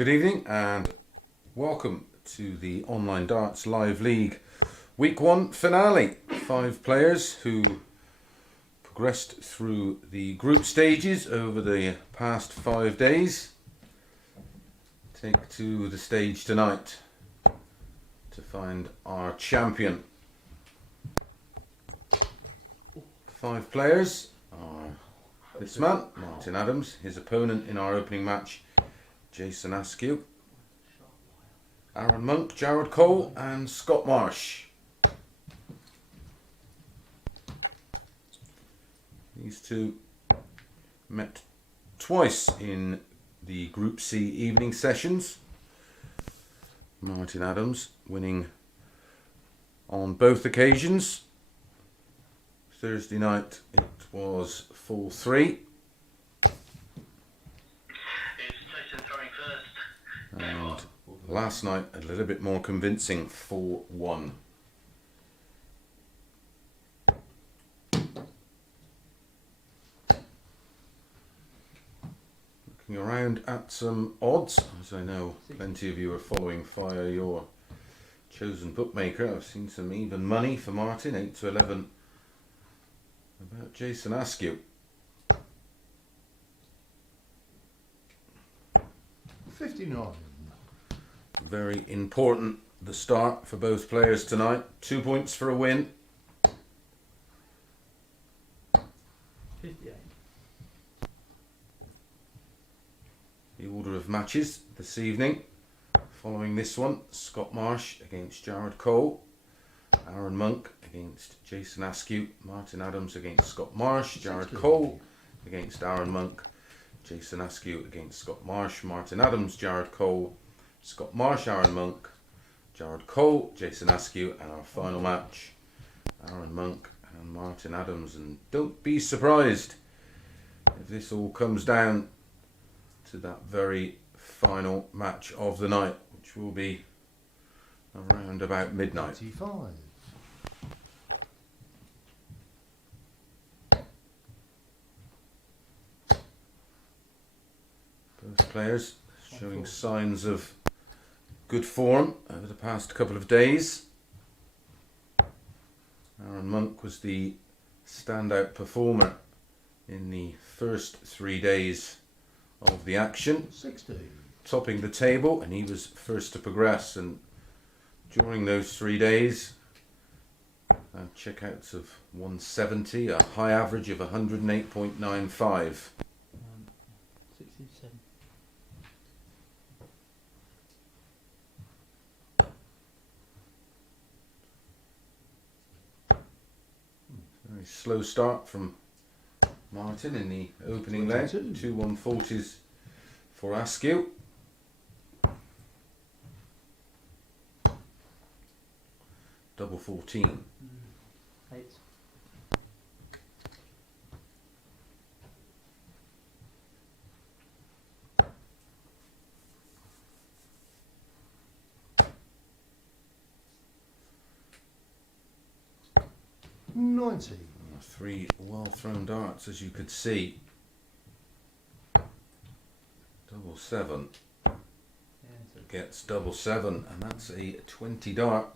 Good evening and welcome to the Online Darts Live League Week 1 finale. 5 players who progressed through the group stages over the past 5 days take to the stage tonight to find our champion. The 5 players are this man, Martin Adams, his opponent in our opening match, Jason Askew, Arron Monk, Jared Cole and Scott Marsh. These two met twice in the Group C evening sessions. Martin Adams winning on both occasions. Thursday night it was 4-3. And last night a little bit more convincing, 4-1. Looking around at some odds, as I know plenty of you are following via your chosen bookmaker. I've seen some even money for Martin, 8-11 about Jason Askew. 59. Very important, the start for both players tonight. 2 points for a win. 58. The order of matches this evening. Following this one, Scott Marsh against Jared Cole, Arron Monk against Jason Askew, Martin Adams against Scott Marsh, Jared Cole against Arron Monk, Jason Askew against Scott Marsh, Martin Adams, Jared Cole, Scott Marsh, Arron Monk, Jared Cole, Jason Askew, and our final match, Arron Monk and Martin Adams. And don't be surprised if this all comes down to that very final match of the night, which will be around about midnight. 85. Both players showing signs of good form over the past couple of days. Arron Monk was the standout performer in the first 3 days of the action, 60. topping the table, and he was first to progress. And during those 3 days, checkouts of 170, a high average of 108.95. 67. Very slow start from Martin in the opening leg. 22. 2 140s for Askew. Double 14. 8. $90. 3 well thrown darts, as you could see. Double 7 gets double 7, and that's a 20 dart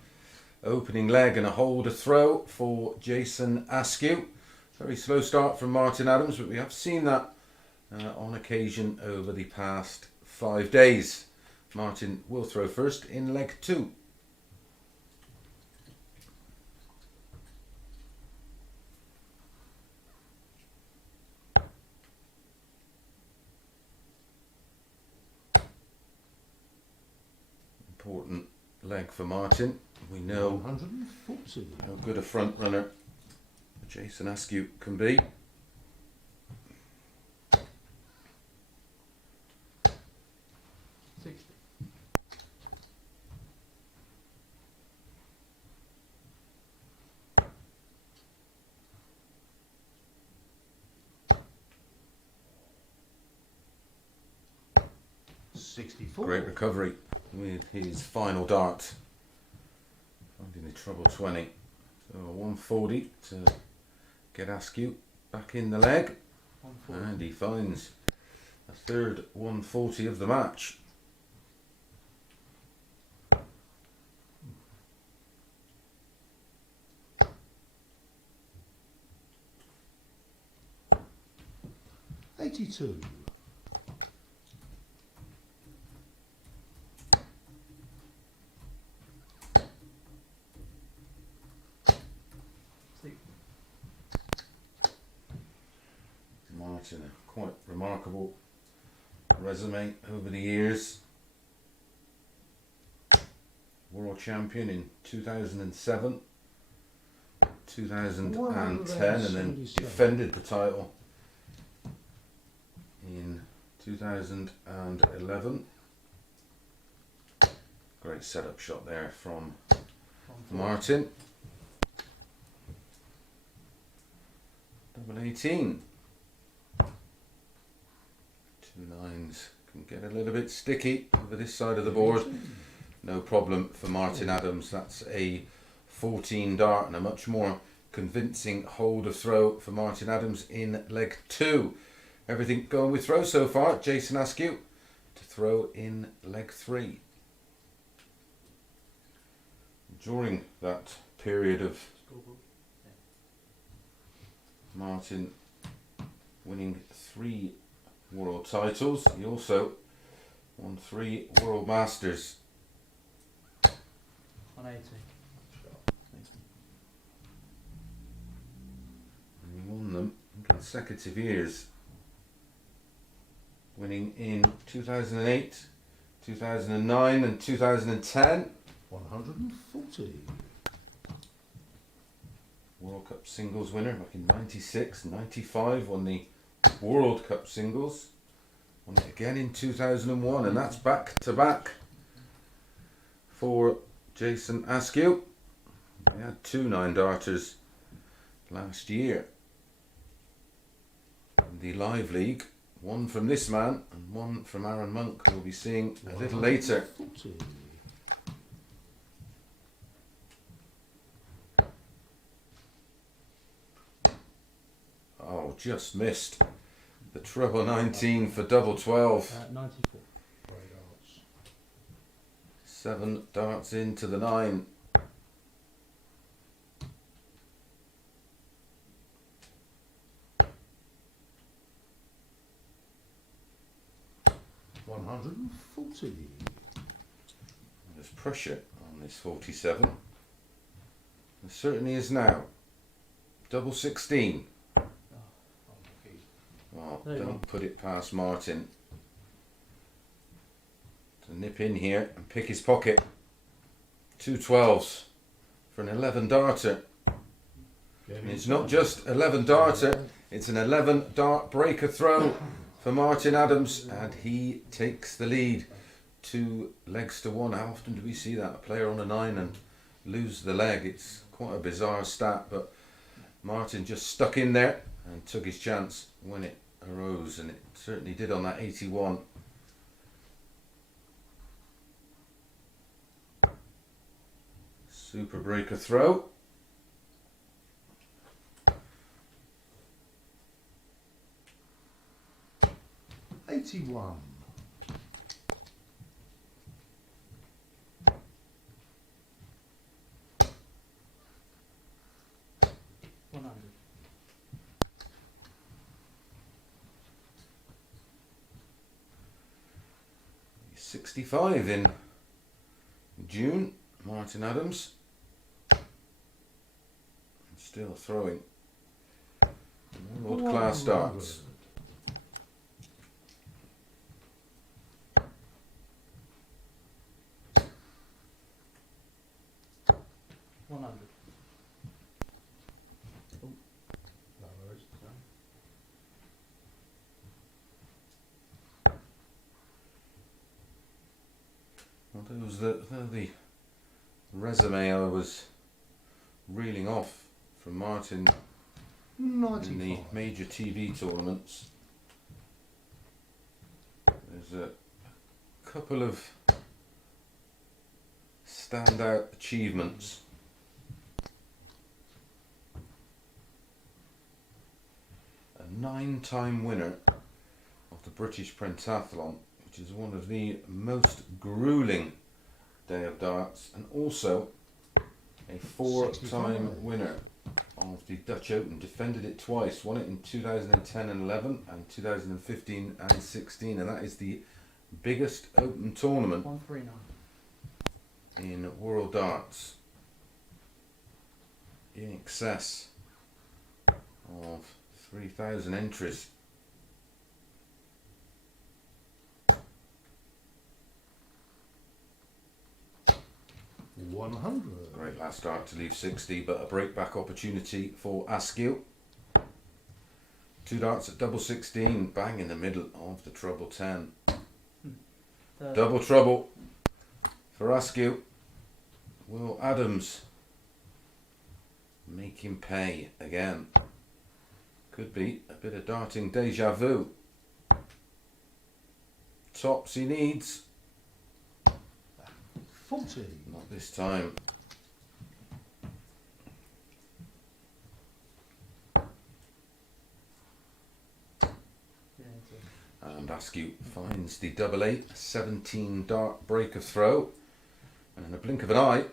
opening leg and a hole to throw for Jason Askew. Very slow start from Martin Adams, but we have seen that on occasion over the past 5 days. Martin will throw first in leg 2. Important leg for Martin. We know 140. how good a front runner Jason Askew can be. $64. Great recovery with his final dart, finding the treble 20. So a 140 to get Askew back in the leg, 140. and he finds a third 140 of the match. $82. Martin, a quite remarkable resume over the years. World champion in 2007, 2010, and then 177. defended the title in 2011. Great setup shot there from 140. Martin. Double 18. 2 9s can get a little bit sticky over this side of the board. No problem for Martin Adams. That's a 14 dart and a much more convincing hold of throw for Martin Adams in leg 2. Everything going with throw so far. Jason Askew to throw in leg 3. During that period of Scoreboard. Martin winning 3 world titles, he also won 3 world masters. 180. And he won them in consecutive years, winning in 2008, 2009 and 2010. 140. World Cup singles winner back in 96, 95, won the World Cup singles, won it again in 2001, and that's back to back for Jason Askew. He had 2 9-darters last year in the Live League, one from this man and one from Arron Monk, who we'll be seeing a little later. 140. Oh, just missed the treble 19 for double 12. 94. Great arts. 7 darts into the 9. There's pressure on this 47. There certainly is now. Double 16. Well, There you don't put it past Martin to nip in here and pick his pocket. 2 12s for an 11 darter. And it's not just 11 darter, it's an 11 dart breaker throw for Martin Adams, and he takes the lead. 2 legs to 1. How often do we see that? A player on a 9 and lose the leg? It's quite a bizarre stat, but Martin just stuck in there and took his chance when it arose, and it certainly did on that 81. Super breaker throw. '81. He's 65 in June, Martin Adams. Still throwing world class darts. 100. Well, that was the resume I was reeling off from Martin in the 95. major TV tournaments. There's a couple of standout achievements. A 9-time winner of the British Pentathlon, which is one of the most grueling day of darts, and also a 4-time 65. winner of the Dutch Open. Defended it twice, won it in 2010 and 11 and 2015 and 16, and that is the biggest open tournament 139. in world darts, in excess of 3,000 entries. 100. Great last start to leave 60, but a break-back opportunity for Askew. 2 darts at double 16, bang in the middle of the treble 10. Double trouble for Askew. Will Adams make him pay again? Could be a bit of darting deja vu. Tops he needs. 40. Not this time. And Askew finds the double 8, a 17 dart break of throw. And in a blink of an eye,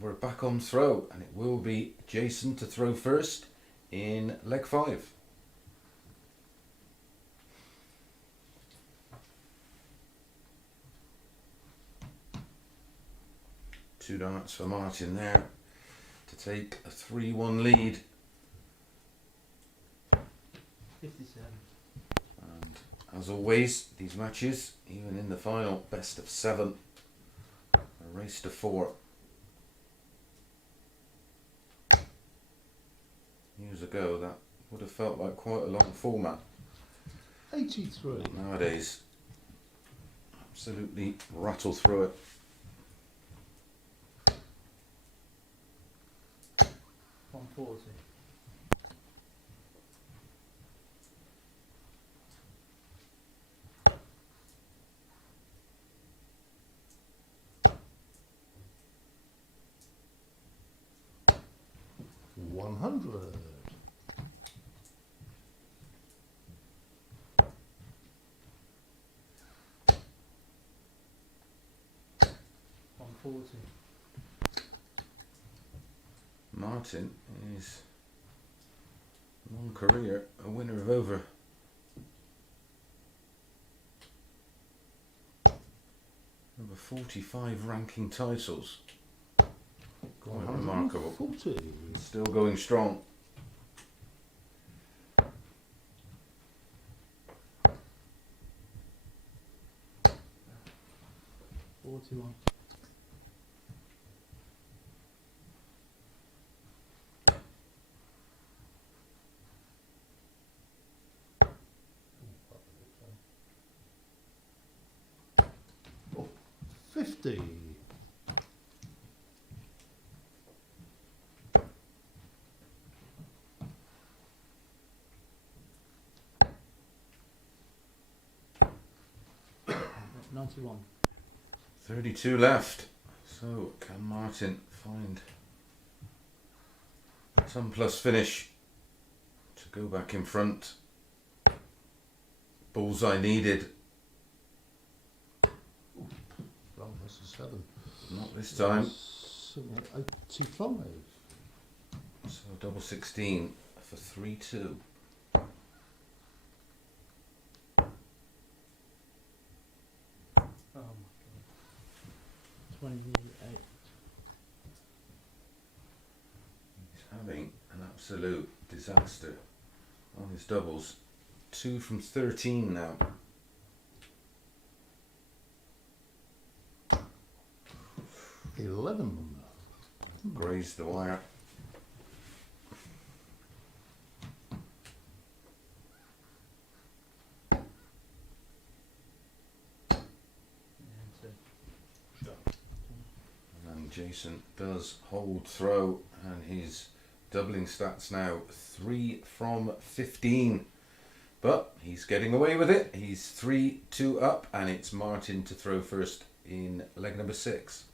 we're back on throw. And it will be Jason to throw first in leg 5. Two darts for Martin there to take a 3-1 lead. 57. And as always, these matches, even in the final, best of 7, a race to 4. Years ago, that would have felt like quite a long format. 83. Nowadays, absolutely rattle through it. 140. 100. 140. Martin is, long career, a winner of over over 45 ranking titles. Quite remarkable. 40. Still going strong. Forty-one. Oh, 50. 91. 32 left. So can Martin find some plus finish to go back in front? Bullseye needed. Wrong, that's a 7. Not this time. 85. So double 16 for 3-2. Oh my god. 28. He's having an absolute disaster on his doubles. 2 from 13 now. $11. Grazed the wire. Yeah, And Jason does hold throw, and he's doubling stats now, 3 from 15. But he's getting away with it. He's 3-2 up, and it's Martin to throw first in leg number 6.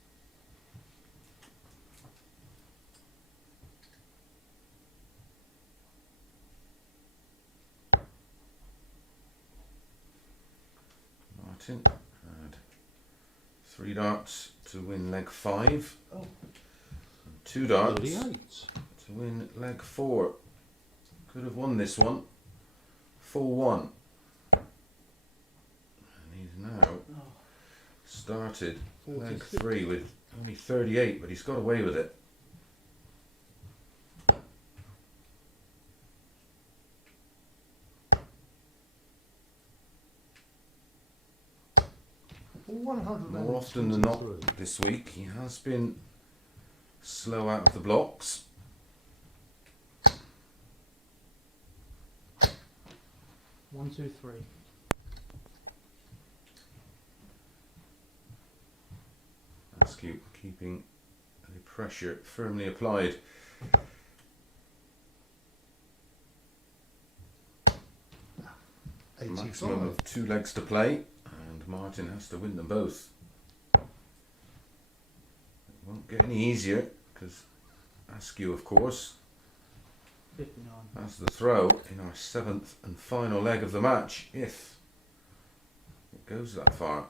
Martin had 3 darts to win leg 5. Oh. 2 darts 38. to win leg 4. Could have won this one. 4-1. And he's now Oh, started leg 46. 3 with only 38, but he's got away with it. More often than not this week, he has been slow out of the blocks. One, two, three. Askew keeping the pressure firmly applied. Maximum of 2 legs to play, and Martin has to win them both. It won't get any easier because Askew, of course, 59. has the throw in our 7th and final leg of the match, if it goes that far.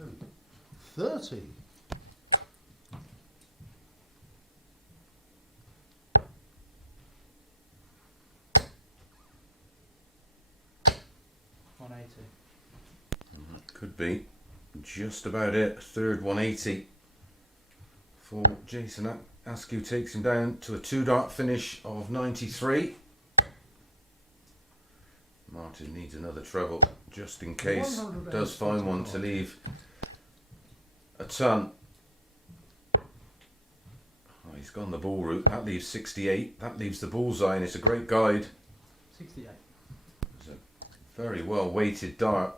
Oh, 30. And that could be just about it. Third 180 for Jason Askew, takes him down to a 2-dart finish of 93. Martin needs another treble just in case does find one to leave a ton. Oh, he's gone the ball route. That leaves 68. That leaves the bullseye, and it's a great guide. 68. It's a very well weighted dart.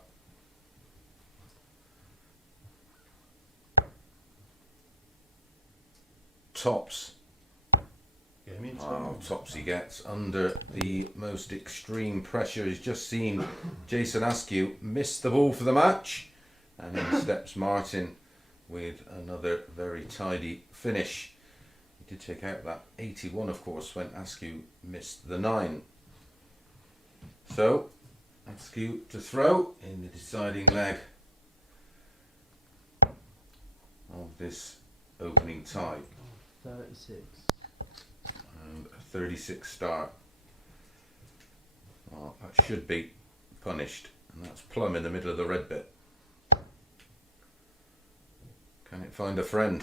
Tops. Oh, tops he gets under the most extreme pressure. He's just seen Jason Askew miss the ball for the match, and in steps Martin with another very tidy finish. He did take out that 81, of course, when Askew missed the 9. So Askew to throw in the deciding leg of this opening tie. 36. And a 36 start. Well, that should be punished, and that's plumb in the middle of the red bit. Can it find a friend?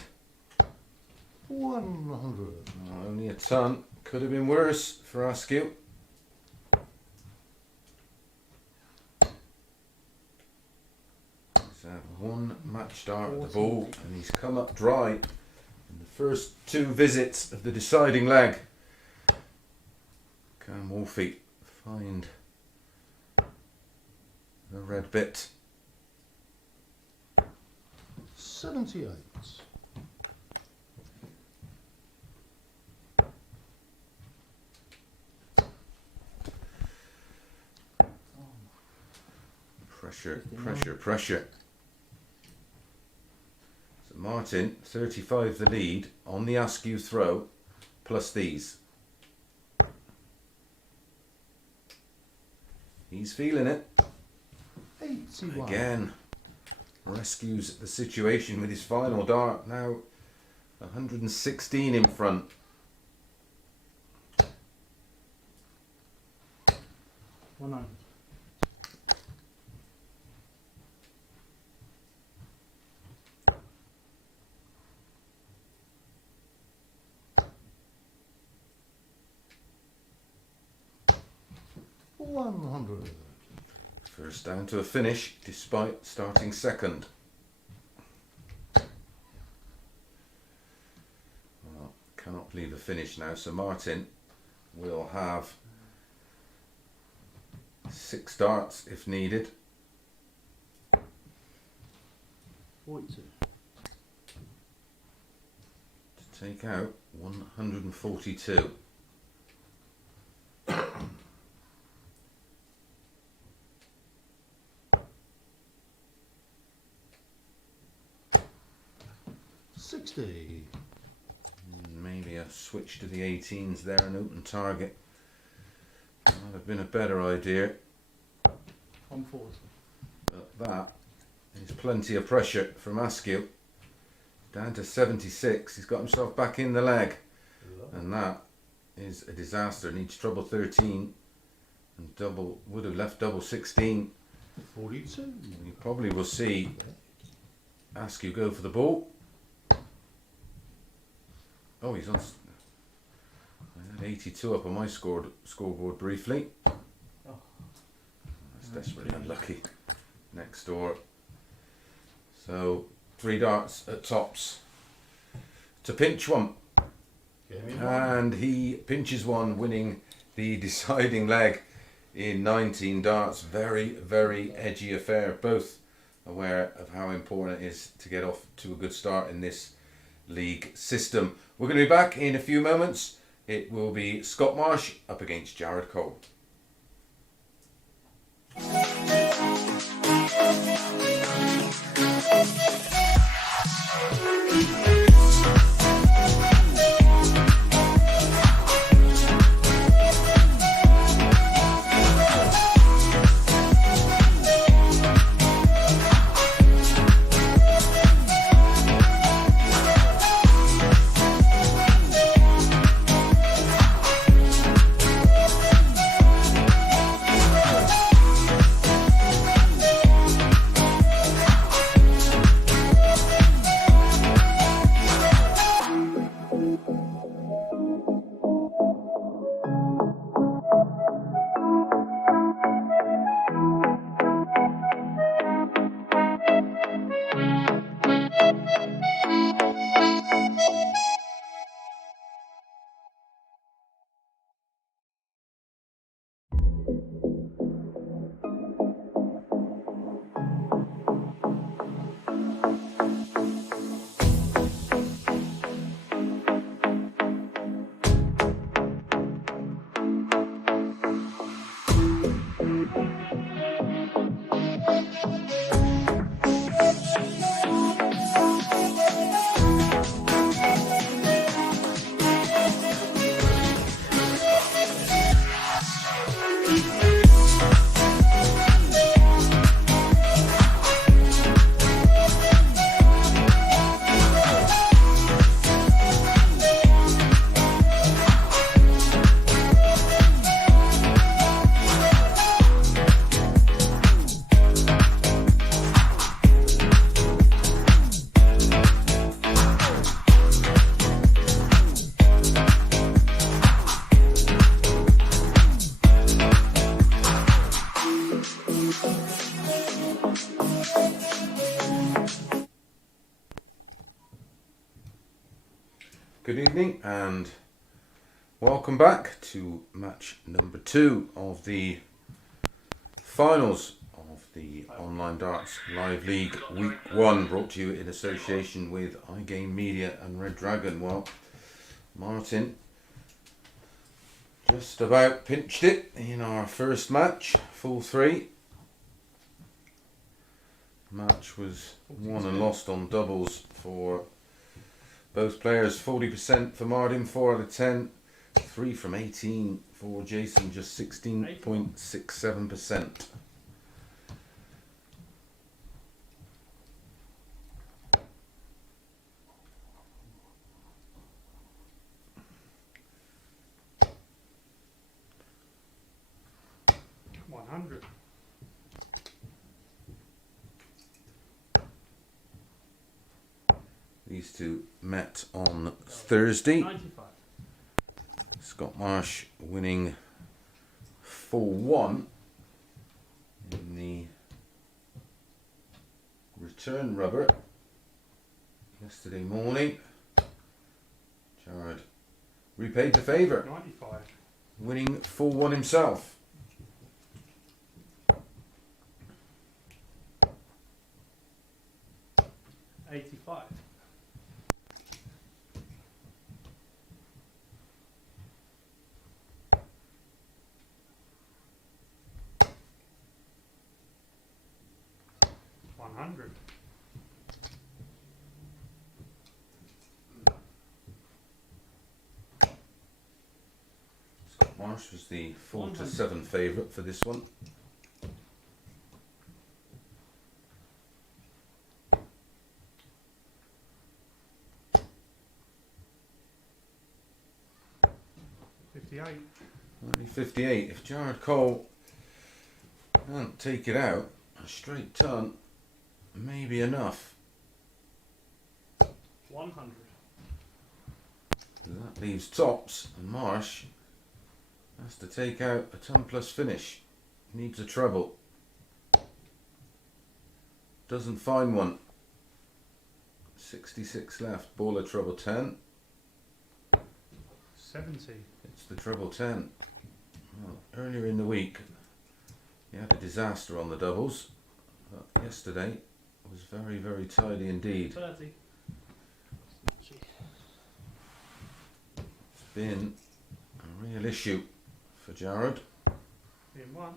100. Only a ton. Could have been worse for Askew. He's had one match start at the ball, and he's come up dry in the first 2 visits of the deciding leg. Can Wolfie find the red bit? 78. Pressure, pressure, pressure. So Martin, 35 the lead on the Askew throw, plus these. He's feeling it. 81. Again, rescues the situation with his final dart. Now 116 in front. 100. First down to a finish, despite starting second. Well, cannot believe the finish now, so Martin will have 6 darts if needed. 42. To take out 142. Maybe a switch to the 18s there, an open target. That would have been a better idea. 140. But that is plenty of pressure from Askew. Down to 76. He's got himself back in the leg. And that is a disaster. Needs treble 13. And double would have left double 16. 42. You probably will see Askew go for the ball. Oh, he's on. I had 82 up on my scoreboard briefly. Oh. That's desperately unlucky. next door. So 3 darts at tops to pinch one. And he pinches one, winning the deciding leg in 19 darts. Very, very edgy affair. Both aware of how important it is to get off to a good start in this league system. We're going to be back in a few moments. It will be Scott Marsh up against Jared Cole. Good evening and welcome back to match number 2 of the finals of the Online Darts Live League Week 1, brought to you in association with iGame Media and Red Dragon. Well, Martin just about pinched it in our first match, full 3. Match was won and lost on doubles for both players. 40% for Martin, 4 out of 10. 3 from 18 for Jason, just 16.67%. These two met on Thursday. 95. Scott Marsh winning 4-1 in the return rubber yesterday morning. Jared repaid the favour, 95. winning 4-1 himself. $85. 100. Scott Marsh was the 4-7 favourite for this one. Only 58. If Jared Cole can't take it out, a straight ton may be enough. 100. That leaves tops, and Marsh has to take out a ton plus finish. Needs a treble. Doesn't find one. 66 left. Ball of treble 10. 70. It's the treble 10. Well, earlier in the week, he had a disaster on the doubles. But yesterday was very, very tidy indeed. 30. It's been a real issue for Jared. Being 1.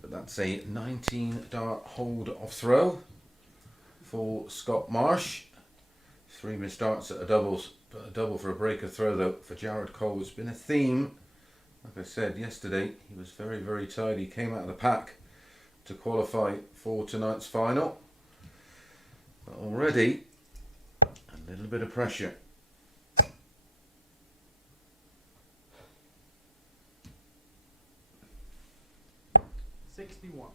But that's a 19 dart hold of throw for Scott Marsh. 3 missed darts at a doubles, but a double for a break of throw though for Jared Cole. It's been a theme. Like I said yesterday, he was very, very tidy. Came out of the pack to qualify for tonight's final. But already a little bit of pressure. $61.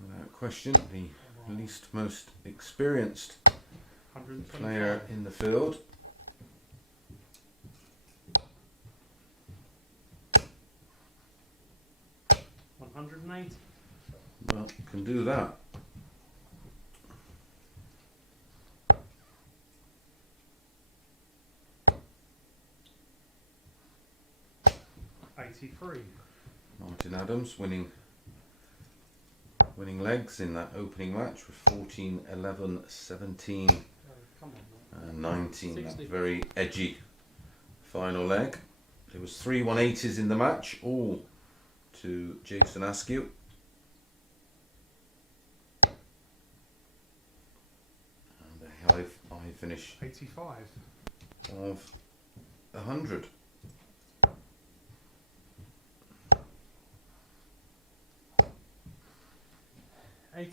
Without question, the least most experienced 125. player in the field. $180. Well, can do that. $83. Martin Adams winning legs in that opening match with 14, 11, 17 Come on, man. and 19. That 60. very edgy final leg. There was 3 180s in the match, all to Jason Askew. And a high finish 85. of 100. $85.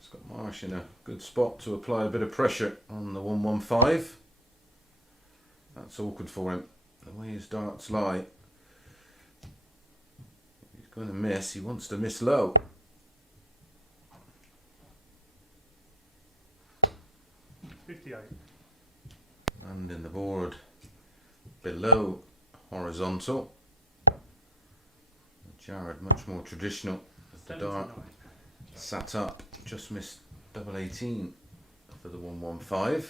Scott Marsh in a good spot to apply a bit of pressure on the 115. That's awkward for him. The way his darts lie. He's going to miss. He wants to miss low. $58. And in the board below horizontal. Jared much more traditional. The dart 79. sat up, just missed double 18 for the 115.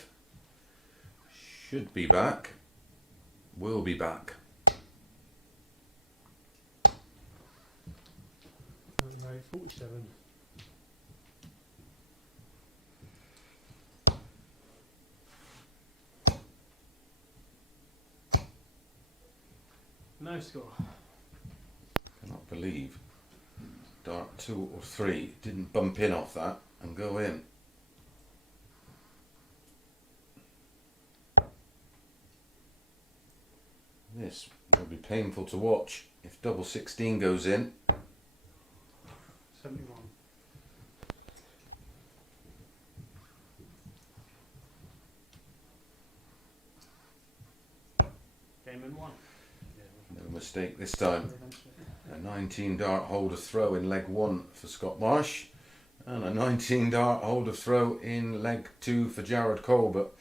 Should be back. Will be back. No, 47. No score. Cannot believe dart 2 or 3 didn't bump in off that and go in. This will be painful to watch if double 16 goes in. 71. Game in 1. No mistake this time. A 19 dart hold of throw in leg 1 for Scott Marsh, and a 19 dart hold of throw in leg 2 for Jared Cole, but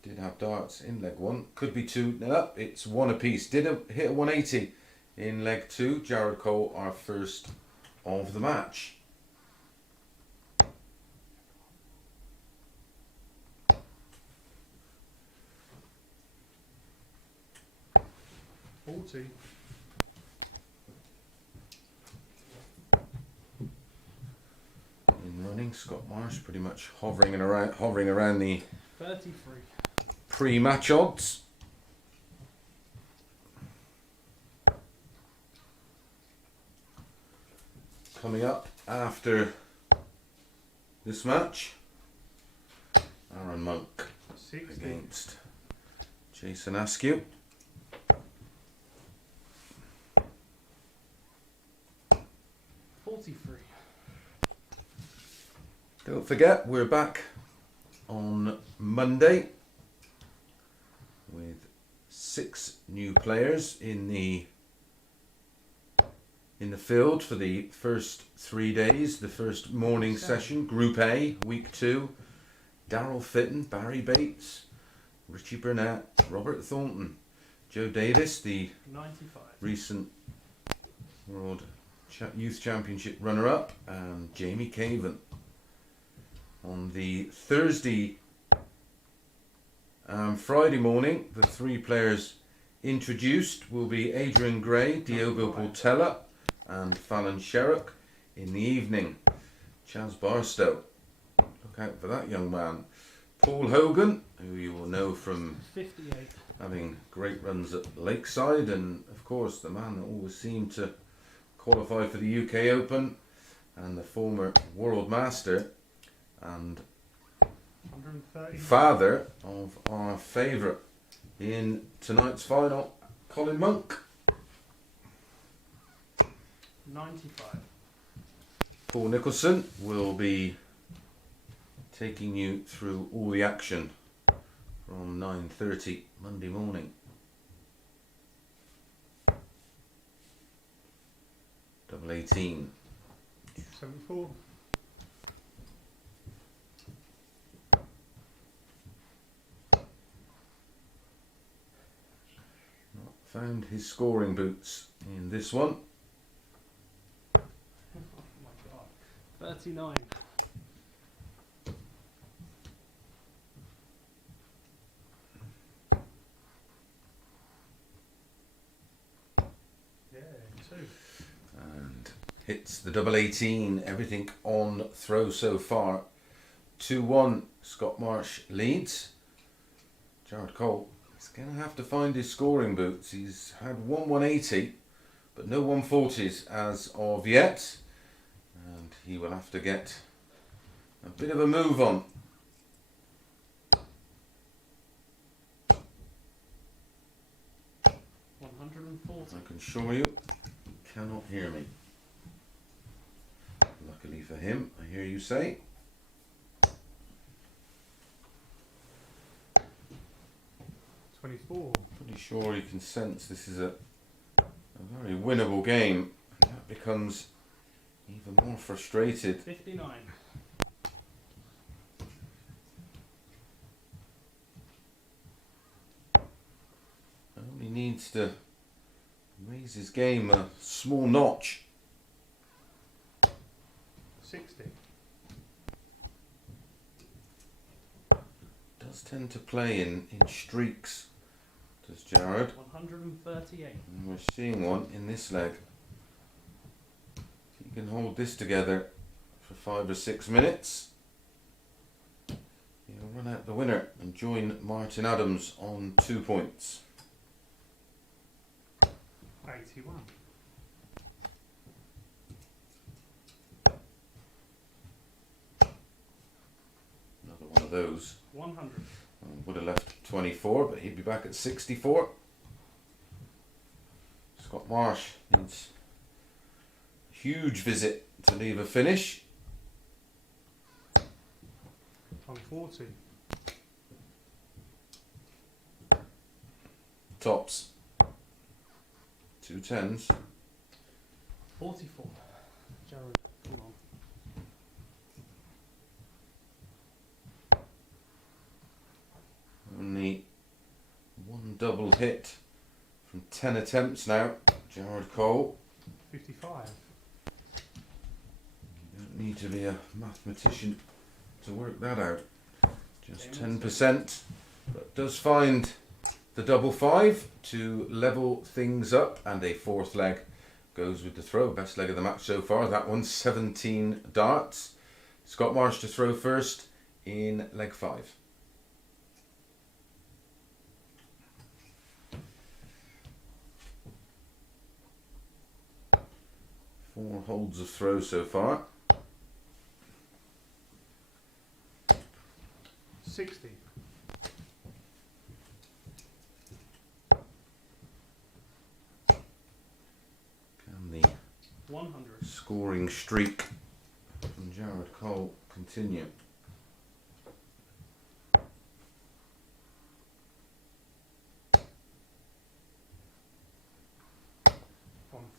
did have darts in leg 1. Could be 2. No, it's 1 apiece. Did hit a 180 in leg 2. Jared Cole, our first of the match. $40. In running, Scott Marsh pretty much hovering around the 33. pre-match odds. Coming up after this match, Arron Monk 60. against Jason Askew. $43. Don't forget, we're back on Monday with 6 new players in the field for the first 3 days. The first morning session, Group A, Week 2. Daryl Fitton, Barry Bates, Richie Burnett, Robert Thornton, Joe Davis, the 95. recent World Youth Championship runner-up, and Jamie Caven. On the Thursday and Friday morning, the three players introduced will be Adrian Gray, Diogo Portela and Fallon Sherrock. In the evening, Chaz Barstow. Look out for that young man. Paul Hogan, who you will know from 58. having great runs at Lakeside, and of course the man that always seemed to qualify for the UK Open, and the former World Master and 130. father of our favourite in tonight's final, Colin Monk. 95. Paul Nicholson will be taking you through all the action from 9:30 Monday morning. Double 18. 74. Found his scoring boots in this one. Oh my god. 39. Yeah, 2. And hits the double 18. Everything on throw so far. 2-1. Scott Marsh leads. Jared Cole is going to have to find his scoring boots. He's had one 180, but no 140s as of yet. And he will have to get a bit of a move on. I can assure you, he cannot hear me. Luckily for him, I hear you say. Pretty sure he can sense this is a very winnable game, and that becomes even more frustrated. 59. Only needs to raise his game a small notch. 60. Does tend to play in streaks, does Jared. 138. And we're seeing one in this leg. If he can hold this together for 5 or 6 minutes, he'll run out the winner and join Martin Adams on 2 points. 81. Another one of those. 100. Would have left 24, but he'd be back at 64. Scott Marsh needs a huge visit to leave a finish. 140. Tops. 2 10s. 44. Jared, come on. Only one double hit from 10 attempts now. Jared Cole. 55. You don't need to be a mathematician to work that out. Just Game 10%, but does find the double 5 to level things up, and a 4th leg goes with the throw. Best leg of the match so far. That one's 17 darts. Scott Marsh to throw first in leg 5. 4 holds of throw so far. 60. Can the 100. scoring streak from Jared Cole continue?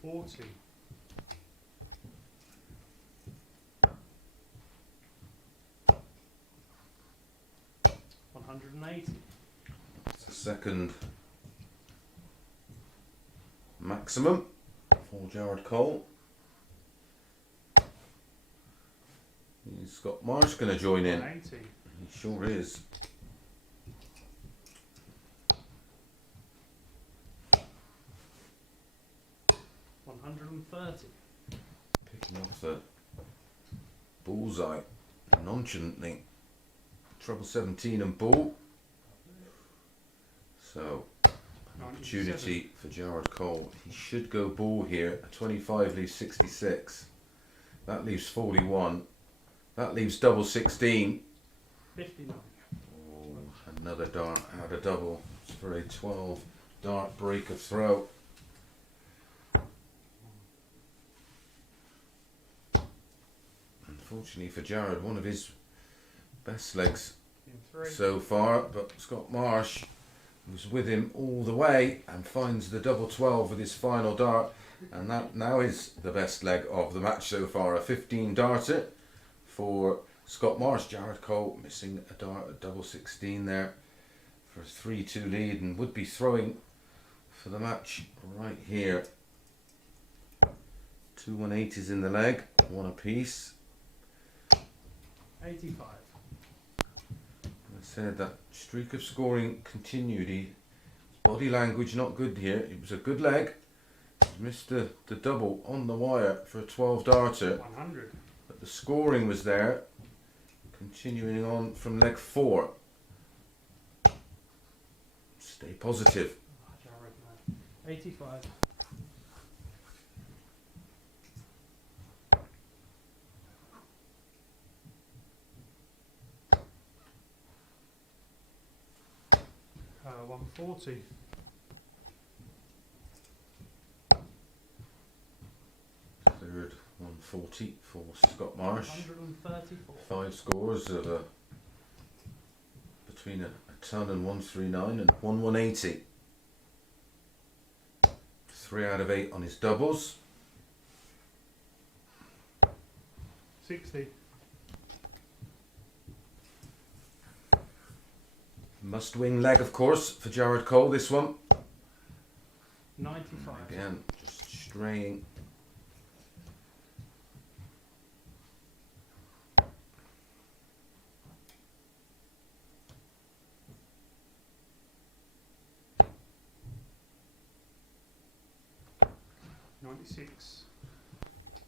$140. 180. It's the second maximum for Jared Cole. Is Scott Marsh going to join in? 180. He sure is. $130. Picking off the bullseye nonchalantly. Treble 17 and bull. So, opportunity for Jared Cole. He should go bull here. A 25 leaves 66. That leaves 41. That leaves double 16. 59. Oh, another dart out of double. It's for a 12 dart break of throw. Unfortunately for Jared, one of his best legs In 3. so far, but Scott Marsh was with him all the way and finds the double 12 with his final dart, and that now is the best leg of the match so far. A 15 darter for Scott Marsh. Jared Cole missing a dart at double 16 there for a 3-2 lead, and would be throwing for the match right here. 2 180s in the leg, one apiece. 85. I said that streak of scoring continued. His body language not good here. It was a good leg. Missed the double on the wire for a 12 darter, 100. but the scoring was there. Continuing on from leg 4. Stay positive. Oh, Jared, man. 85. Uh, 140. Third 140 for Scott Marsh. 134. 5 scores of between a ton and 139 and 180. 3 out of 8 on his doubles. 60. Must win leg, of course, for Jared Cole, this one. 95. Again, just straying.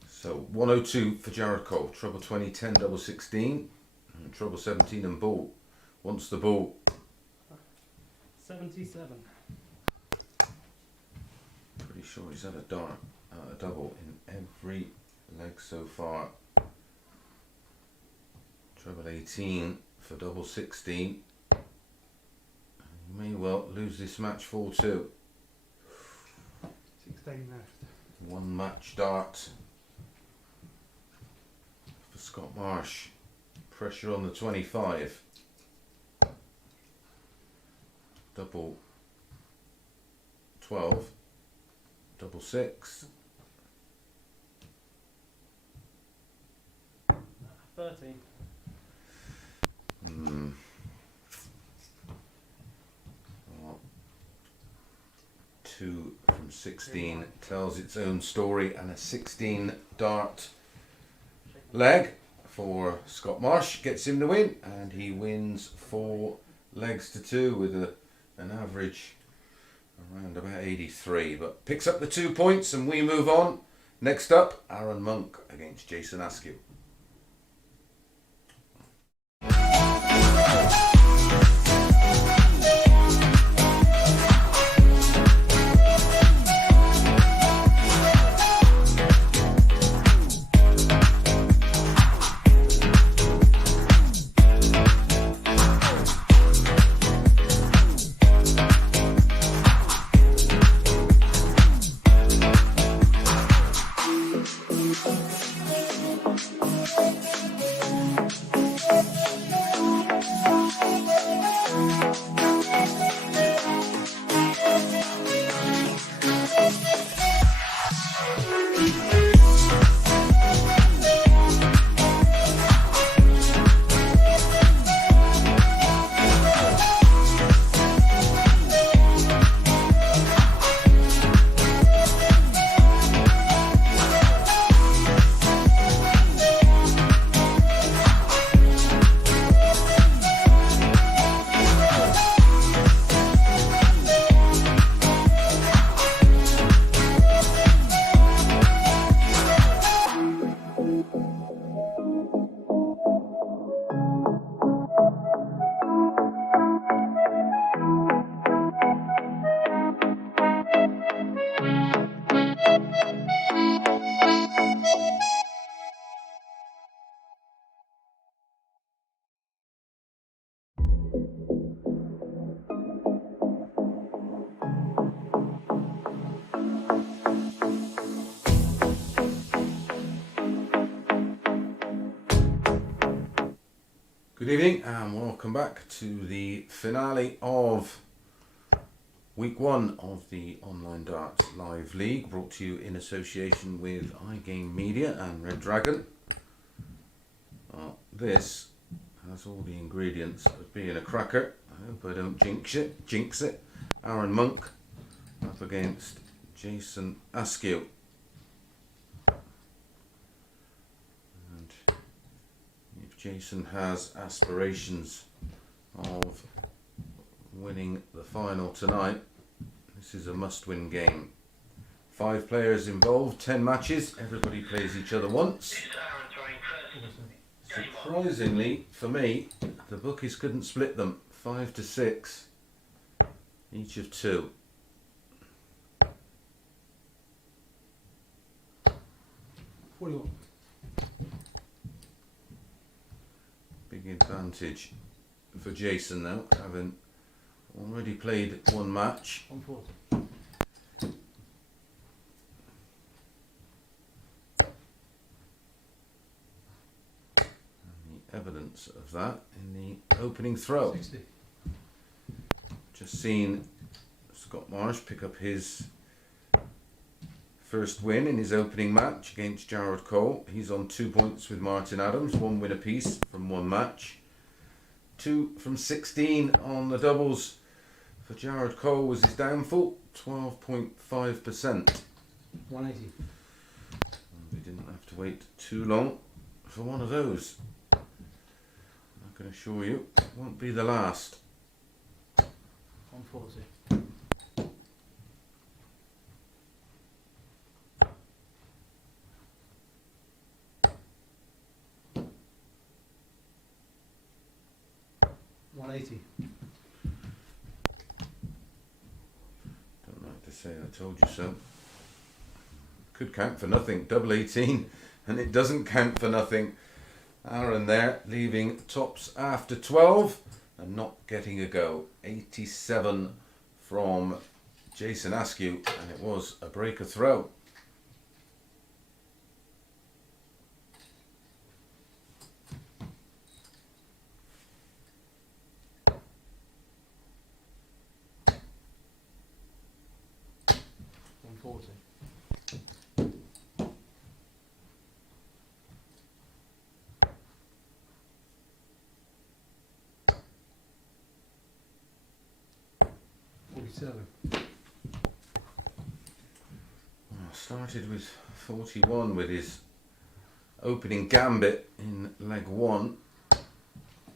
So 102 for Jared Cole. Treble 20, 10, double 16. And treble 17 and bull. Wants the bull. 77. Pretty sure he's had a dart, a double in every leg so far. Treble 18 for double 16. He may well lose this match 4-2. 16 left. One match dart for Scott Marsh. Pressure on the 25. Double 12. Double 6. 13. Well, 2 from 16 tells its own story, and a 16 dart leg for Scott Marsh gets him the win, and he wins 4 legs to 2 with an average around about 83, but picks up the 2 points, and we move on. Next up, Arron Monk against Jason Askew. Good evening and welcome back to the finale of week 1 of the Online Darts Live League, brought to you in association with iGame Media and Red Dragon. This has all the ingredients of being a cracker. I hope I don't jinx it. Arron Monk up against Jason Askew. And if Jason has aspirations of winning the final tonight, this is a must-win game. 5 players involved, 10 matches, everybody plays each other once. Surprisingly, for me, the bookies couldn't split them. 5 to 6, each of 2. Big advantage for Jason now, having already played 1 match. 140. Evidence of that in the opening throw. 60. Just seen Scott Marsh pick up his first win in his opening match against Jared Cole. He's on 2 points with Martin Adams, 1 win apiece from 1 match. 2 from 16 on the doubles for Jared Cole was his downfall, 12.5%. 180. We didn't have to wait too long for one of those. I can assure you, it won't be the last. 140. Don't like to say I told you so. Could count for nothing, double 18, and it doesn't count for nothing. Arron there, leaving tops after 12 and not getting a go. 87 from Jason Askew, and it was a breaker throw. Started with 41 with his opening gambit in leg 1.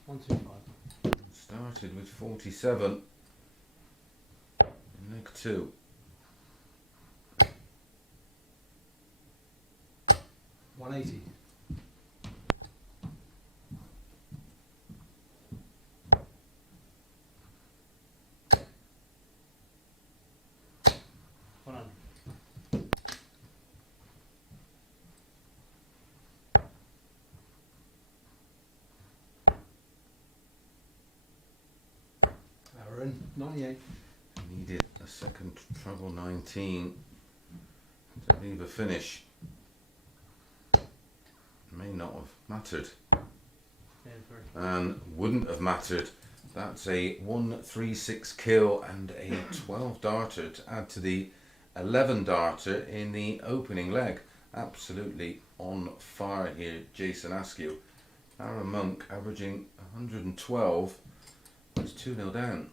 125. Started with 47 in leg 2. 180. Arron, 98. Needed a second treble 19 to leave a finish. May not have mattered. And wouldn't have mattered. That's a 136 kill and a 12 darter to add to the 11 darter in the opening leg. Absolutely on fire here, Jason Askew. Arron Monk averaging 112. It's 2-0 down.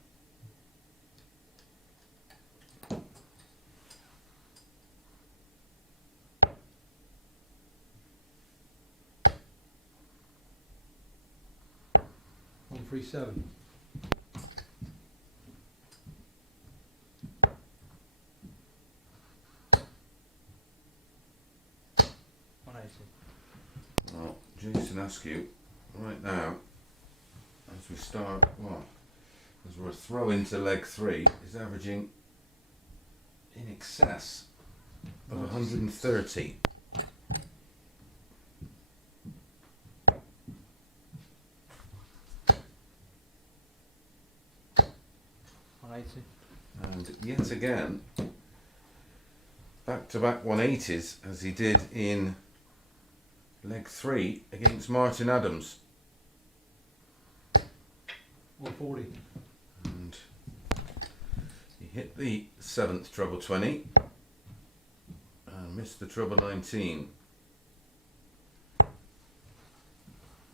One 137. Well, Jason Askew, right now, as we start, well, as we're throw into leg 3, is averaging in excess of 130. And yet again, back-to-back 180s as he did in leg 3 against Martin Adams. 140. And he hit the 7th treble 20 and missed the treble 19.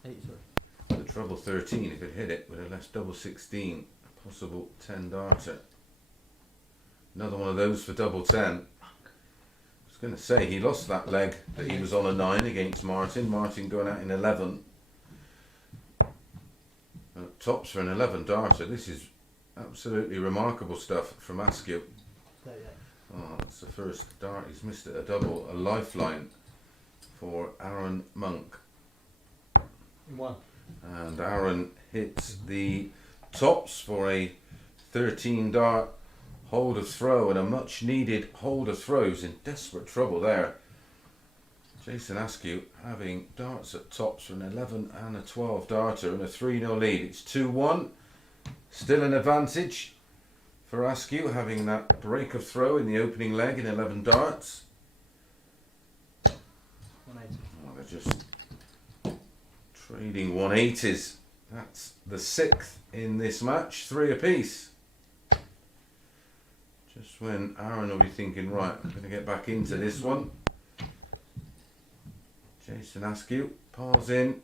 83. The treble 13, if it hit it, would have left double 16, a possible 10 darter. Another one of those for double 10. I was going to say, he lost that leg that he was on a 9 against Martin. Martin going out in 11. Tops for an 11 darter. This is absolutely remarkable stuff from Askew. 38. Oh, that's the first dart he's missed at a double, a lifeline for Arron Monk. In 1. And Arron hits the tops for a 13 dart hold of throw, and a much needed hold of throws. In desperate trouble there. Jason Askew having darts at tops for an 11 and a 12 darter and a 3-0 lead. It's 2-1. Still an advantage for Askew, having that break of throw in the opening leg in 11 darts. 180. Oh, they're just trading 180s. That's the 6th in this match, 3 apiece. Just when Arron will be thinking, right, I'm going to get back into this one. Jason Askew piles in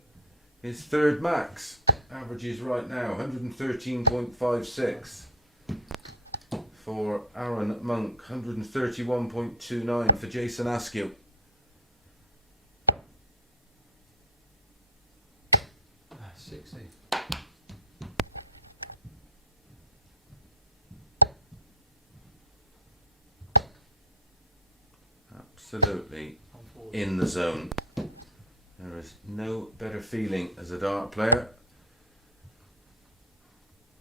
his 3rd max. Averages right now 113.56 for Arron Monk, 131.29 for Jason Askew. 60. Absolutely 140. in the zone. There is no better feeling as a dart player.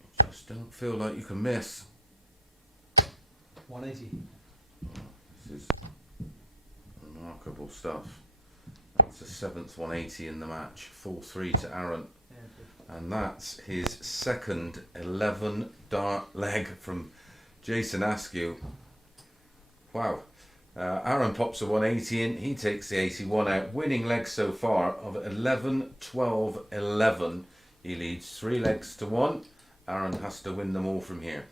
You just don't feel like you can miss. 180. This is remarkable stuff. That's the 7th 180 in the match. 4-3 to Arron. Yeah, And that's his 2nd 11 dart leg from Jason Askew. Wow. Arron pops a 180 in, he takes the 81 out, winning legs so far of 11, 12, 11. He leads 3 legs to 1. Arron has to win them all from here.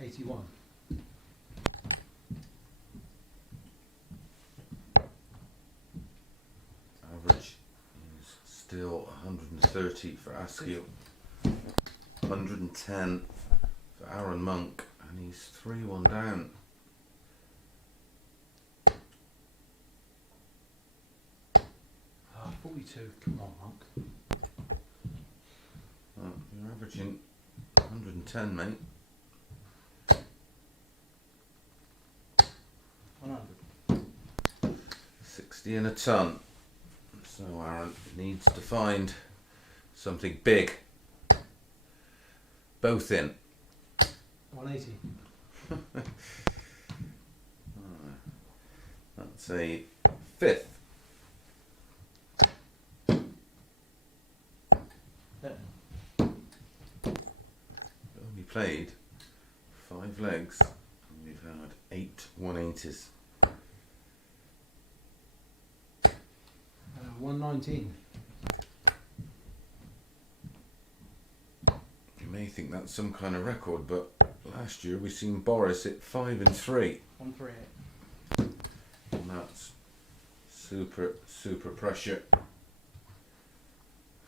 $81. Average is still 130 for Askew, 110 for Arron Monk, and he's 3-1 down. Ah, 42. Come on, Monk. You're averaging 110, mate. 100. 60 and a ton. So Arron needs to find something big. Both in. 180. That's a 5th. Yeah. Only played 5 legs, and we've had 8 180s. 119. You may think that's some kind of record, but last year we seen Boris hit 5 and 3, 138. and that's super pressure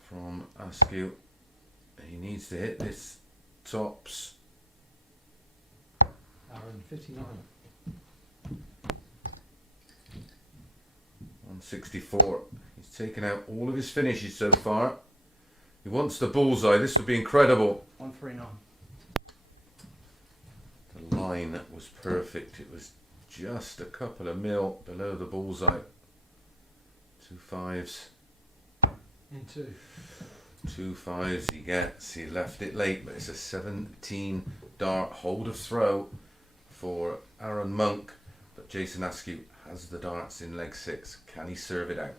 from Askew. He needs to hit this tops. Arron, 59. 164. He's taken out all of his finishes so far. He wants the bullseye. This would be incredible. 139. The line was perfect. It was just a couple of mil below the bullseye. 2 5s. In 2. 2 5s he gets. He left it late, but it's a 17 dart hold of throw for Arron Monk. But Jason Askew has the darts in leg 6. Can he serve it out?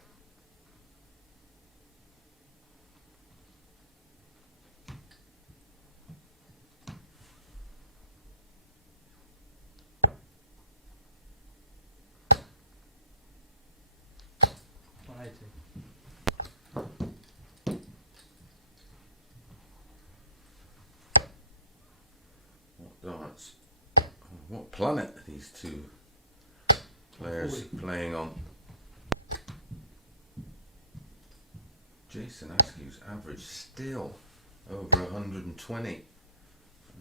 darts. What planet are these two players playing on? Jason Askew's average still over 120.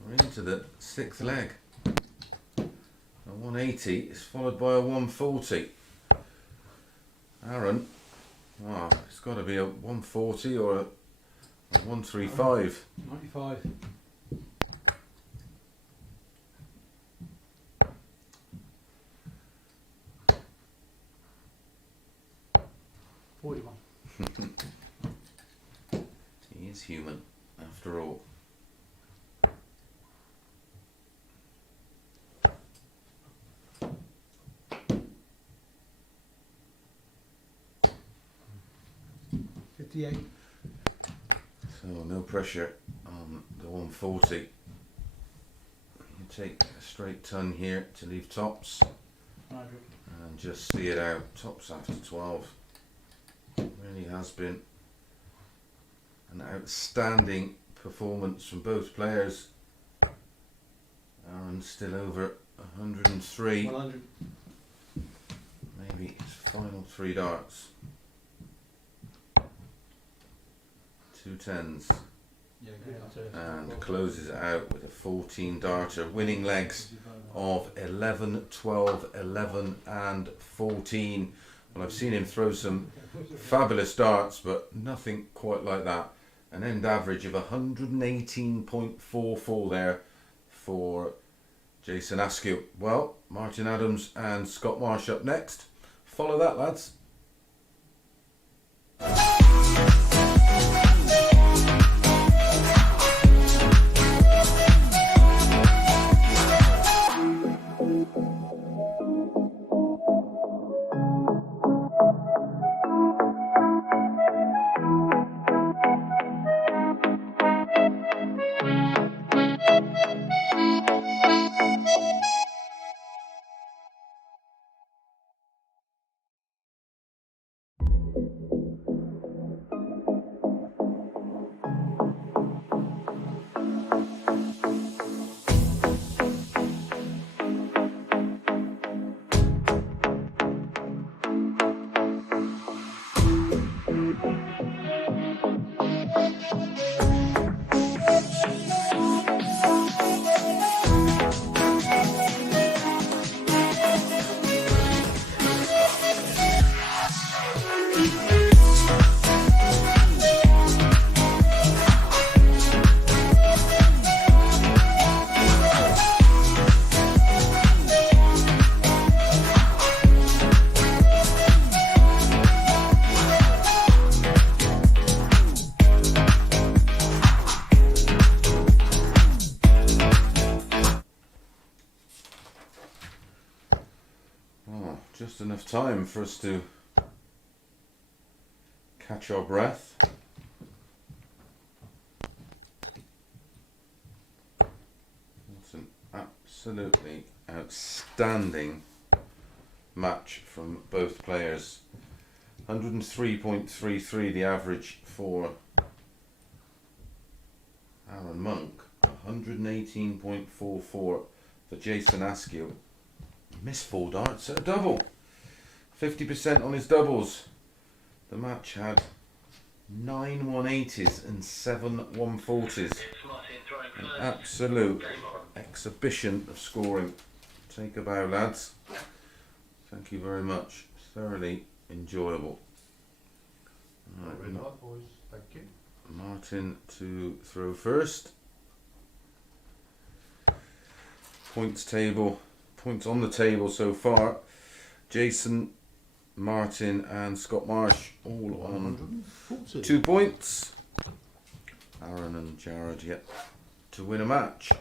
We're into the sixth leg. A 180 is followed by a 140. Arron, wow, it's got to be a 140 or a 135. 95. He is human, after all. So no pressure on the 140. You take a straight ton here to leave tops 100. and just see it out. Tops after 12. Really has been an outstanding performance from both players. Arron's still over 103. 100. Maybe his final three darts. 2 tens. Yeah, good. And closes it out with a 14 darter, winning legs of 11, 12, 11 and 14. Well, I've seen him throw some fabulous darts, but nothing quite like that. An end average of 118.44 there for Jason Askew. Well, Martin Adams and Scott Marsh up next. Follow that, lads. Just enough time for us to catch our breath. It's an absolutely outstanding match from both players. 103.33 the average for Arron Monk, 118.44 for Jason Askew. Missed 4 darts at a double. 50% on his doubles. The match had 9 180s and 7 140s. An absolute exhibition of scoring. Take a bow, lads. Thank you very much. Thoroughly enjoyable. Right, boys. Thank you. Martin to throw first. Points on the table so far. Jason, Martin and Scott Marsh all on 2 points. Arron and Jared yet to win a match.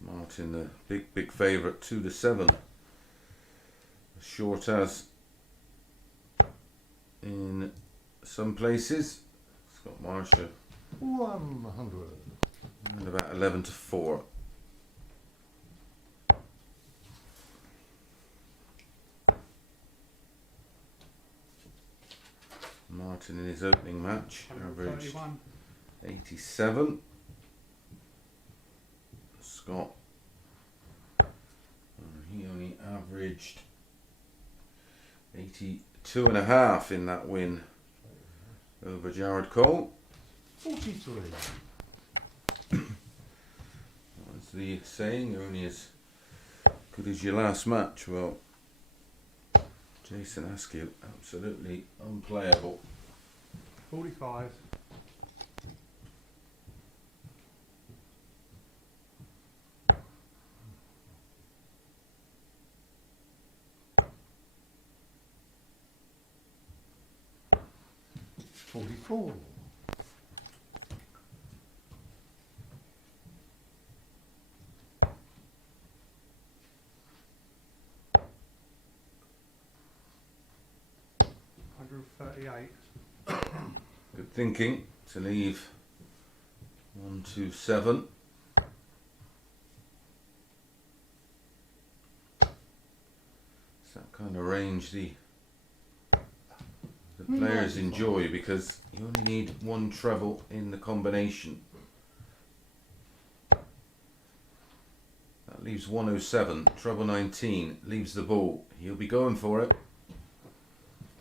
Martin, the big favourite, 2-7. Short as in some places. Scott Marsh 100. and about 11-4. Martin in his opening match averaged 131. 87. Scott, he only averaged 82.5 in that win over Jared Cole. 43. As the saying, you're only as good as your last match. Well, Jason Askew, absolutely unplayable. 45. 44. 138. Good thinking to leave 127. It's that kind of range the players enjoy, because you only need one treble in the combination. That leaves 107. Treble 19 leaves the ball. He'll be going for it.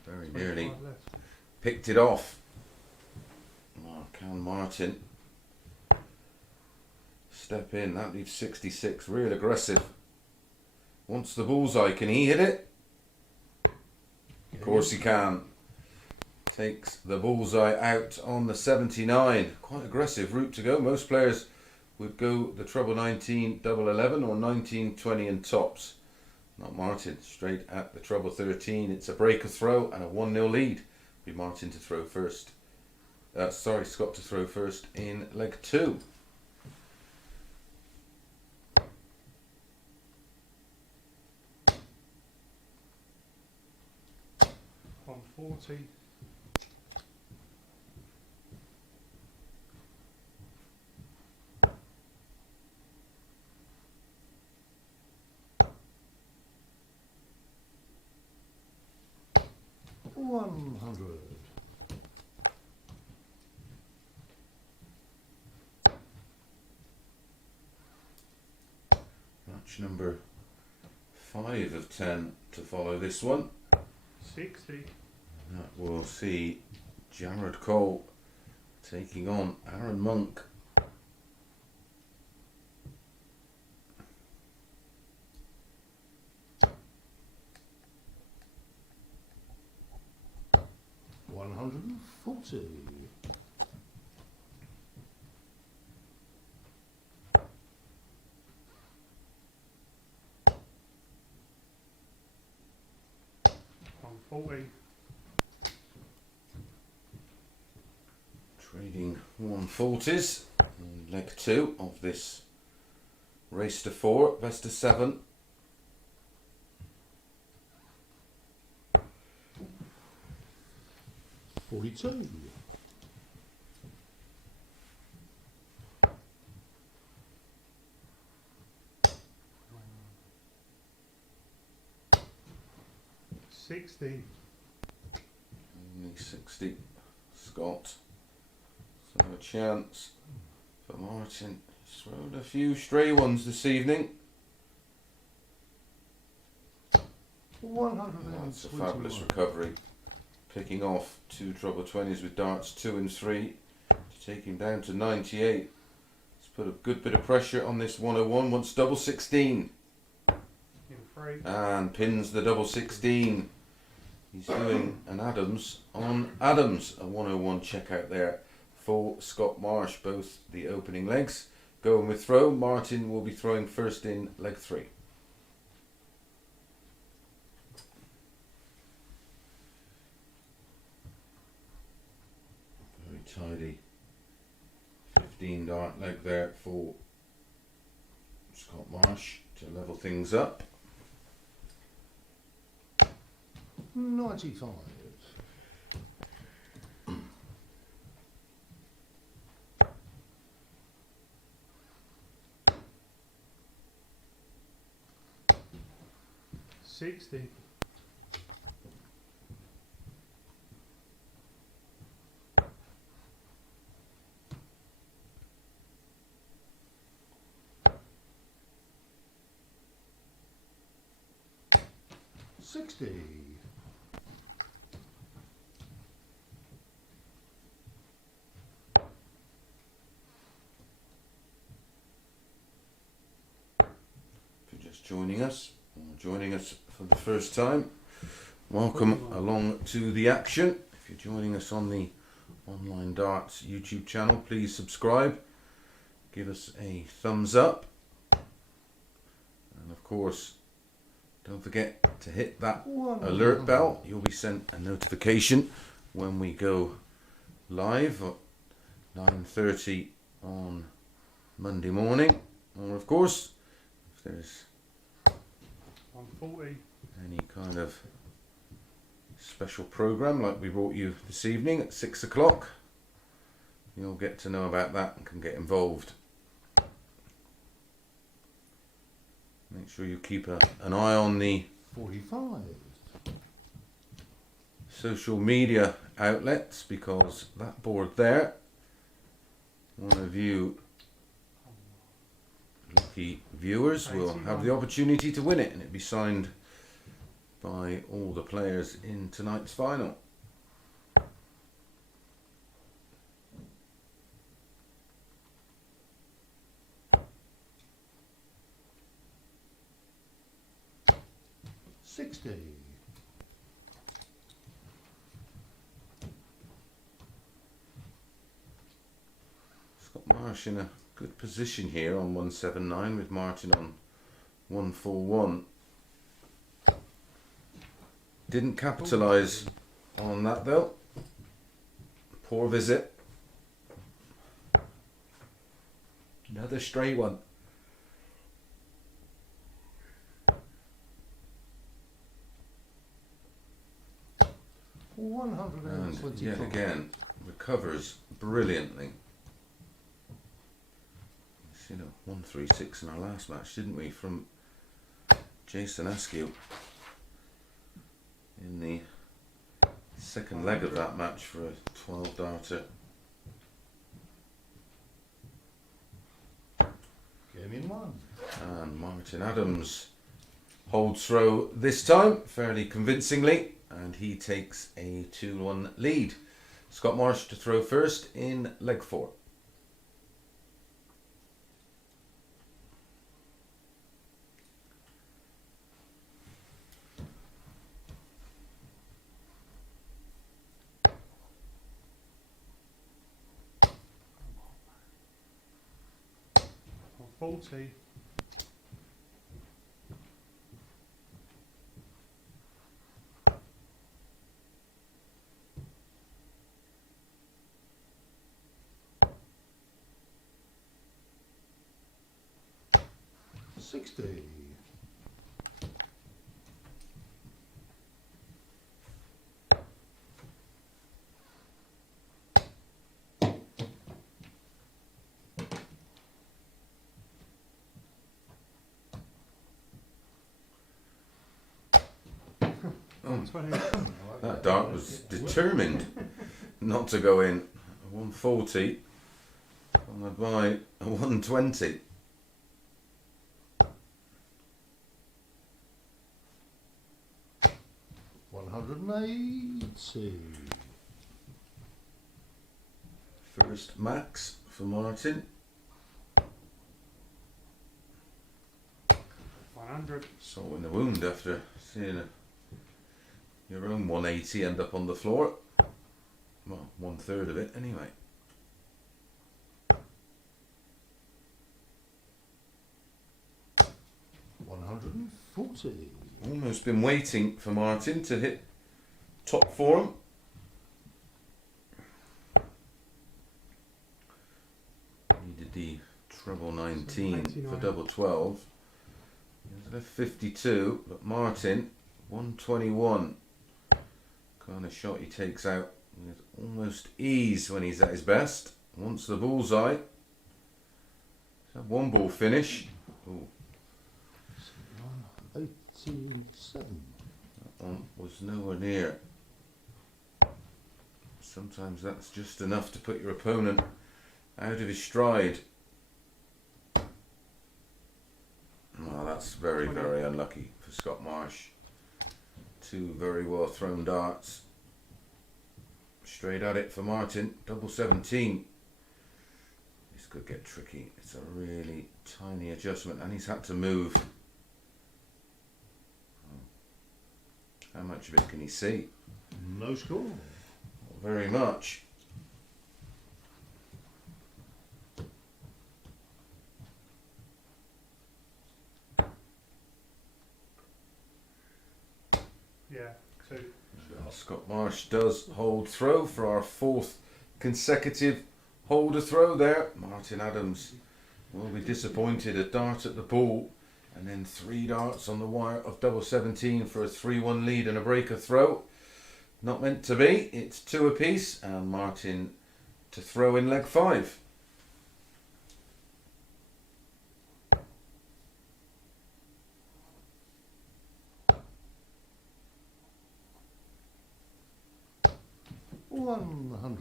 Very nearly 25 left. picked it off. Oh, can Martin step in? That leaves 66. Real aggressive. Wants the bullseye. Can he hit it? Of course he can. Takes the bullseye out on the 79. Quite aggressive route to go. Most players would go the treble 19, double 11, or 19, 20 and tops. Not Martin. Straight at the treble 13. It's a breaker throw and a 1-0 lead. Be Martin to throw first. Scott to throw first in leg 2. 140. 100. 'Match number 5 of 10 to follow this one. 60. That will see Jared Cole taking on Arron Monk. $140. 140. Trading 140s in leg 2 of this race to 4, best of 7. 42. 60. Only 60. Scott. So a chance for Martin. He's thrown a few stray ones this evening. That's a fabulous 121. recovery. Picking off 2 treble 20s with darts 2 and 3 to take him down to 98. Let's put a good bit of pressure on this 101. Wants double 16 In 3. and pins the double 16. He's doing an Adams on Adams. A 101 checkout there for Scott Marsh, both the opening legs. Going with throw. Martin will be throwing first in leg 3. Very tidy 15 dart leg there for Scott Marsh to level things up. 95. 60. 60. If you're just joining us, or joining us for the first time, welcome along to the action. If you're joining us on the Online Darts YouTube channel, please subscribe, give us a thumbs up, and of course don't forget to hit that alert bell. You'll be sent a notification when we go live at 9:30 on Monday morning, or of course if there's 140. any kind of special program like we brought you this evening at 6 o'clock, you'll get to know about that and can get involved. Make sure you keep an eye on the 45. social media outlets, because that board there, one of you lucky viewers will have the opportunity to win it, and it'll be signed by all the players in tonight's final. Scott Marsh in a good position here on 179 with Martin on 141. Didn't capitalise on that though. Poor visit. Another stray one. And yet again recovers brilliantly. You know, 136 in our last match, didn't we, from Jason Askew in the second leg of that match for a 12 darter. Game in one. And Martin Adams holds throw this time fairly convincingly, and he takes a 2-1 lead. Scott Marsh to throw first in leg 4. Faulty. That dart was determined not to go in. 140 followed by a 120. First max for Martin. 100. Salt in the wound after seeing your own 180 end up on the floor. Well, 1/3 of it anyway. Almost been waiting for Martin to hit top form. Needed the treble 19 for double 12. He was left 52, but Martin 121. Kind of shot he takes out with almost ease when he's at his best. Wants the bullseye. One ball finish. Ooh. 87. That one was nowhere near. Sometimes that's just enough to put your opponent out of his stride. Well, that's very, very unlucky for Scott Marsh. Two very well thrown darts. Straight at it for Martin. Double 17. This could get tricky. It's a really tiny adjustment, and he's had to move. How much of it can he see? No score. Not very much. Yeah, 2. Scott Marsh does hold throw for our 4th consecutive holder throw there. Martin Adams will be disappointed. A dart at the ball and then 3 darts on the wire of double 17 for a 3-1 lead and a breaker throw. Not meant to be. It's 2 apiece and Martin to throw in leg 5. $100.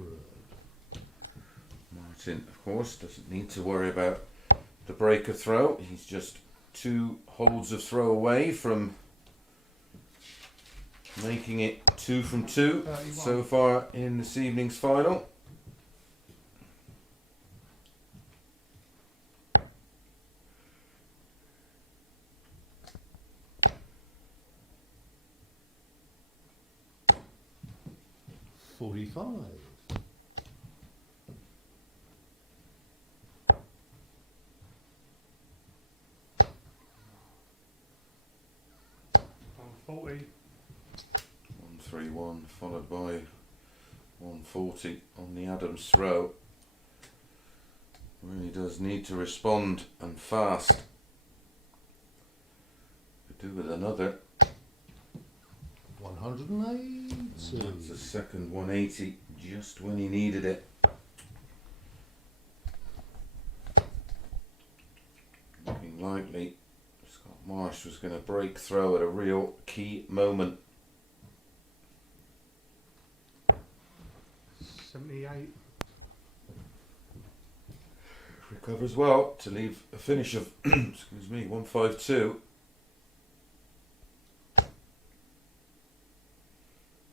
Martin, of course, doesn't need to worry about the breaker throw. He's just 2 holds of throw away from making it 2 from 2 31. so far in this evening's final. $45. On 40. 131 followed by 140 on the Adams throw. Really does need to respond and fast. Could do with another. 180. That's the second 180 just when he needed it. Looking likely Scott Marsh was going to break throw at a real key moment. 78. Recovers well to leave a finish of excuse me 152.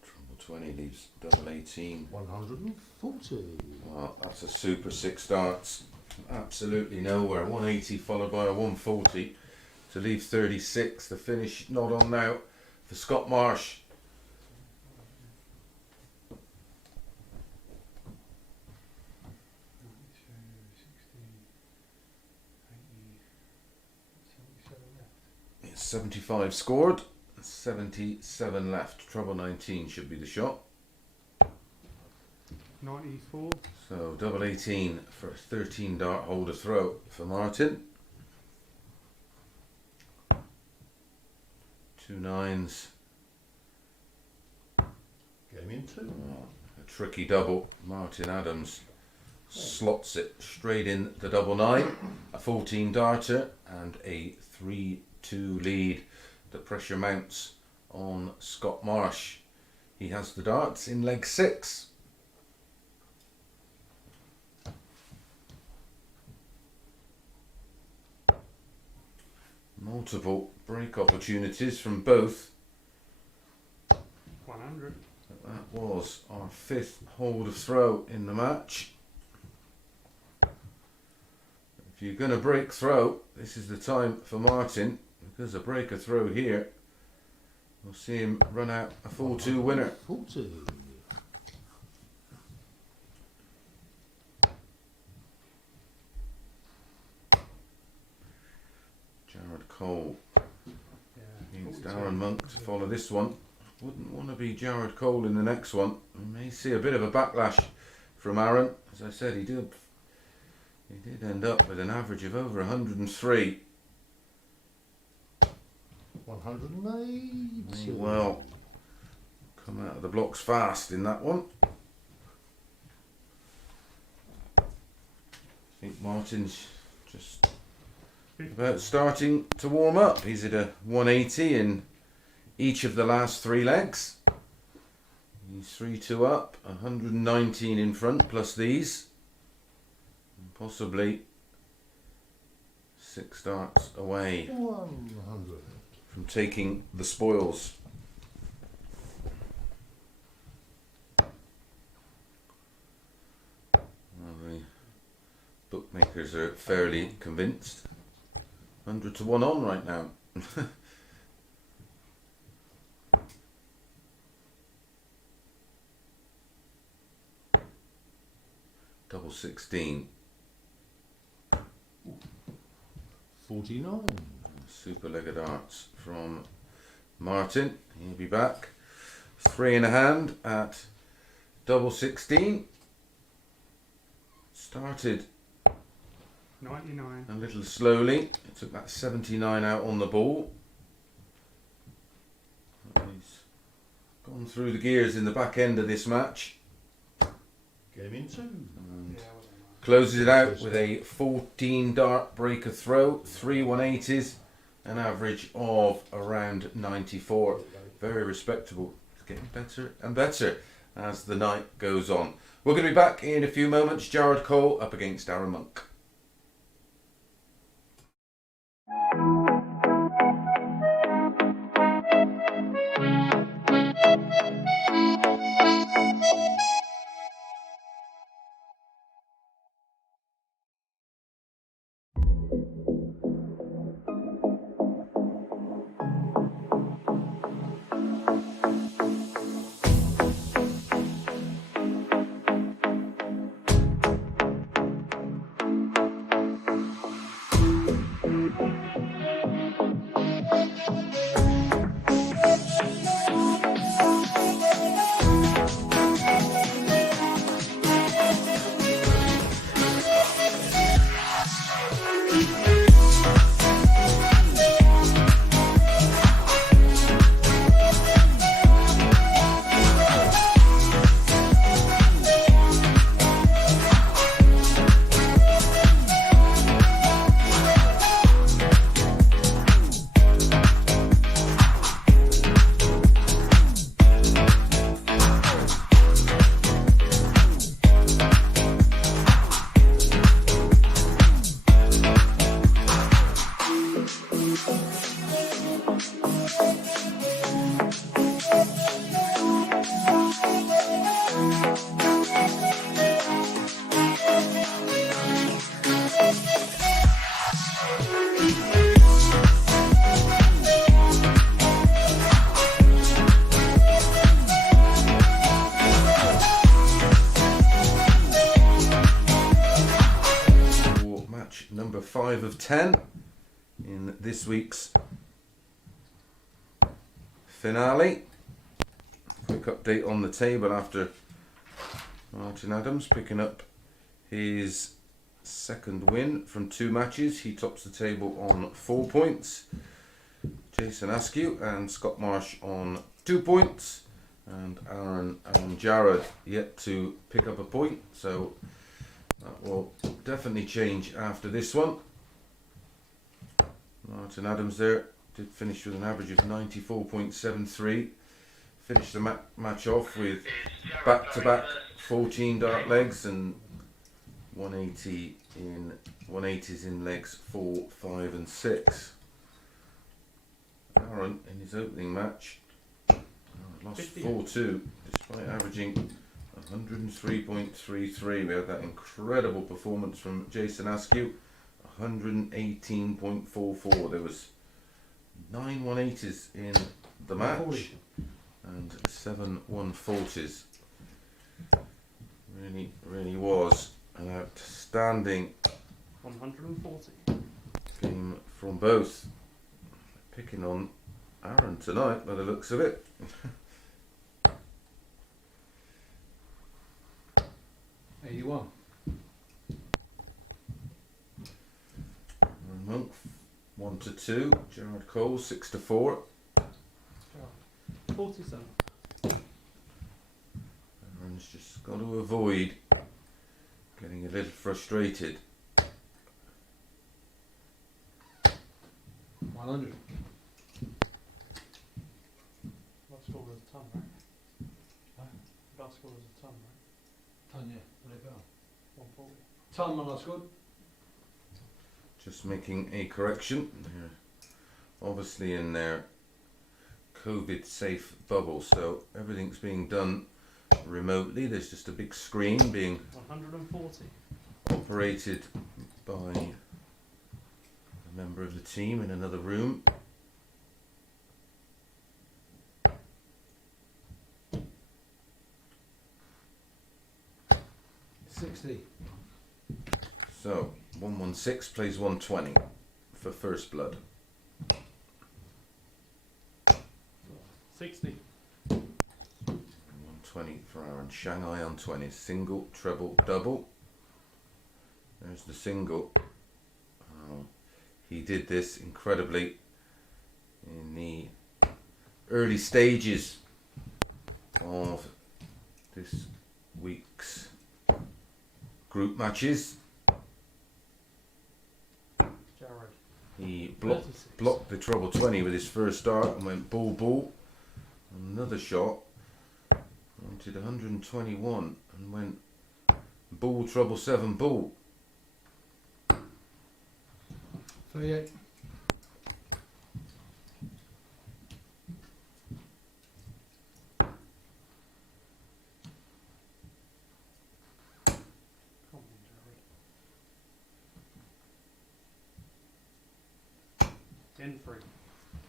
Trouble 20 leaves double 18. 140. Well, that's a super 6 darts. Absolutely nowhere. 180 followed by a 140 to leave 36. The finish not on now for Scott Marsh. It's 75 scored, 77 left. Trouble 19 should be the shot. 94. So double 18 for a 13 dart holder throw for Martin. 2 9s. Game in 2. A tricky double. Martin Adams slots it straight in the double 9. A 14 darter and a 3-2 lead. The pressure mounts on Scott Marsh. He has the darts in leg 6. Multiple break opportunities from both. 100. That was our 5th hold of throw in the match. If you're going to break throw, this is the time for Martin, because a breaker throw here, we'll see him run out a full 2 winner. 40. Jared Cole Yeah. against 42. Arron Monk to follow this one. Wouldn't want to be Jared Cole in the next one. We may see a bit of a backlash from Arron. As I said, he did end up with an average of over 103. 180. May well come out of the blocks fast in that one. I think Martin's just about starting to warm up. He's at a 180 in each of the last 3 legs. He's 3-2 up, 119 in front plus these. And possibly 6 darts away 100. from taking the spoils. bookmakers are fairly convinced. 100 to 1 on right now. Double 16. 49. Super leg of darts from Martin. He'll be back. 3 in a hand at double 16. Started 99. a little slowly. It took that 79 out on the ball. He's gone through the gears in the back end of this match. Game in 2. And Yeah, I wasn't right. closes it out with a 14 dart breaker throw, 3 180s, an average of around 94. Very respectable. It's getting better and better as the night goes on. We're going to be back in a few moments. Jared Cole up against Arron Monk. Number 5 of 10 in this week's finale. Quick update on the table after Martin Adams picking up his second win from 2 matches. He tops the table on 4 points. Jason Askew and Scott Marsh on 2 points, and Arron and Jared yet to pick up a point, so that will definitely change after this one. Martin Adams there did finish with an average of 94.73. Finished the match off with back-to-back 14 dart legs and 180s in legs 4, 5 and 6. Arron in his opening match lost 4-2 despite averaging 103.33. We had that incredible performance from Jason Askew, 118.44. There was 9 180s in the match and 7 140s. Really was an outstanding 140. game from both. Picking on Arron tonight by the looks of it. 81. Monk 1-2. Jared Cole 6-4. 47. Arron's just got to avoid getting a little frustrated. 100. Last score was a ton, right? Huh? Last score was a ton, right? Ton, yeah. What did it go? 140. Ton, my last score. Just making a correction. They're obviously in their COVID safe bubble, so everything's being done remotely. There's just a big screen being 140. operated by a member of the team in another room. $60. So 116 plays 120 for first blood. 60. 120 for Arron. Shanghai on 20. Single, treble, double. There's the single. He did this incredibly in the early stages of this week's group matches. Jared. He 36. blocked the treble 20 with his first dart and went bull bull. Another shot. Wanted 121 and went bull treble 7 bull. 38. Come on, Jared. In 3.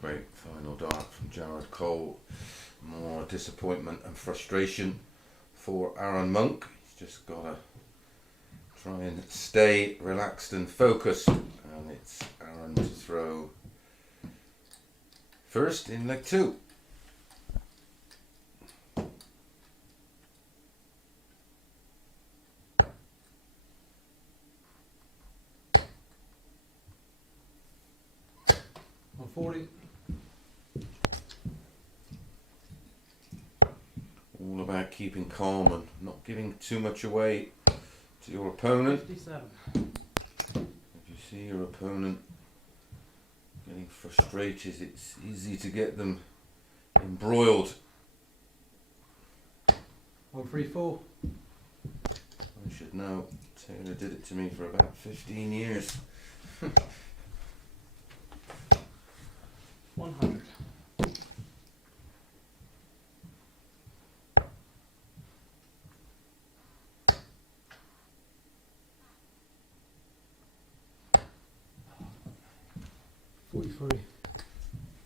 Great final dart from Jared Cole. More disappointment and frustration for Arron Monk. He's just got to try and stay relaxed and focused. And it's Arron to throw first in leg 2. On 40. All about keeping calm and not giving too much away to your opponent. 57. If you see your opponent getting frustrated, it's easy to get them embroiled. 134. I should know. Taylor did it to me for about 15 years. 100.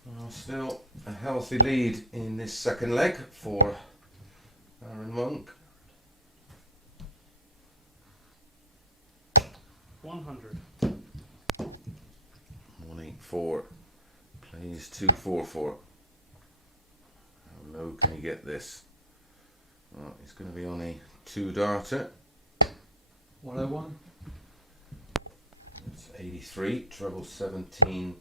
Well, still a healthy lead in this second leg for Arron Monk. 100. 184 plays 244. How low can he get this? Well, he's going to be on a 2-darter. 101. It's 83, treble 17,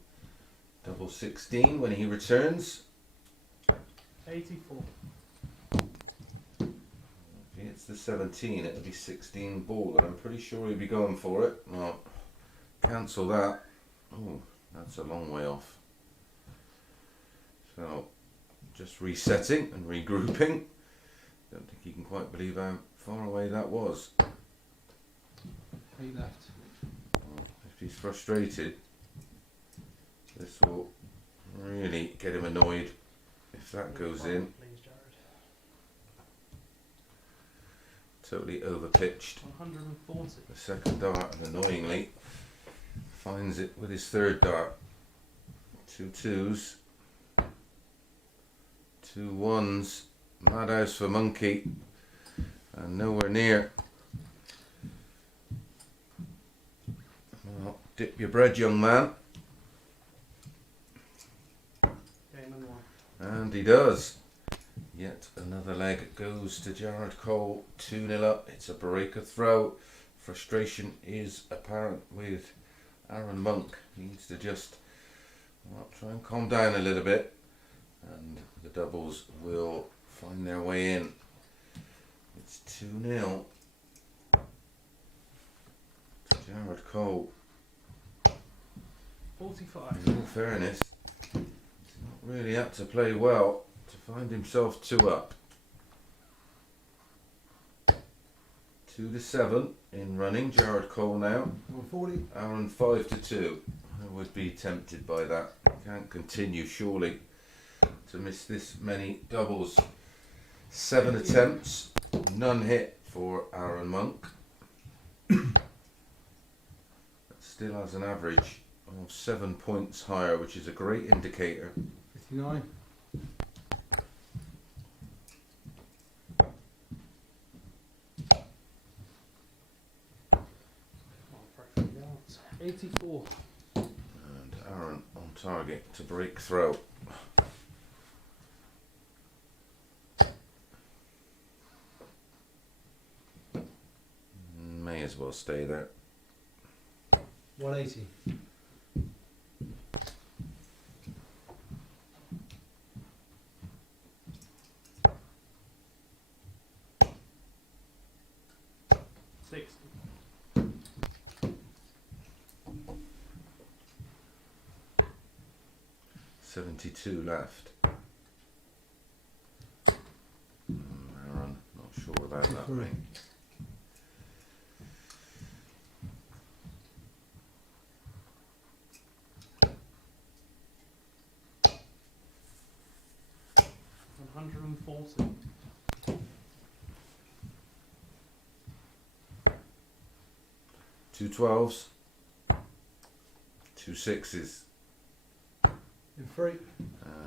double 16 when he returns. 84. If he hits the 17, it'll be 16 ball, and I'm pretty sure he'll be going for it. Well, cancel that. Oh, that's a long way off. So, just resetting and regrouping. Don't think he can quite believe how far away that was. 8 left. Well, if he's frustrated, this will really get him annoyed if that goes in. Please, Jared. Totally overpitched. 140. The second dart, and annoyingly finds it with his third dart. 2 2s, 2 1s, madhouse for Monkey, and nowhere near. Well, dip your bread, young man. Game and 1. And he does. Yet another leg goes to Jared Cole, 2-0 up. It's a breaker throw. Frustration is apparent with Arron Monk. Needs to just try and calm down a little bit, and the doubles will find their way in. It's 2-0 to Jared Cole. 45. In all fairness, he's not really had to play well to find himself 2 up. 2-7 in running. Jared Cole now. 140. Arron 5-2. I would be tempted by that. Can't continue surely to miss this many doubles. 7 attempts, none hit for Arron Monk. still has an average of 7 points higher, which is a great indicator. 59. I'll break 3 yards. 84. And Arron on target to break throw. May as well stay there. 180. $72 left. Arron, not sure about that. 3. $140. Two 12s, two 6s, In 3.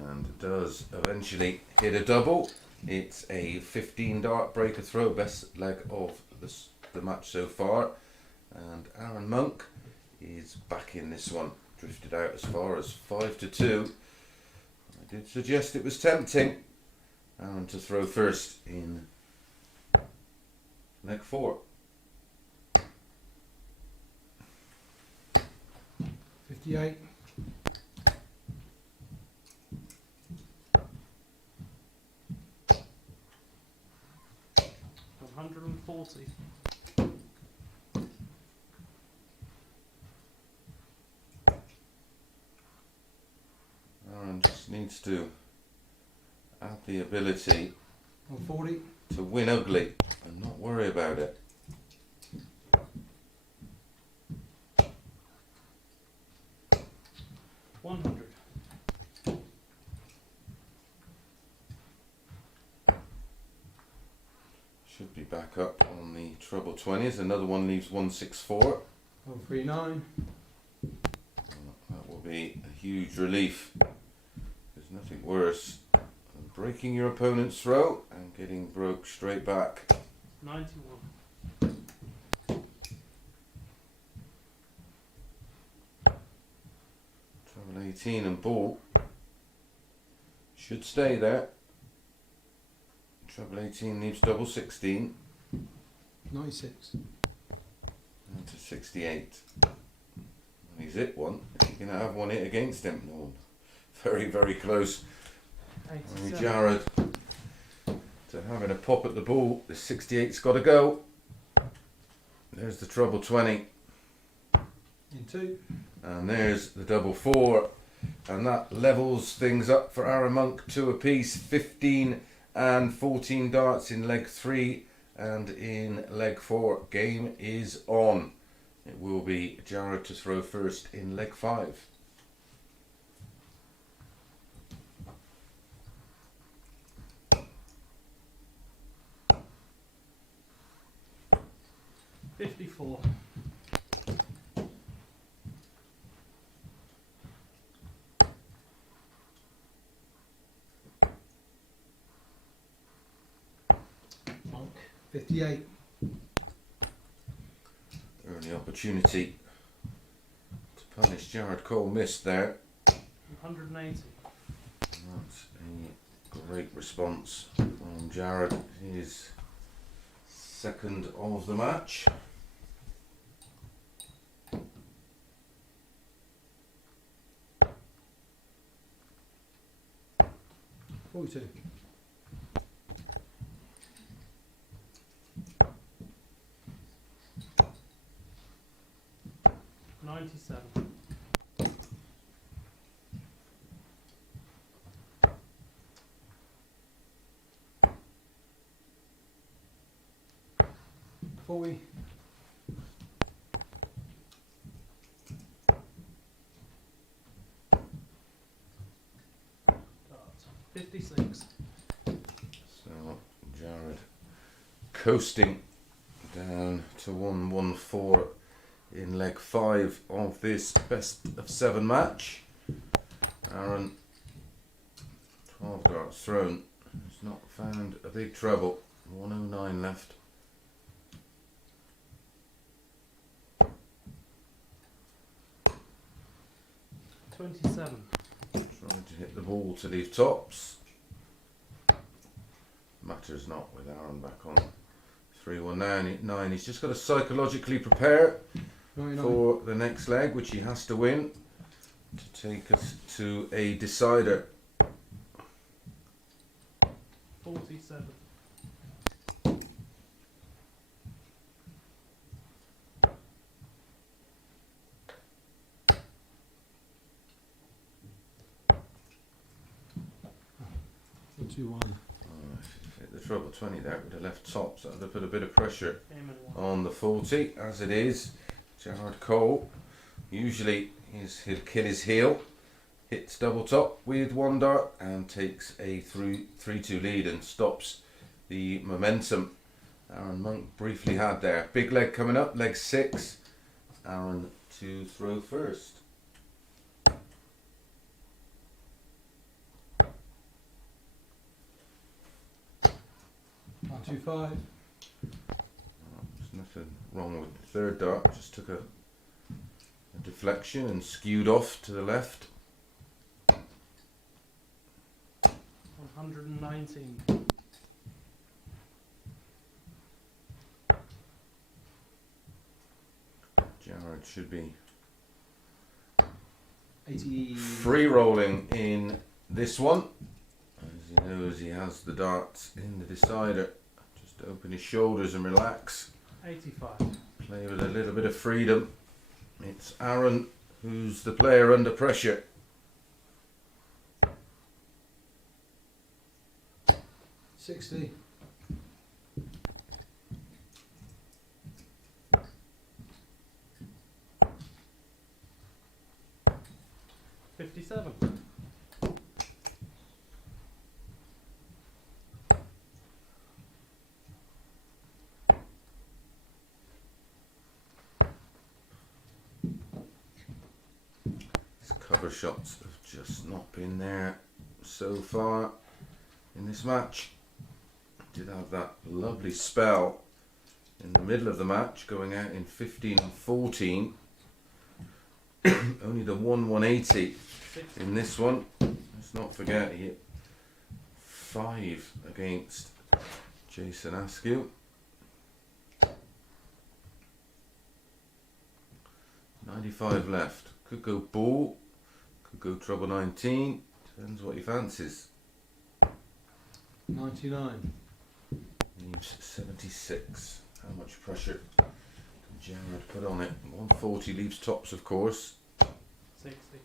and does eventually hit a double. It's a 15 dart breaker throw, best leg of the match so far. And Arron Monk is back in this one, drifted out as far as 5-2. I did suggest it was tempting Arron to throw first in leg 4. 58. $140. Arron just needs to add the ability 140. to win ugly and not worry about it. $100. Should be back up on the treble 20s. Another one leaves 164. 139. That will be a huge relief. There's nothing worse than breaking your opponent's throw and getting broke straight back. 91. Treble 18 and ball should stay there. Treble 18 leaves double 16. 96. And to 68. And he's hit one. Is he going to have one hit against him? No. Very, very close. Only 87. Jared to having a pop at the ball. The 68's got to go. There's the treble 20. In 2. And there's the double 4. And that levels things up for Arron Monk, 2 apiece. 15 and 14 darts in leg 3 and in leg 4. Game is on. It will be Jared to throw first in leg 5. $54. Monk. 58. Early opportunity to punish Jared Cole, missed there. 180. That's a great response from Jared. His second of the match. $42. $97. $40. Darts. 56. So Jared coasting down to 114 in leg 5 of this best of 7 match. Arron, 12 darts thrown, has not found a big treble. 109 left. 27. Trying to hit the ball to leave tops. Matters not with Arron back on 3-1-9. He's just got to psychologically prepare 99. for the next leg, which he has to win to take us to a decider. 47. One, 2, 1. Hit the treble 20 there, would have left tops. That would have put a bit of pressure Game and 1. on the 40. As it is, Gerard Cole usually he'll kill his heel, hits double top with 1 dart and takes a 3-2 lead and stops the momentum Arron Monk briefly had there. Big leg coming up, leg 6. Arron to throw first. 1, 2, 5. There's nothing wrong with the 3rd dart, just took a deflection and skewed off to the left. 119. Gerard should be 80. free rolling in this one, as he knows he has the darts in the decider. Just open his shoulders and relax, 85. play with a little bit of freedom. It's Arron who's the player under pressure. 60. 57. His cover shots have just not been there so far in this match. Did have that lovely spell in the middle of the match, going out in 15-14. Only the 1-180 in this one. Let's not forget he hit 5 against Jason Askew. 95 left. Could go ball, could go treble 19. Depends what he fancies. 99. Leaves 76. How much pressure can Gerard put on it? 140 leaves tops, of course. 60.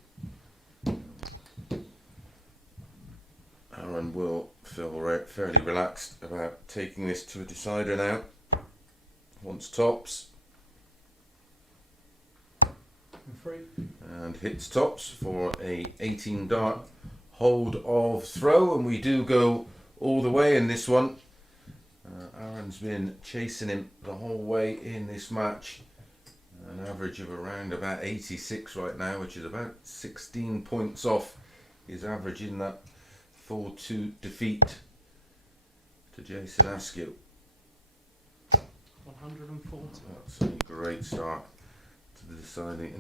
Arron will feel fairly relaxed about taking this to a decider now. Wants tops And 3. and hits tops for a 18 dart hold of throw, and we do go all the way in this one. Arron's been chasing him the whole way in this match. An average of around about 86 right now, which is about 16 points off his average in that 4-2 defeat to Jason Askew. 140. That's a great start to the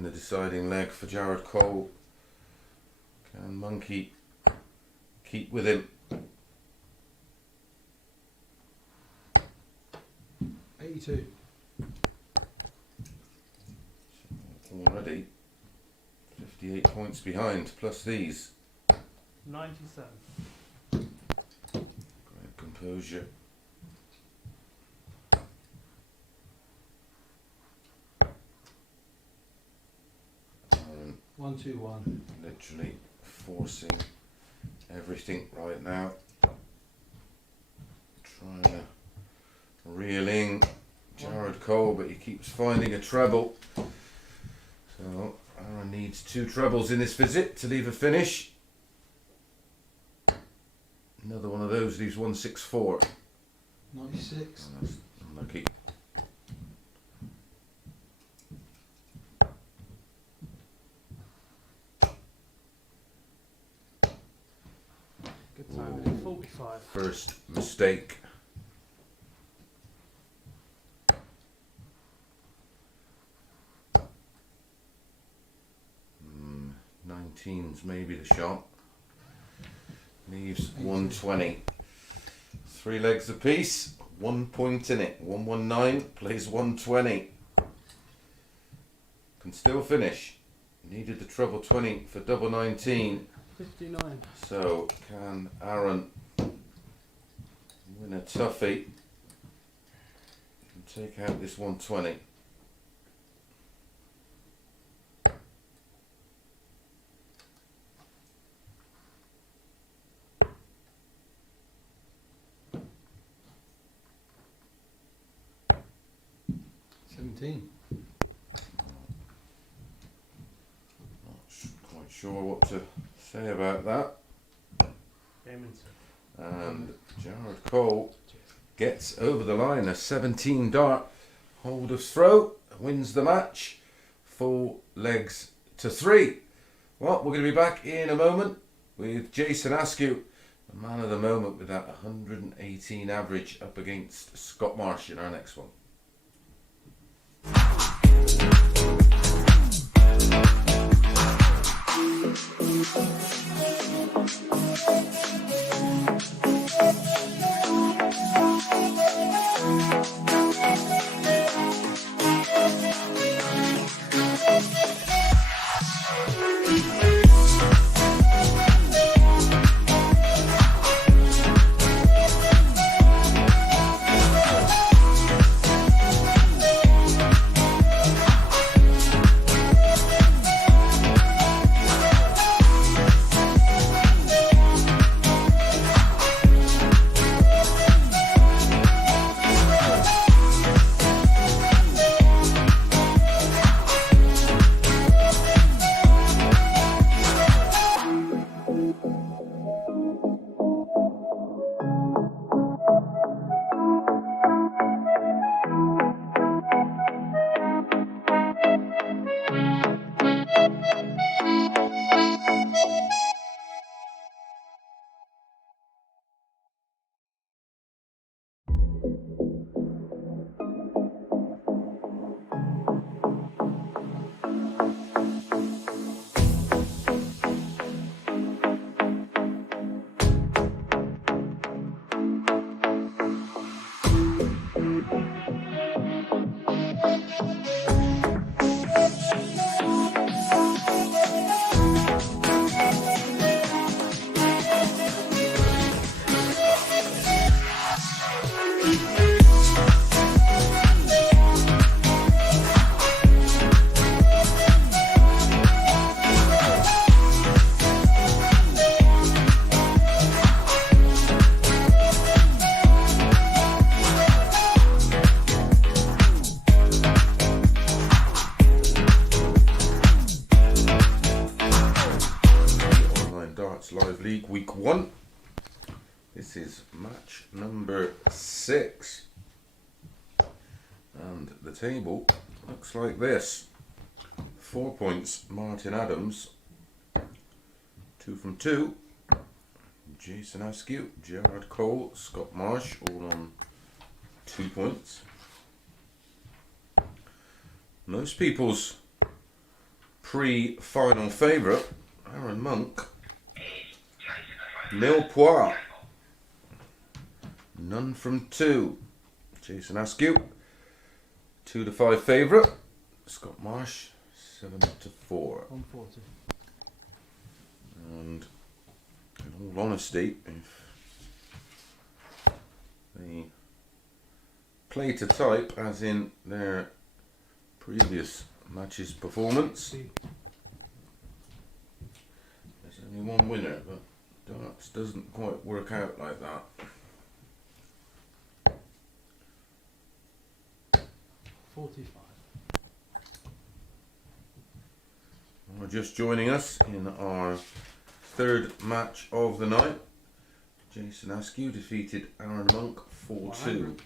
deciding leg for Gerard Cole. Can Monkey keep with him? 82. Already 58 points behind, plus these. 97. Great composure. Arron 1, 2, 1. literally forcing everything right now. Trying to reel in Gerard Cole, but he keeps finding a treble. So Arron needs 2 trebles in this visit to leave a finish. Another one of those leaves 164. 96. Oh, that's unlucky. 45. First mistake. 19's maybe the shot. Leaves 120. 3 legs apiece, 1 point in it. 119 plays 120. Can still finish. Needed the treble 20 for double 19. 59. So can Arron win a toughie and take out this 120? Quite sure what to say about that. Game into. And Jared Cole gets over the line, a 17 dart hold of throw, wins the match, 4 legs to 3. Well, we're going to be back in a moment with Jason Askew, the man of the moment with that 118 average up against Scott Marsh in our next one. Live League Week 1. This is match number 6. And the table looks like this. 4 points, Martin Adams. 2 from 2. Jason Askew, Gerard Cole, Scott Marsh, all on 2 points. Most people's pre-final favourite, Arron Monk. Nil points. None from 2. Jason Askew. 2 to 5 favourite. Scott Marsh. 7 to 4. 140. And in all honesty, if they play to type, as in their previous match's performance, there's only one winner, but darts doesn't quite work out like that. Just joining us in our 3rd match of the night. Jason Askew defeated Arron Monk 4-2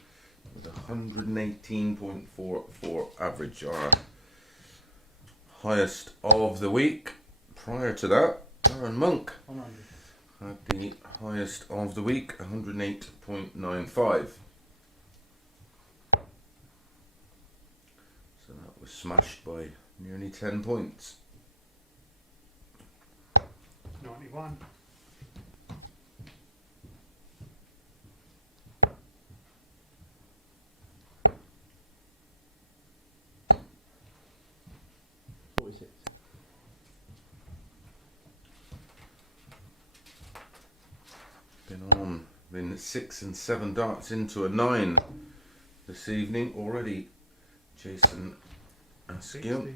with 118.44 average, our highest of the week. Prior to that, Arron Monk 100. had the highest of the week, 108.95. So that was smashed by nearly 10 points. 91. Been 6 and 7 darts into a 9 this evening already. Jason Askew. 60.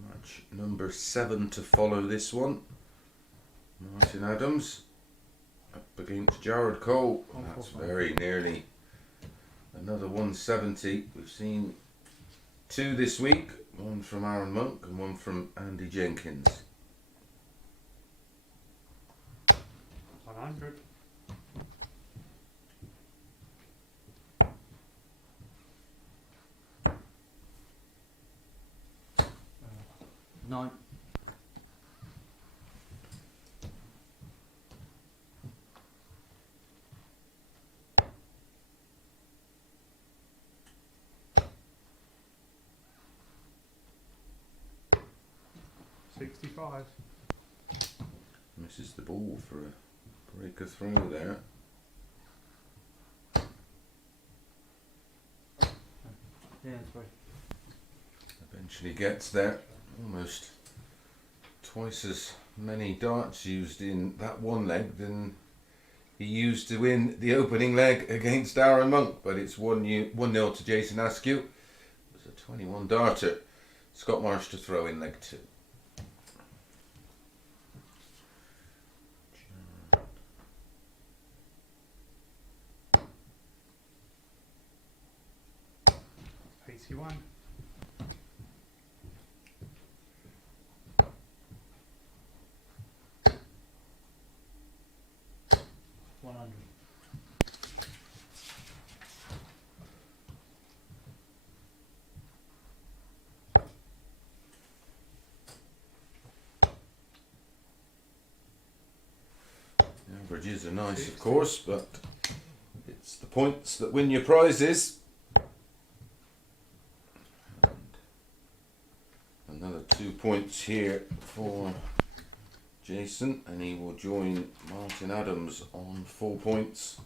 Match number 7 to follow this one. Martin Adams up against Jared Cole. That's very nearly another 170. We've seen 2 this week, one from Aaron Monk and one from Andy Jenkins. 100. Nine. $65. Misses the ball for a breaker throw there. Yeah, that's right. Eventually gets there. Almost twice as many darts used in that one leg than he used to win the opening leg against Arron Monk, but it's 1-0 to Jason Askew. It was a 21 darter. Scott Marsh to throw in leg 2. $81. The averages are nice, of course, but it's the points that win your prizes. And another 2 points here for Jason, and he will join Martin Adams on 4 points,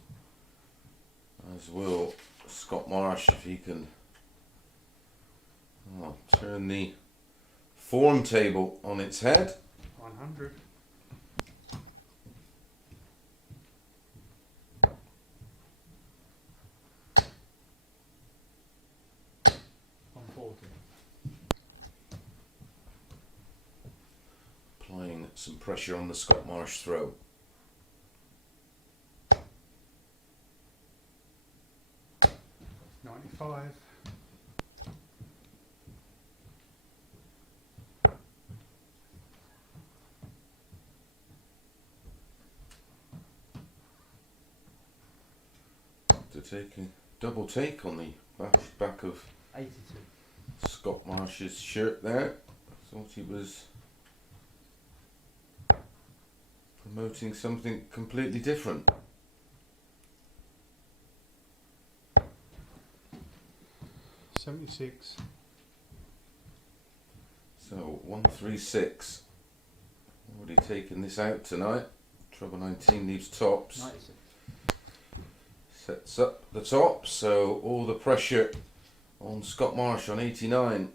as will Scott Marsh if he can turn the form table on its head. 100. Applying some pressure on the Scott Marsh throw. $95. To take a double take on the back of 82. Scott Marsh's shirt there. I thought he was promoting something completely different. $76. So 136. Already taken this out tonight. Trouble 19 leaves tops. 96. Sets up the top, so all the pressure on Scott Marsh on 89.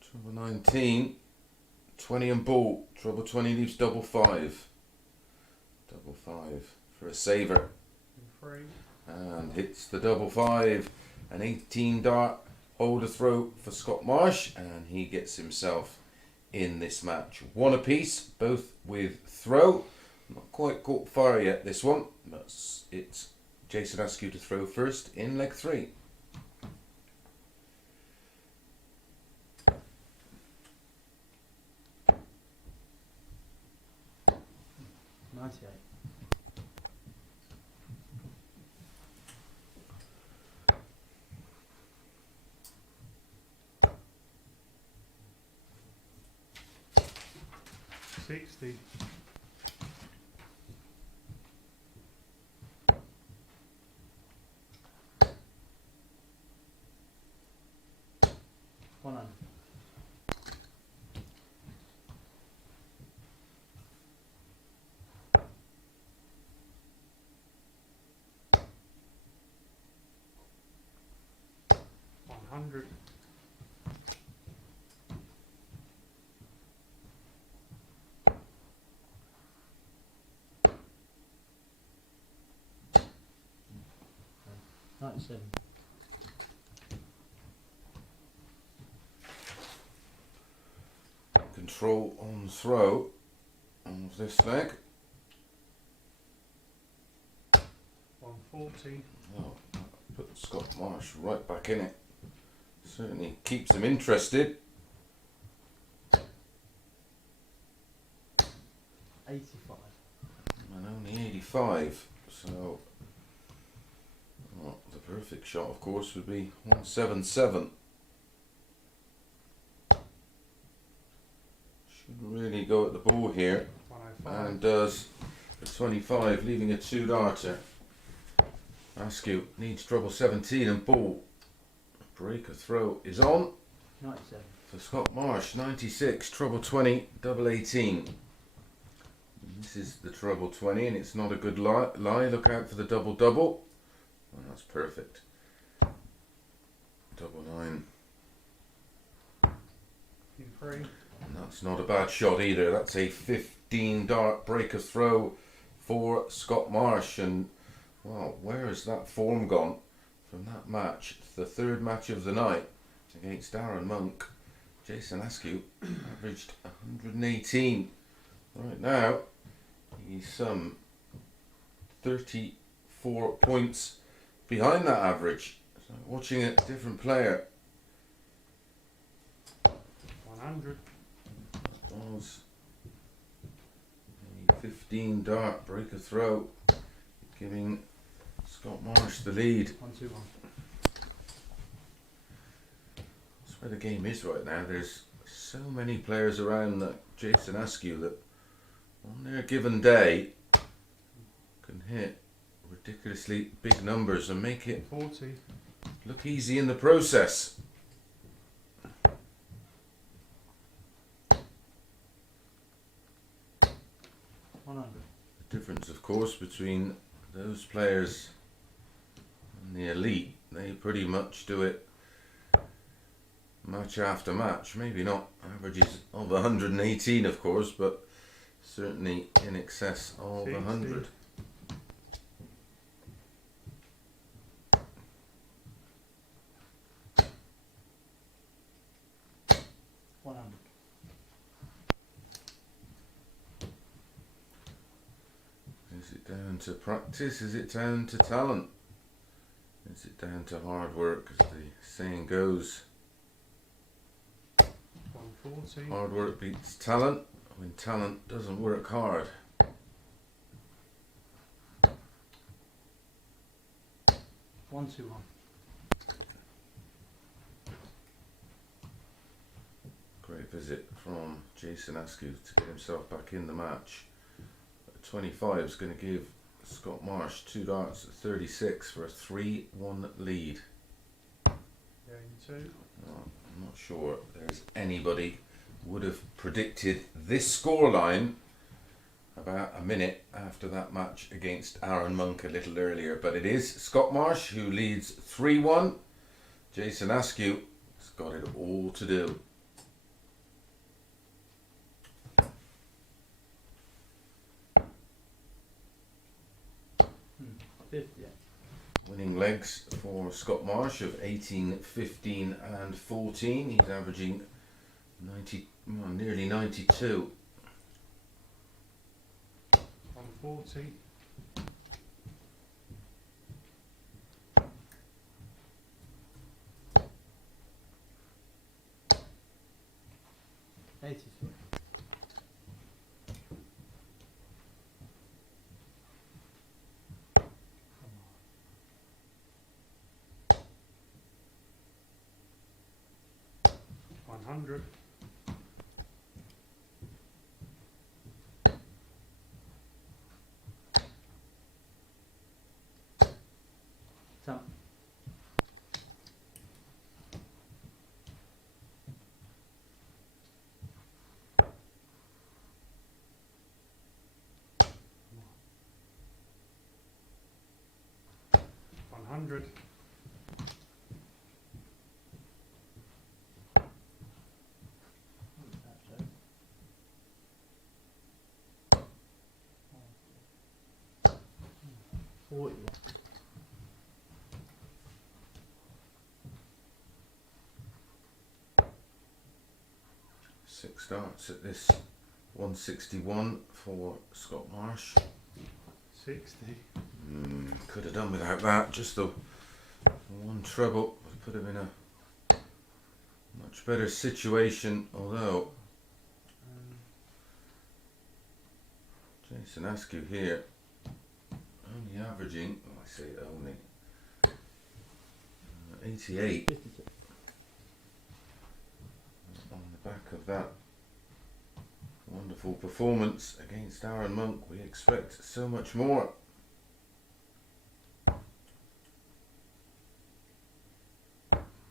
Trouble 19. 20 and ball. Trouble 20 leaves double 5. Double 5 for a saver. Free. And hits the double 5. An 18 dart holder throw for Scott Marsh, and he gets himself in this match. 1 apiece, both with throw. Not quite caught fire yet, this one, but it's Jason Askew to throw first in leg 3. $60. 100. $100. 97. Control on throw of this leg. 140. Oh, put Scott Marsh right back in it. Certainly keeps him interested. 85. And only 85. So, well, the perfect shot, of course, would be 177. Should really go at the ball here. 105. And does for 25, leaving a 2-darter. Askew needs treble 17 and ball. Breaker throw is on 97. for Scott Marsh. 96, treble 20, double 18. This is the treble 20 and it's not a good lie. Look out for the double double. Oh, that's perfect. Double 9. In 3. And that's not a bad shot either. That's a 15-dart breaker throw for Scott Marsh. And, well, where has that form gone from that match? It's the third match of the night against Arron Monk. Jason Askew averaged 118. Right now, he's some 34 points behind that average. So watching a different player. 100. Was a 15-dart breaker throw, giving Scott Marsh the lead. 121. That's where the game is right now. There's so many players around that Jason Askew that on their given day can hit ridiculously big numbers and make it 40. look easy in the process. The difference, of course, between those players and the elite, they pretty much do it match after match. Maybe not averages of 118, of course, but certainly in excess of 100. 100. Is it down to practice? Is it down to talent? Is it down to hard work, as the saying goes? 140. Hard work beats talent when talent doesn't work hard. 121. Great visit from Jason Askew to get himself back in the match. 25 is going to give Scott Marsh 2 darts at 36 for a 3-1 lead. Game 2. I'm not sure there's anybody would have predicted this scoreline about a minute after that match against Arron Monk a little earlier, but it is Scott Marsh who leads 3-1. Jason Askew has got it all to do. 50. Winning legs for Scott Marsh of 18, 15 and 14. He's averaging 90, well, nearly 92. 140. 83. 100. 10. 100. Six darts at this 161 for Scott Marsh. 60. Could have done without that, just the one treble would put him in a much better situation, although Jason Askew here only averaging, well, I say only, 88 on the back of that wonderful performance against Arron Monk. We expect so much more.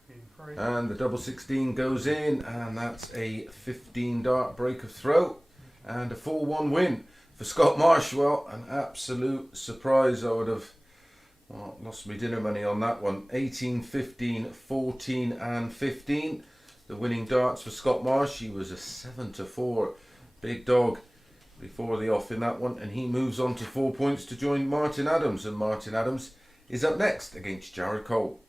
In 3. And the double 16 goes in, and that's a 15 dart break of throw and a 4-1 win for Scott Marsh. Well, an absolute surprise. I would have lost my dinner money on that one. 18, 15, 14 and 15. The winning darts for Scott Marsh. He was a 7-4 big dog before the off in that one, and he moves on to 4 points to join Martin Adams, and Martin Adams is up next against Jared Cole.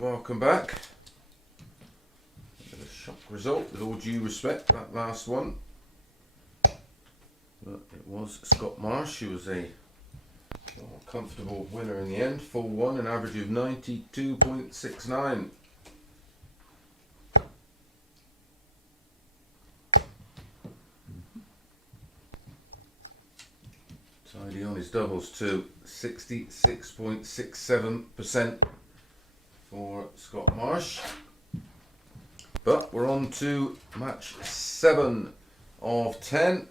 Welcome back. A bit of a shock result, with all due respect, that last one. But it was Scott Marsh who was a comfortable winner in the end. Full one, an average of 92.69. Tidy on his doubles too, 66.67% for Scott Marsh. But we're on to match 7 of 10.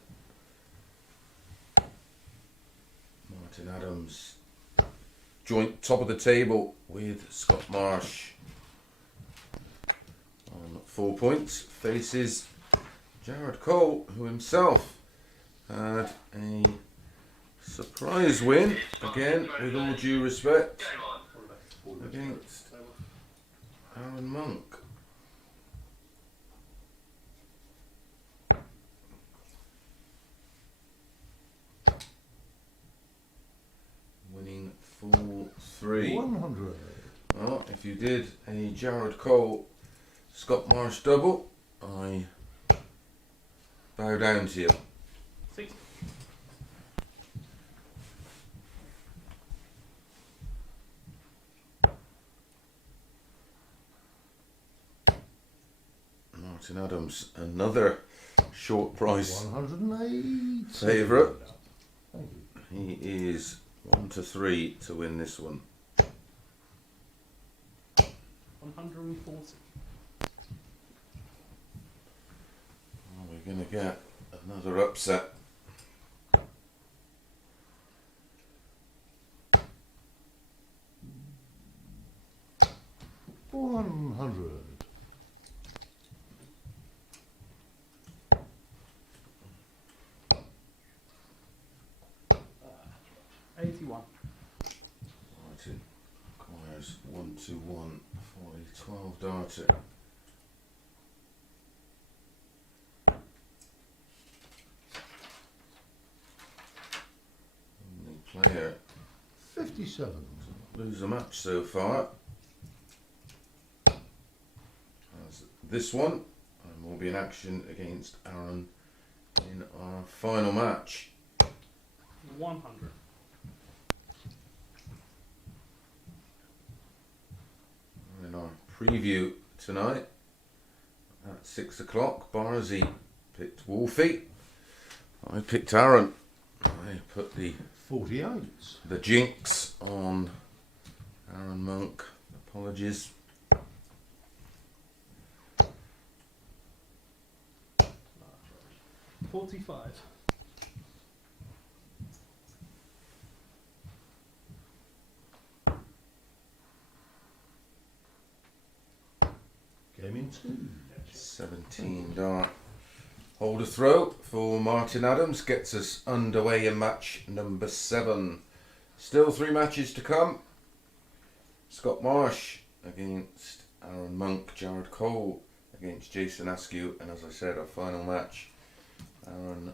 Martin Adams joint top of the table with Scott Marsh on 4 points, faces Jared Cole, who himself had a surprise win, again with all due respect, against Arron Monk. Winning 4-3. 100. Well, if you did a Jared Cole Scott Marsh double, I bow down to you. 60. Martin Adams, another short price 108. favourite. Thank you. He is 1-3 to win this one. 140. We're going to get another upset. $400. 81. Martin requires 1 to 1 for a 12 darter. Only player 57. lose a match so far. As this one, and will be in action against Arron in our final match. 100. In our preview tonight at 6 o'clock, Barzy picked Wolfie. I picked Arron. I put the 48. jinx on Arron Monk. Apologies. 45. Game in 2. 17 dart. Hold a throw for Martin Adams gets us underway in match number 7. Still 3 matches to come. Scott Marsh against Arron Monk, Jared Cole against Jason Askew, and as I said, our final match, Arron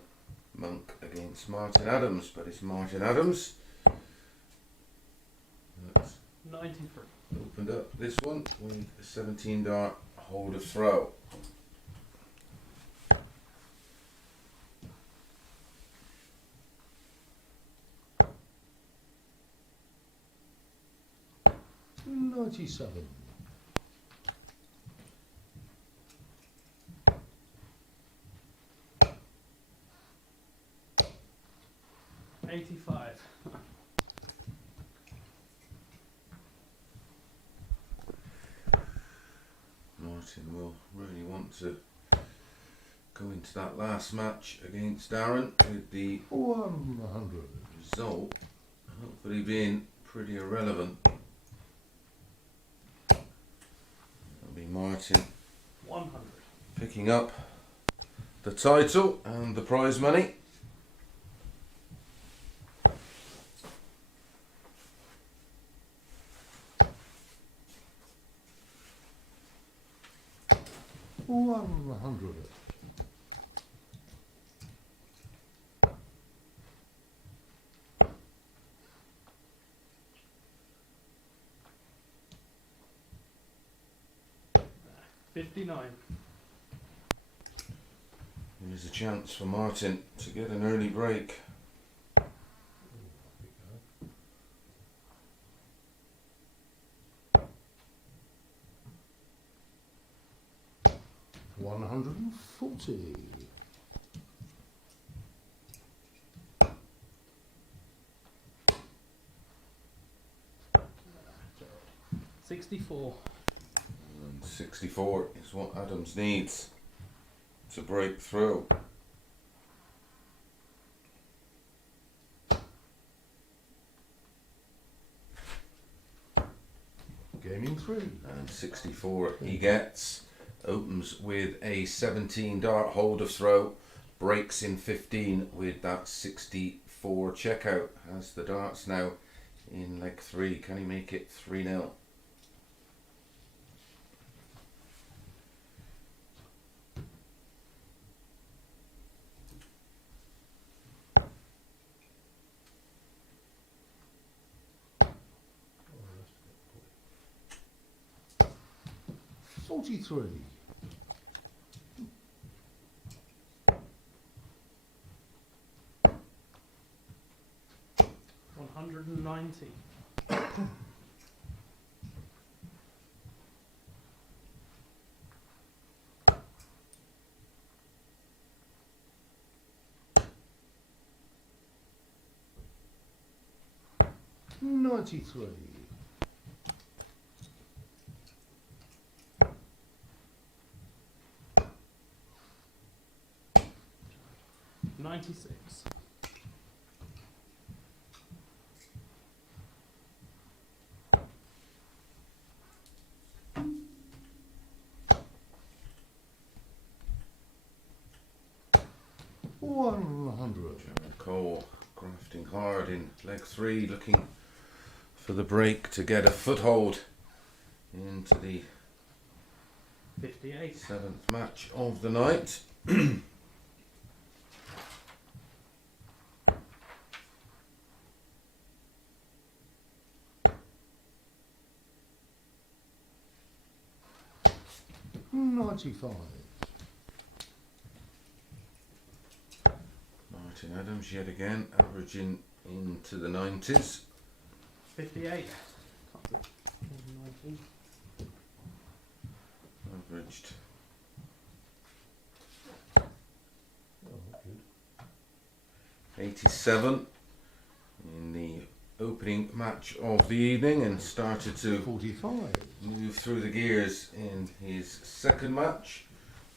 Monk against Martin Adams. But it's Martin Adams that's 93. opened up this one with a 17 dart hold a throw. $97. 85. Martin will really want to go into that last match against Arron with the 100. result hopefully being pretty irrelevant. That'll be Martin 100. picking up the title and the prize money. $100. 59. Here's a chance for Martin to get an early break. $140. 64. And 64 is what Adams needs to break through. Gaming 3. And 64 he gets. Opens with a 17 dart hold of throw. Breaks in 15 with that 64 checkout. Has the darts now in leg 3. Can he make it 3-0? $43. 190. $93. 96. $100. Jared Cole grafting hard in leg 3, looking for the break to get a foothold into the 58. 7th match of the night. 95. Martin Adams yet again averaging into the 90s. 58. Can't do 19. Averaged Oh, good. 87 in the opening match of the evening, and started to 45. move through the gears in his second match,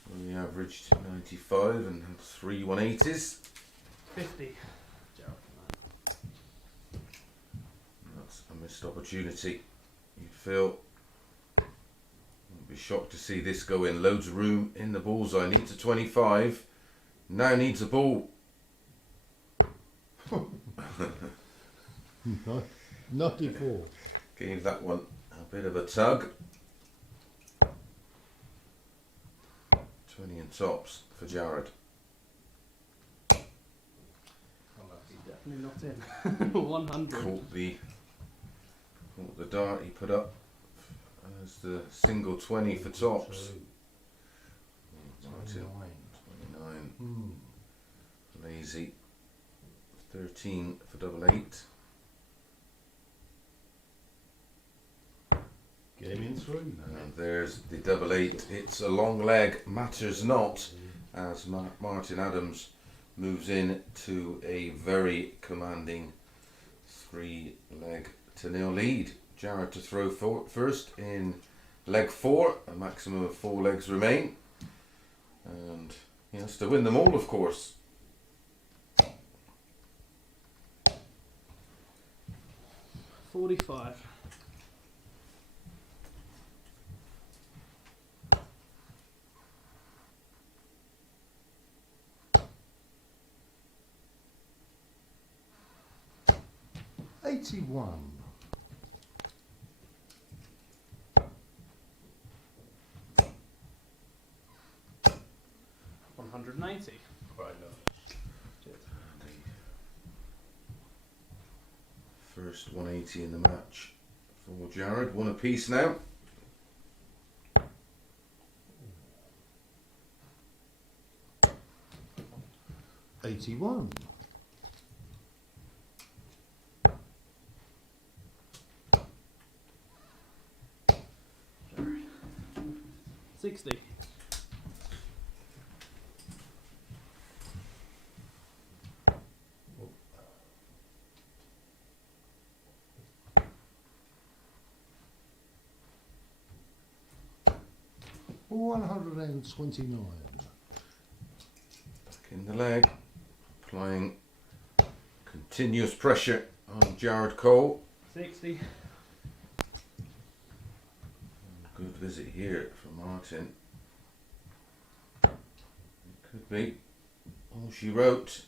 where he averaged 95 and had 3 180s. 50. Gerald. That's a missed opportunity. You'd feel, you'd be shocked to see this go in. Loads of room in the bullseye. Needs a 25. Now needs a ball. 94. Gave that one a bit of a tug. 20 and tops for Jared. Definitely not in. 100. Caught the dart he put up as the single 20 for tops. 29. 29. Lazy. 13 for double 8. Game in 3. And there's the double 8. It's a long leg, matters not, as Martin Adams moves in to a very commanding 3-leg to nil lead. Jared to throw first in leg 4. A maximum of 4 legs remain, and he has to win them all, of course. 45. 81. 180. Right, First 180 in the match for Jared. One apiece now. 81. 60. 129. Back in the leg, applying continuous pressure on Jared Cole. 60. Good visit here from Martin. It could be all she wrote.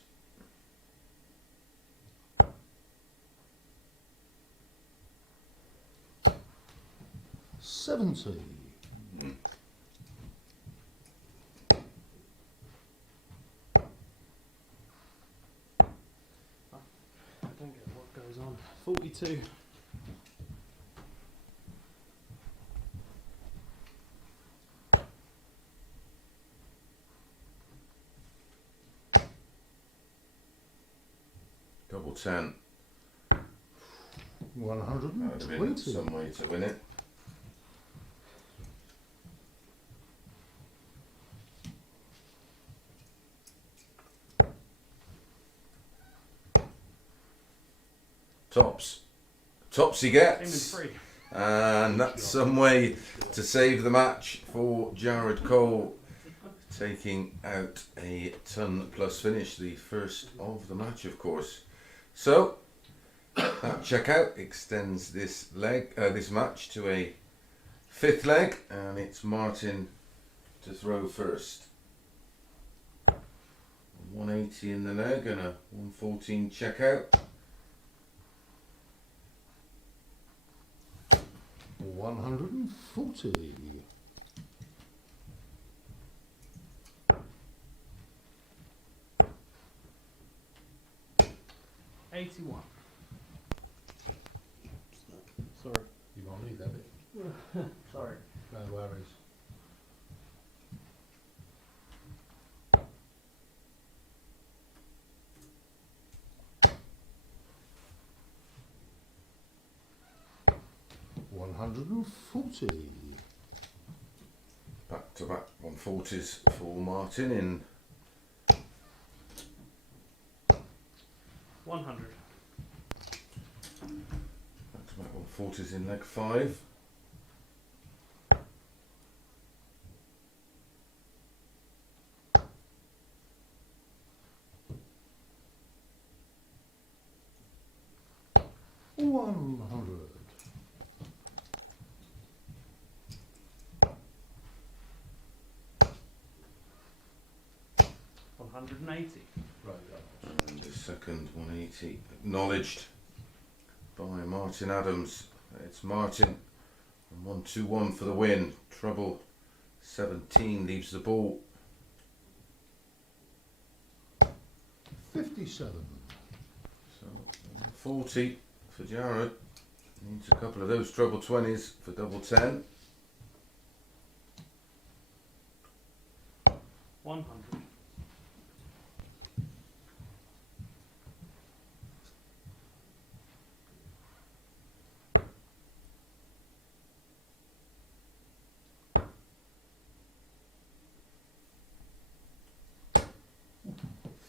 70. I don't get what goes on. 42. 10. That would have been 120. some way to win it. Tops. Tops he gets. Aim in 3. And that's some way to save the match for Jared Cole, taking out a ton plus finish, the first of the match, of course. So that checkout extends this this match to a 5th leg, and it's Martin to throw first. 180 in the leg and a 114 checkout. 140. 81. Sorry. You won't need that bit. Sorry. No worries. $140. Back to back 140s for Martin in 100. back to back 140s in leg 5. $100. 180. Right. And the second 180 acknowledged by Martin Adams. It's Martin and 121 for the win. Treble 17 leaves the ball. 57. So 40 for Jared. Needs a couple of those treble 20s for double 10. 100.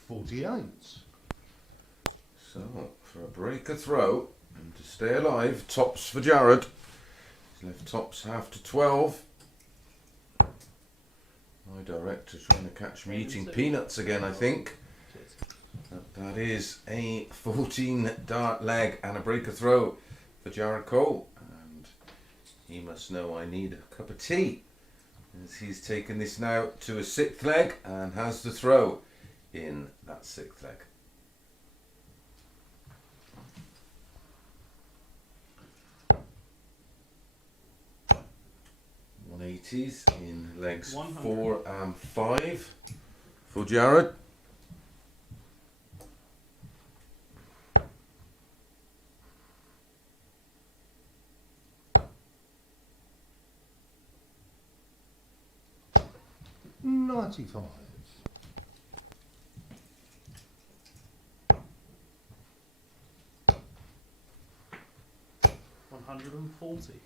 48. So for a breaker throw and to stay alive, tops for Jared. His left tops half to 12. My director trying to catch me eating peanuts again, I think. That is a 14 dart leg and a breaker throw for Jared Cole. And he must know I need a cup of tea, as he's taken this now to a 6th leg and has the throw in that 6th leg. $180s in legs 100. 4 and 5 for Jared. $95. 140.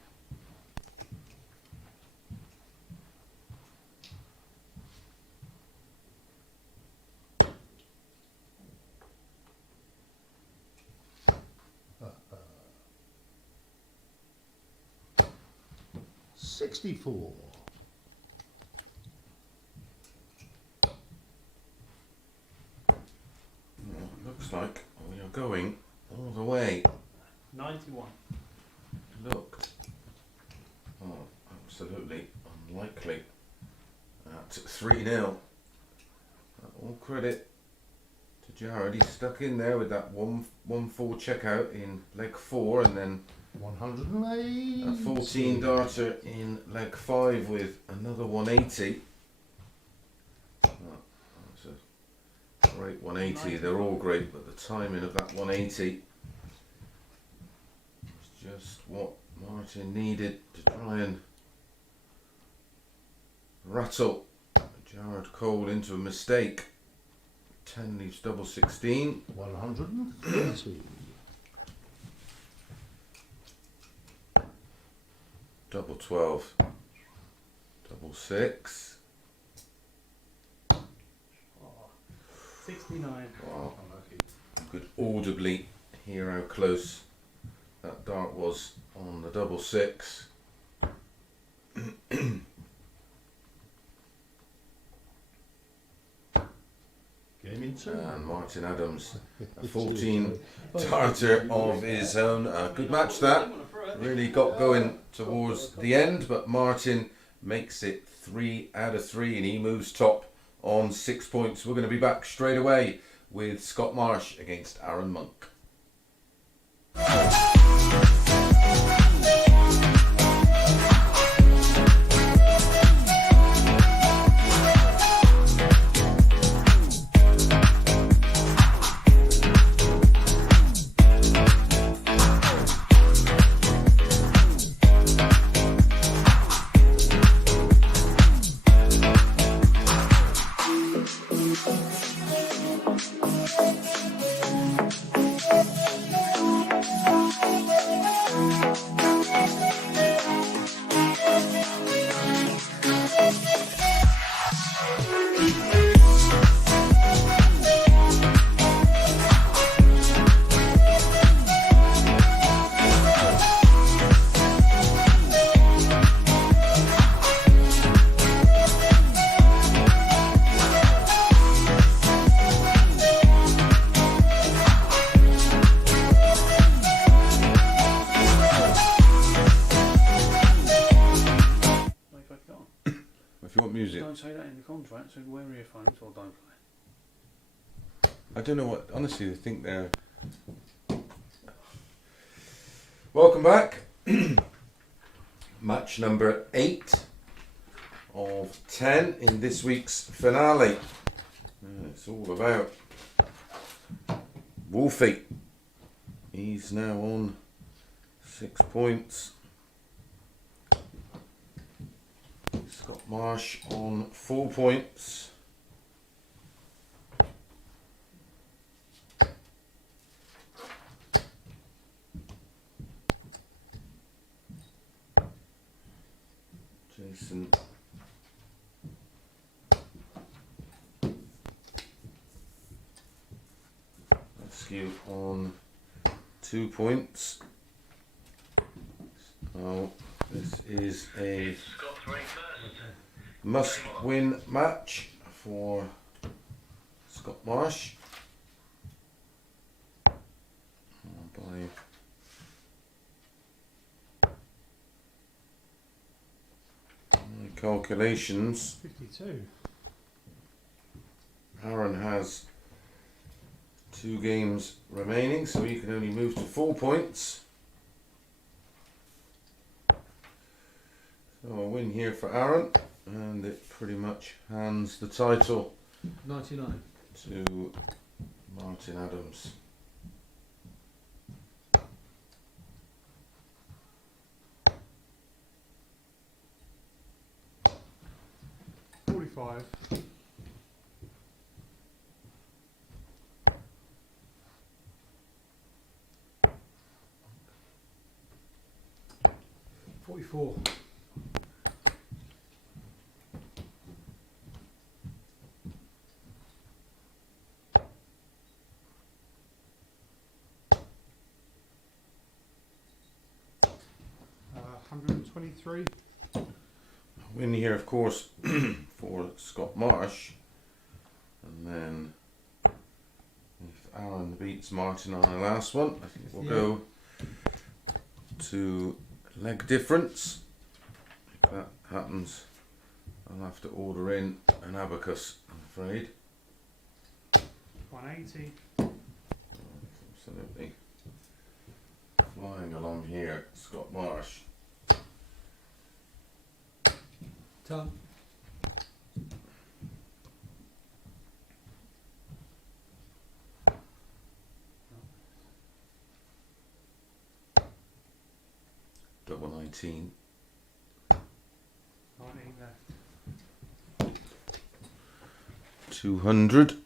64. Well, looks like we are going all the way. 91. Look. Oh, absolutely unlikely. At 3-0. All credit to Jared. He's stuck in there with that 1-4 checkout in leg 4 and then 180. a 14 darter in leg 5 with another 180. Oh, that's a great 180. They're all great, but the timing of that 180 was just what Martin needed to try and rattle Jared Cole into a mistake. 10 leaves double 16. 130. Double 12. Double 6. Oh, 69. Wow. You could audibly hear how close that dart was on the double 6. Game in 2. And Martin Adams, a 14 darter of his own. A good match that. Really got going towards the end, but Martin makes it 3 out of 3 and he moves top on 6 points. We're going to be back straight away with Scott Marsh against Arron Monk. What if I can't? If you want music, Don't say that in the contract, so wear earphones or don't play. I don't know what. Honestly, I think they're. Welcome back. Match number 8 of 10 in this week's finale. It's all about Wolfie. He's now on 6 points. Scott Marsh on 4 points. Jason Askew on 2 points. So this is a must-win match for Scott Marsh. By my calculations, 52. Arron has 2 games remaining, so he can only move to 4 points. So a win here for Arron, and it pretty much hands the title 99. to Martin Adams. $45. $44. $123. Win here, of course, for Scott Marsh, and then if Arron beats Martin on the last one, I think we'll go to leg difference. If that happens, I'll have to order in an abacus, I'm afraid. 180. Absolutely flying along here, Scott Marsh. Ton. Double 19. 19 left. 200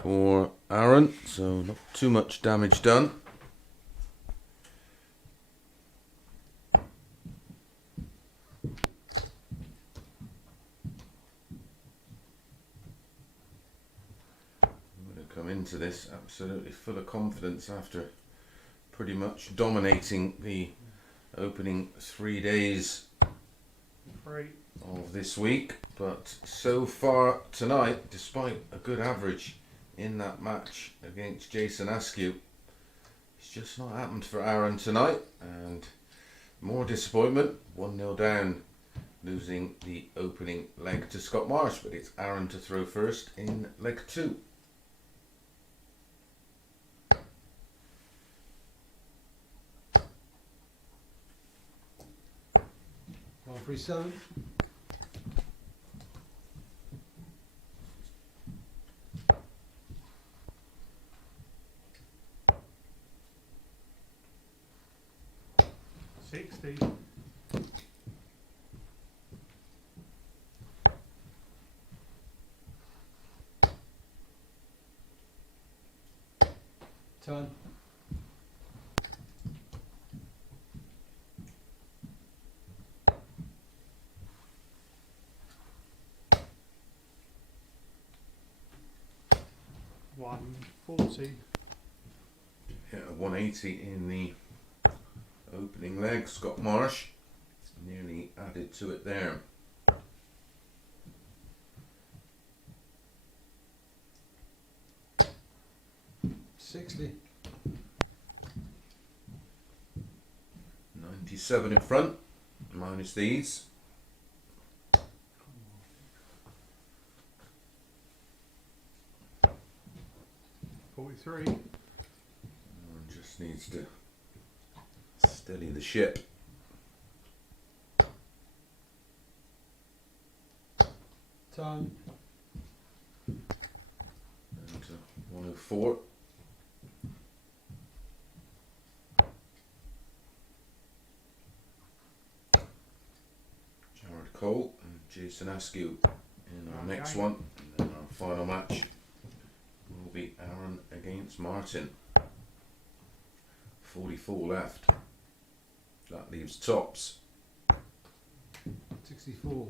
for Arron, so not too much damage done. I'm going to come into this absolutely full of confidence after pretty much dominating the opening 3 days 3. of this week, but so far tonight, despite a good average in that match against Jason Askew, it's just not happened for Arron tonight, and more disappointment, 1-0 down, losing the opening leg to Scott Marsh, but it's Arron to throw first in leg 2. 137. $60. Turn. $140. Hit a 180 in the opening leg. Scott Marsh nearly added to it there. $60. 97 in front, minus these. $43. One just needs to steady the ship. Turn. And 104. Jared Cole and Jason Askew in our next one. And then our final match will be Arron against Martin. 44 left. That leaves tops. 64.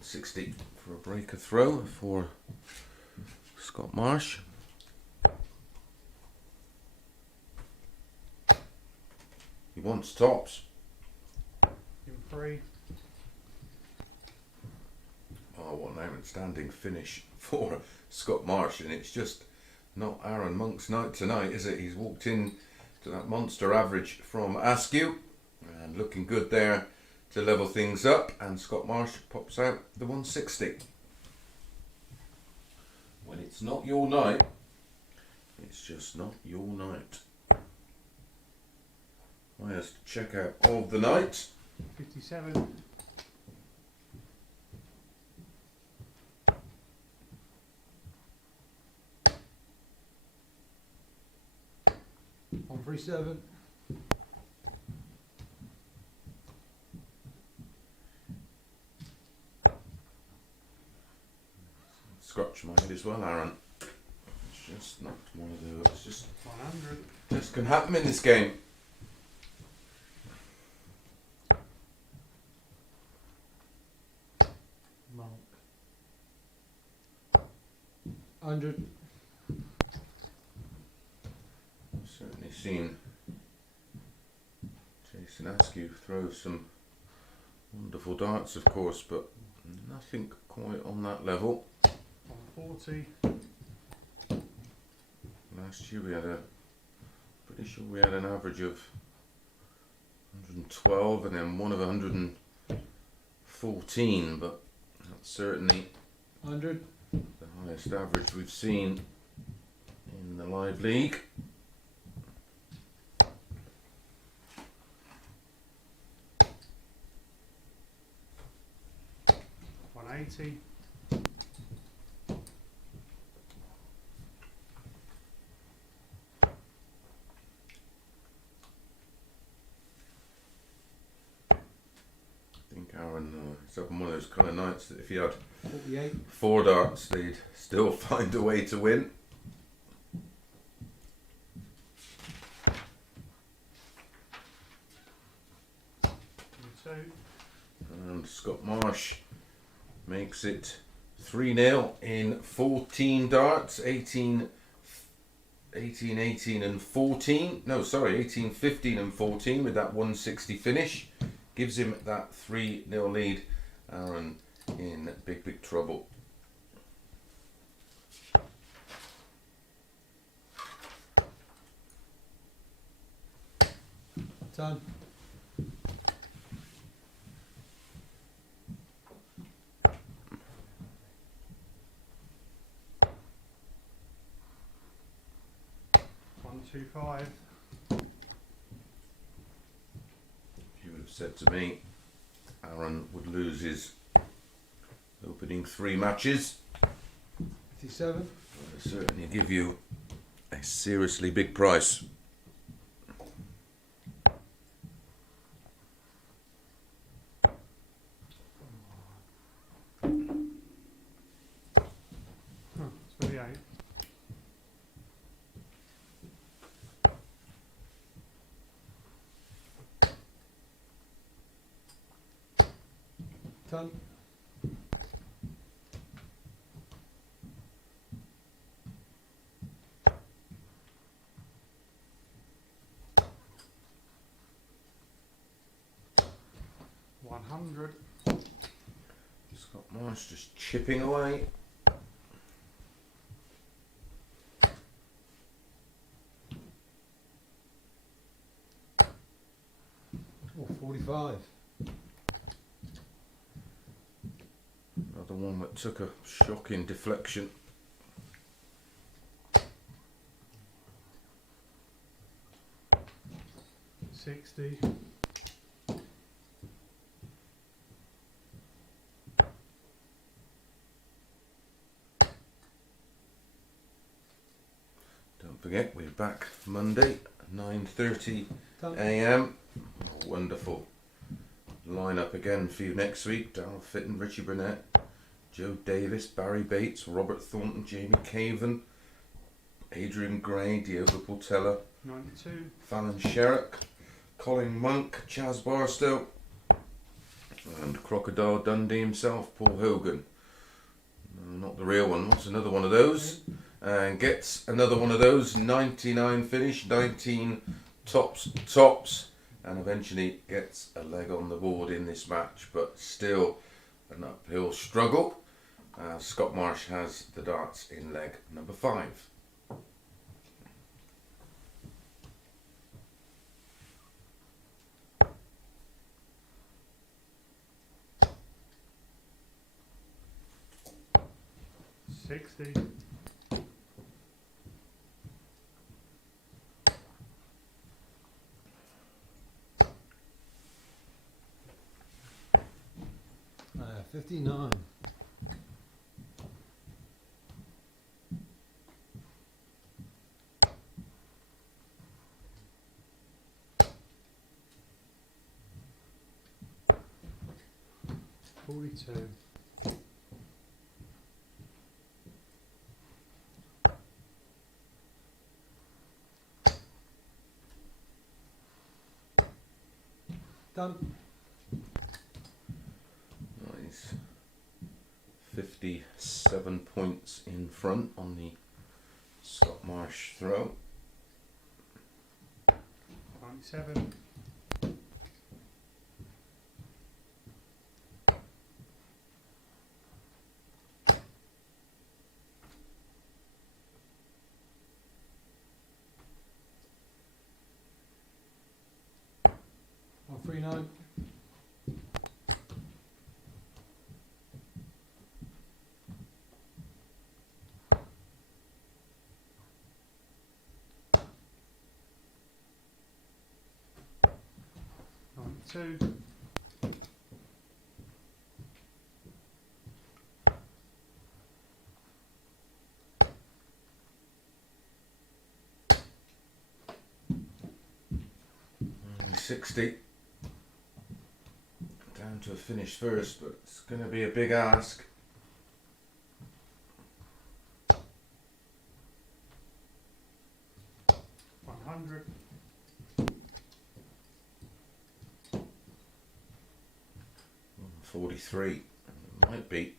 60 for a breaker throw for Scott Marsh. He wants tops. In 3. Oh, what an outstanding finish for Scott Marsh, and it's just not Arron Monk's night tonight, is it? He's walked in to that monster average from Askew and looking good there to level things up, and Scott Marsh pops out the 160. When it's not your night, it's just not your night. Highest checkout of the night. 57. $137. Scratch my head as well, Arron. It's just not one of those. Just 100. can happen in this game. Monk. 100. Certainly seen Jason Askew throw some wonderful darts, of course, but nothing quite on that level. 140. Last year we had pretty sure we had an average of 112 and then one of 114, but that's certainly 100. the highest average we've seen in the live league. $180. I think Arron is up on one of those kind of nights that if he had 48. 4 darts, they'd still find a way to win. And Scott Marsh makes it 3-0 in 14 darts, 18, 18 and 14. No, sorry, 18, 15 and 14 with that 160 finish. Gives him that 3-0 lead. Arron in big, big trouble. Turn. $125. If you would have said to me Arron would lose his opening 3 matches, 57. I'd certainly give you a seriously big price. $28. Done. $100. Scott Marsh just chipping away. Oh, 45. Another one that took a shocking deflection. $60. Don't forget, we're back Monday, 9:30 Done. a.m. Wonderful lineup again for you next week. Darryl Fitton, Richie Burnett, Joe Davis, Barry Bates, Robert Thornton, Jamie Caven, Adrian Gray, Diogo Portela, 92. Fallon Sherrock, Colin Monk, Chaz Barstow, and Crocodile Dundee himself, Paul Hogan. No, not the real one. What's another one of those? And gets another one of those. 99 finish, 19 tops, and eventually gets a leg on the board in this match, but still an uphill struggle. Scott Marsh has the darts in leg number 5. $60. $59. $42. Done. Nice. 57 points in front on the Scott Marsh throw. 97. $39. $92. And 60. Down to a finish first, but it's going to be a big ask. $100. 43. Might be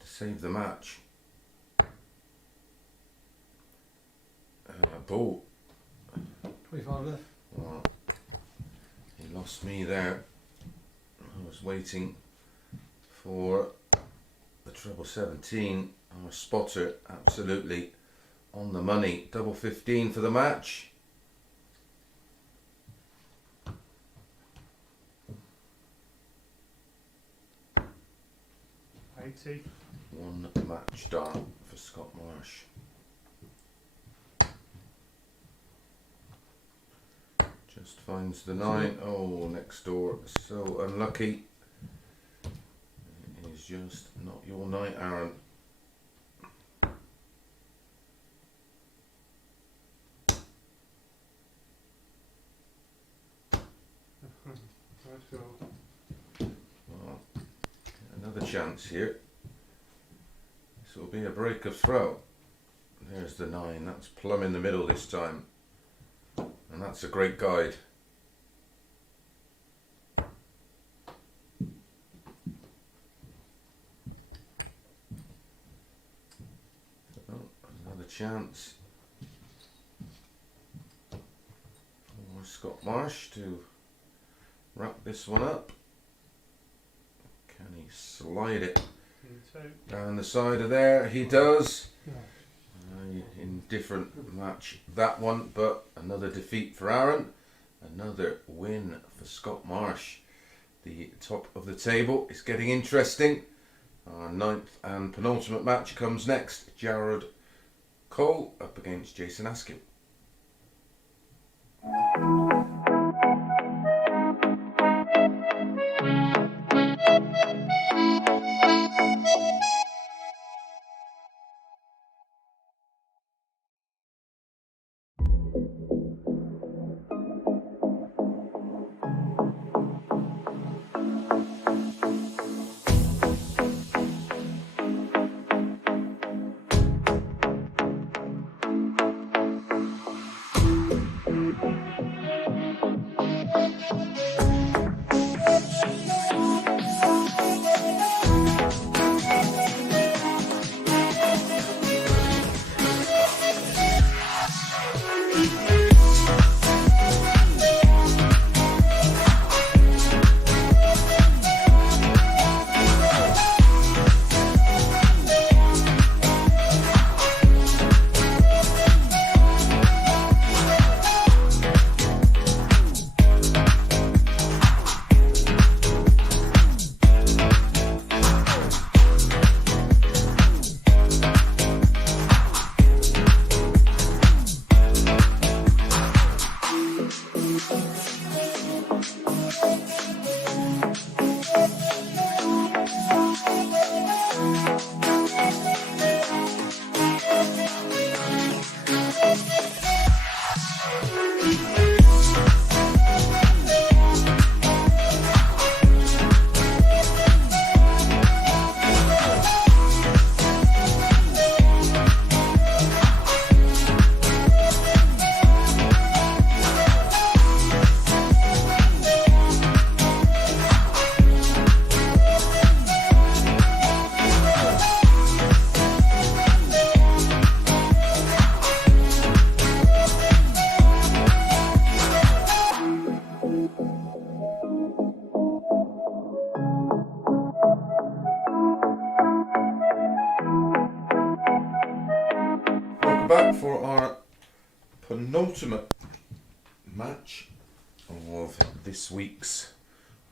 to save the match. Ball. 25 left. Well, he lost me there. I was waiting for the treble 17. Our spotter absolutely on the money. Double 15 for the match. $80. One match dart for Scott Marsh. Just finds the 9. Oh, next door. So unlucky. It is just not your night, Arron. Well, another chance here. This will be a break of throw. There's the 9. That's plumb in the middle this time. And that's a great guide. chance for Scott Marsh to wrap this one up. Can he slide it down the side of there? He does. Indifferent match that one, but another defeat for Arron. Another win for Scott Marsh. The top of the table is getting interesting. Our ninth and penultimate match comes next. Jared Cole up against Jason Askew. Back for our penultimate match of this week's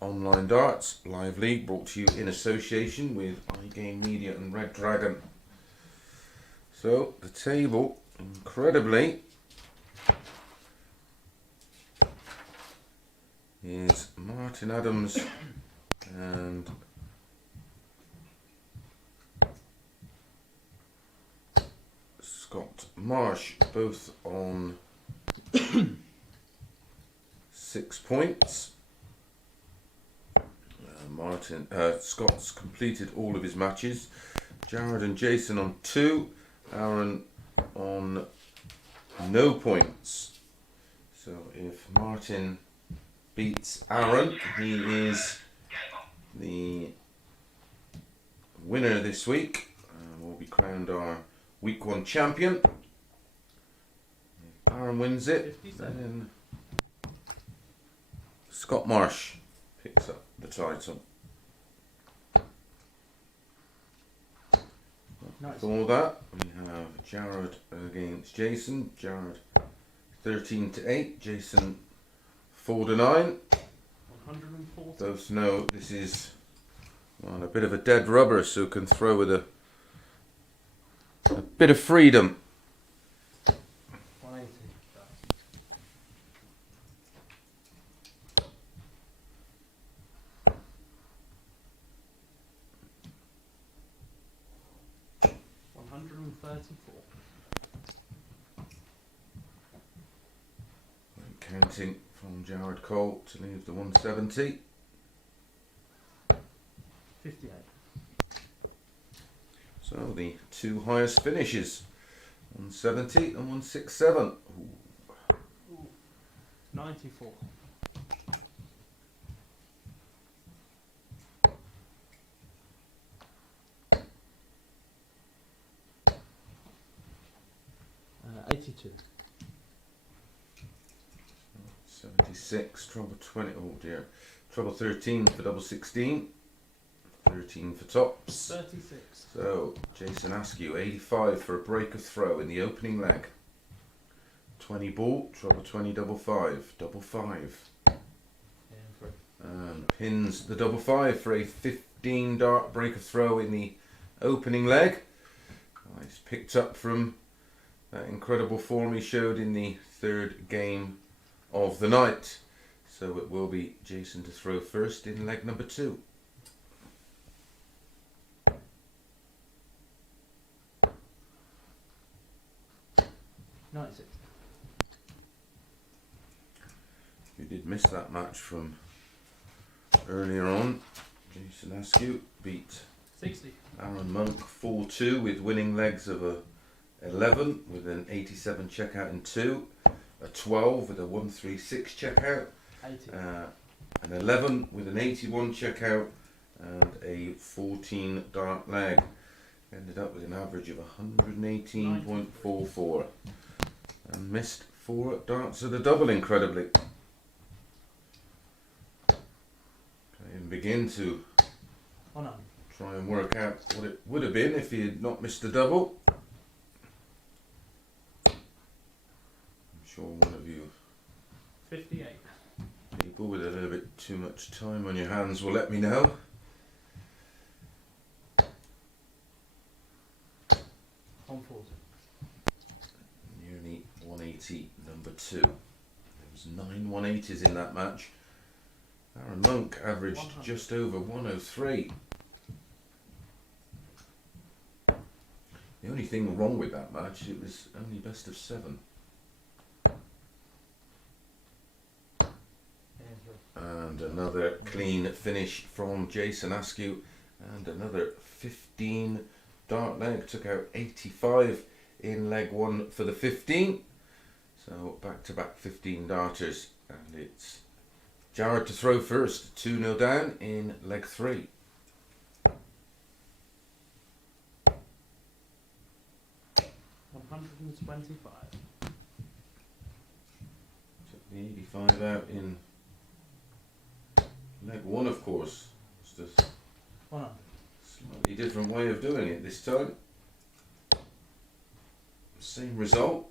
Online Darts Live League, brought to you in association with iGame Media and Red Dragon. So the table, incredibly, is Martin Adams and Scott Marsh, both on 6 points. Scott's completed all of his matches. Jared and Jason on 2. Arron on no points. So if Martin beats Arron, he is the winner this week. Will be crowned our Week 1 champion. If Arron wins it, then Scott Marsh picks up the title. Nice. For that, we have Jared against Jason. Jared 13-8, Jason 4-9. 140. Those know this is a bit of a dead rubber, so can throw with a bit of freedom. 180. Counting from Jared Cole to leave the 170. 58. So the two highest finishes, 170 and 167. Ooh. 94. 82. 76, treble 20, oh dear. Treble 13 for double 16. 13 for tops. 36. So, Jason Askew, 85 for a break of throw in the opening leg. 20 ball, treble 20, double 5, double 5. And 3. And pins the double 5 for a 15 dart break of throw in the opening leg. He's picked up from that incredible form he showed in the third game of the night. So it will be Jason to throw first in leg number 2. You did miss that match from earlier on. Jason Askew beat 60. Arron Monk 4-2 with winning legs of a 11 with an 87 checkout in 2, a 12 with a 136 checkout, 80. an 11 with an 81 checkout and a 14 dart leg. Ended up with an average of 118.44 and missed 4 darts of the double incredibly. And begin to 100. try and work out what it would have been if he had not missed the double. I'm sure one of you 58. people with a little bit too much time on your hands will let me know. 140. Nearly 180, number 2. There was 9 180s in that match. Arron Monk averaged 100. just over 103. The only thing wrong with that match, it was only best of 7. And 3. And another clean finish from Jason Askew. And another 15 dart leg. Took out 85 in leg 1 for the 15. So back to back 15 darters. And it's Jared to throw first. 2-0 down in leg 3. 125. Took the 85 out in leg 1, of course. It's just a 100. slightly different way of doing it this time. Same result.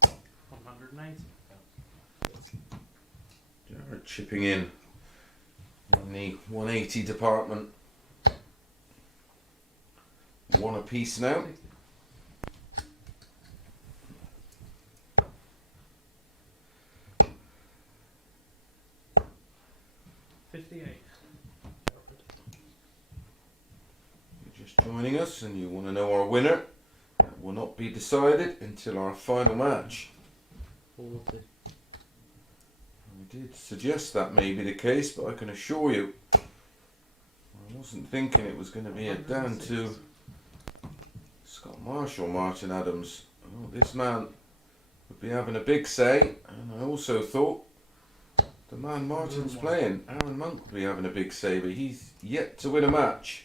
180. Jared chipping in the 180 department. 1 apiece now. 60. 58. You're just joining us and you want to know our winner. That will not be decided until our final match. 40. I did suggest that may be the case, but I can assure you I wasn't thinking it was going to be a down to Scott Marshall, Martin Adams. Oh, this man would be having a big say, and I also thought the man Martin's playing, Arron Monk, would be having a big say, but he's yet to win a match.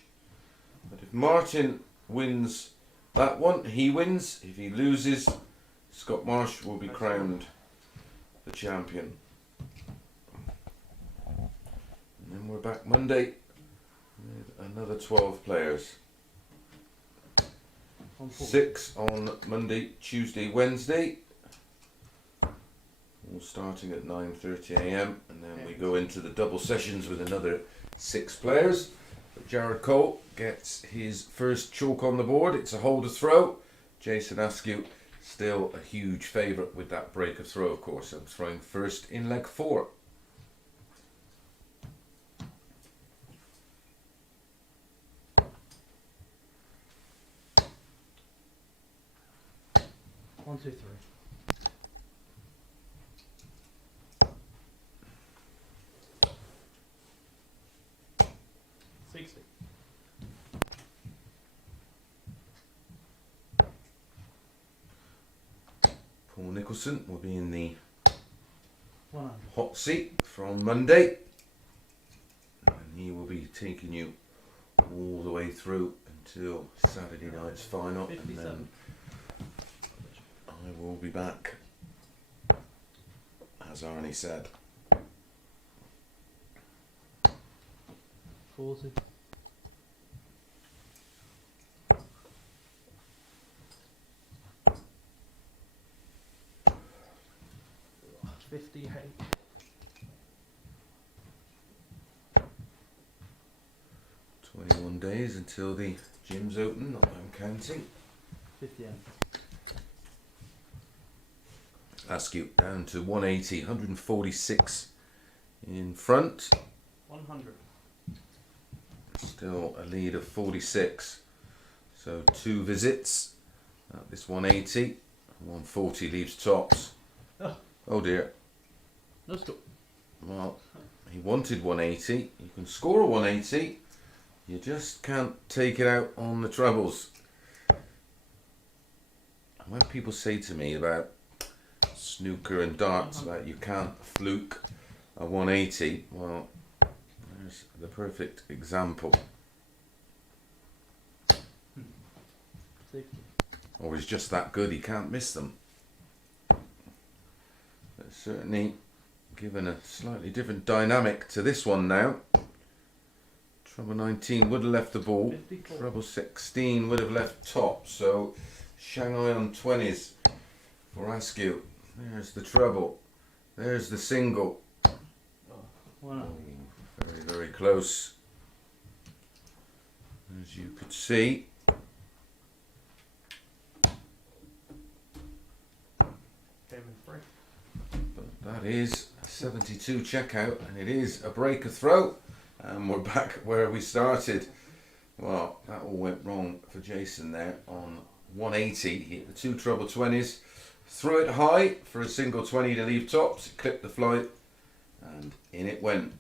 But if Martin wins that one, he wins. If he loses, Scott Marsh will be crowned the champion. And then we're back Monday with another 12 players. 140. 6 on Monday, Tuesday, Wednesday. All starting at 9:30 AM, and then we go into the double sessions with another 6 players. But Jared Cole gets his first chalk on the board. It's a hold to throw. Jason Askew still a huge favourite with that break of throw, of course. I'm throwing first in leg 4. One, two, three. 60. Paul Nicholson will be in the 100. hot seat from Monday, and he will be taking you all the way through until Saturday night's final, and then 57. I will be back, as Arnie said. 40. Oh, 58. 21 days until the gym's open, not that I'm counting. 58. Askew down to 180, 146 in front. 100. Still a lead of 46. So 2 visits at this 180. 140 leaves tops. Oh dear. No score. Well, he wanted 180. You can score a 180. You just can't take it out on the trebles. And when people say to me about snooker and darts, about you can't fluke a 180, well, there's the perfect example. 60. Or he's just that good, he can't miss them. But certainly given a slightly different dynamic to this one now. Treble 19 would have left the ball. 54. Treble 16 would have left top. So Shanghai on 20s for Askew. There's the treble. There's the single. One up. Very, very close. As you could see. Game in 3. But that is a 72 checkout, and it is a break of throw. And we're back where we started. Well, that all went wrong for Jason there on 180. He hit the 2 treble 20s, threw it high for a single 20 to leave tops, it clipped the flight, and in it went.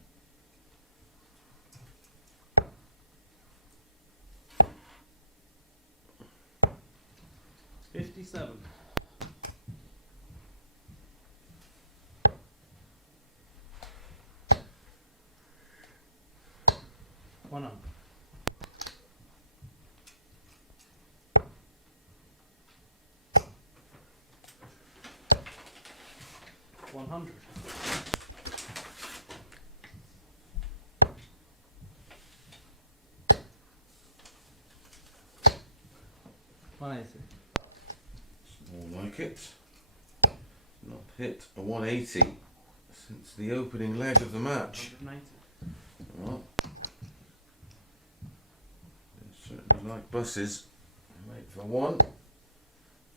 $57. One up. $100. $180. More like it. Not hit a 180 since the opening leg of the match. 180. Well, they certainly like buses. You wait for one,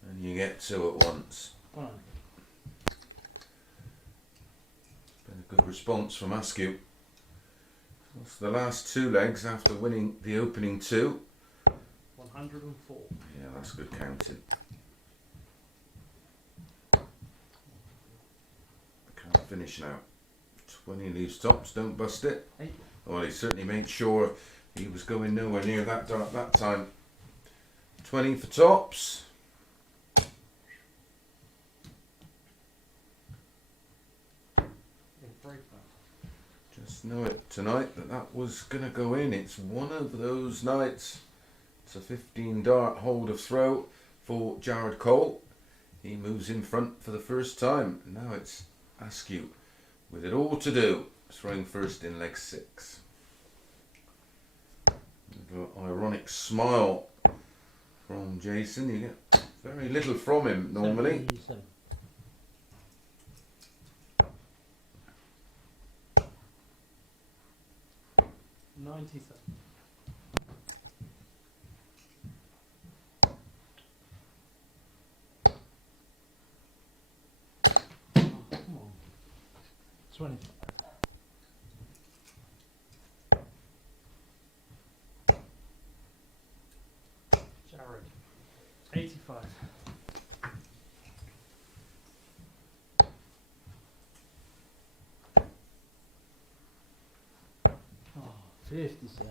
and you get 2 at once. 100. Been a good response from Askew. That's the last 2 legs after winning the opening 2. 104. Yeah, that's good counting. Can't finish now. 20 leaves tops, don't bust it. 8. Well, he certainly made sure he was going nowhere near that dart that time. 20 for tops. In 3. Just know it tonight that was going to go in. It's one of those nights. It's a 15 dart hold of throw for Jared Cole. He moves in front for the first time. Now it's Askew with it all to do. Throwing first in leg 6. Little ironic smile from Jason. You get very little from him normally. 77. $97. Oh, come on. 25. Jared. 85. Oh, 57.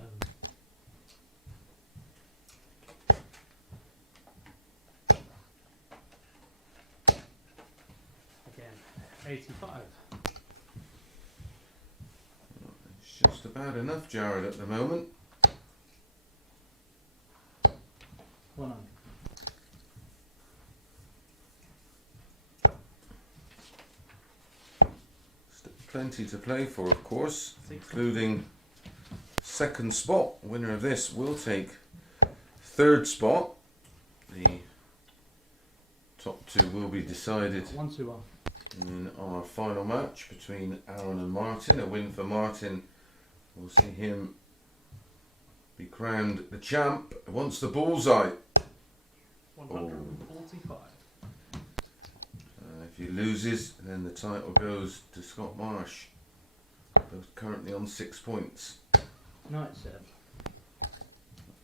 Again, 85. It's just about enough, Jared, at the moment. 100. plenty to play for, of course, including second spot. Winner of this will take third spot. The top two will be decided 1-2-1. in our final match between Arron and Martin. A win for Martin will see him be crowned the champ. Once the bullseye. 145. If he loses, then the title goes to Scott Marsh, both currently on 6 points. 97.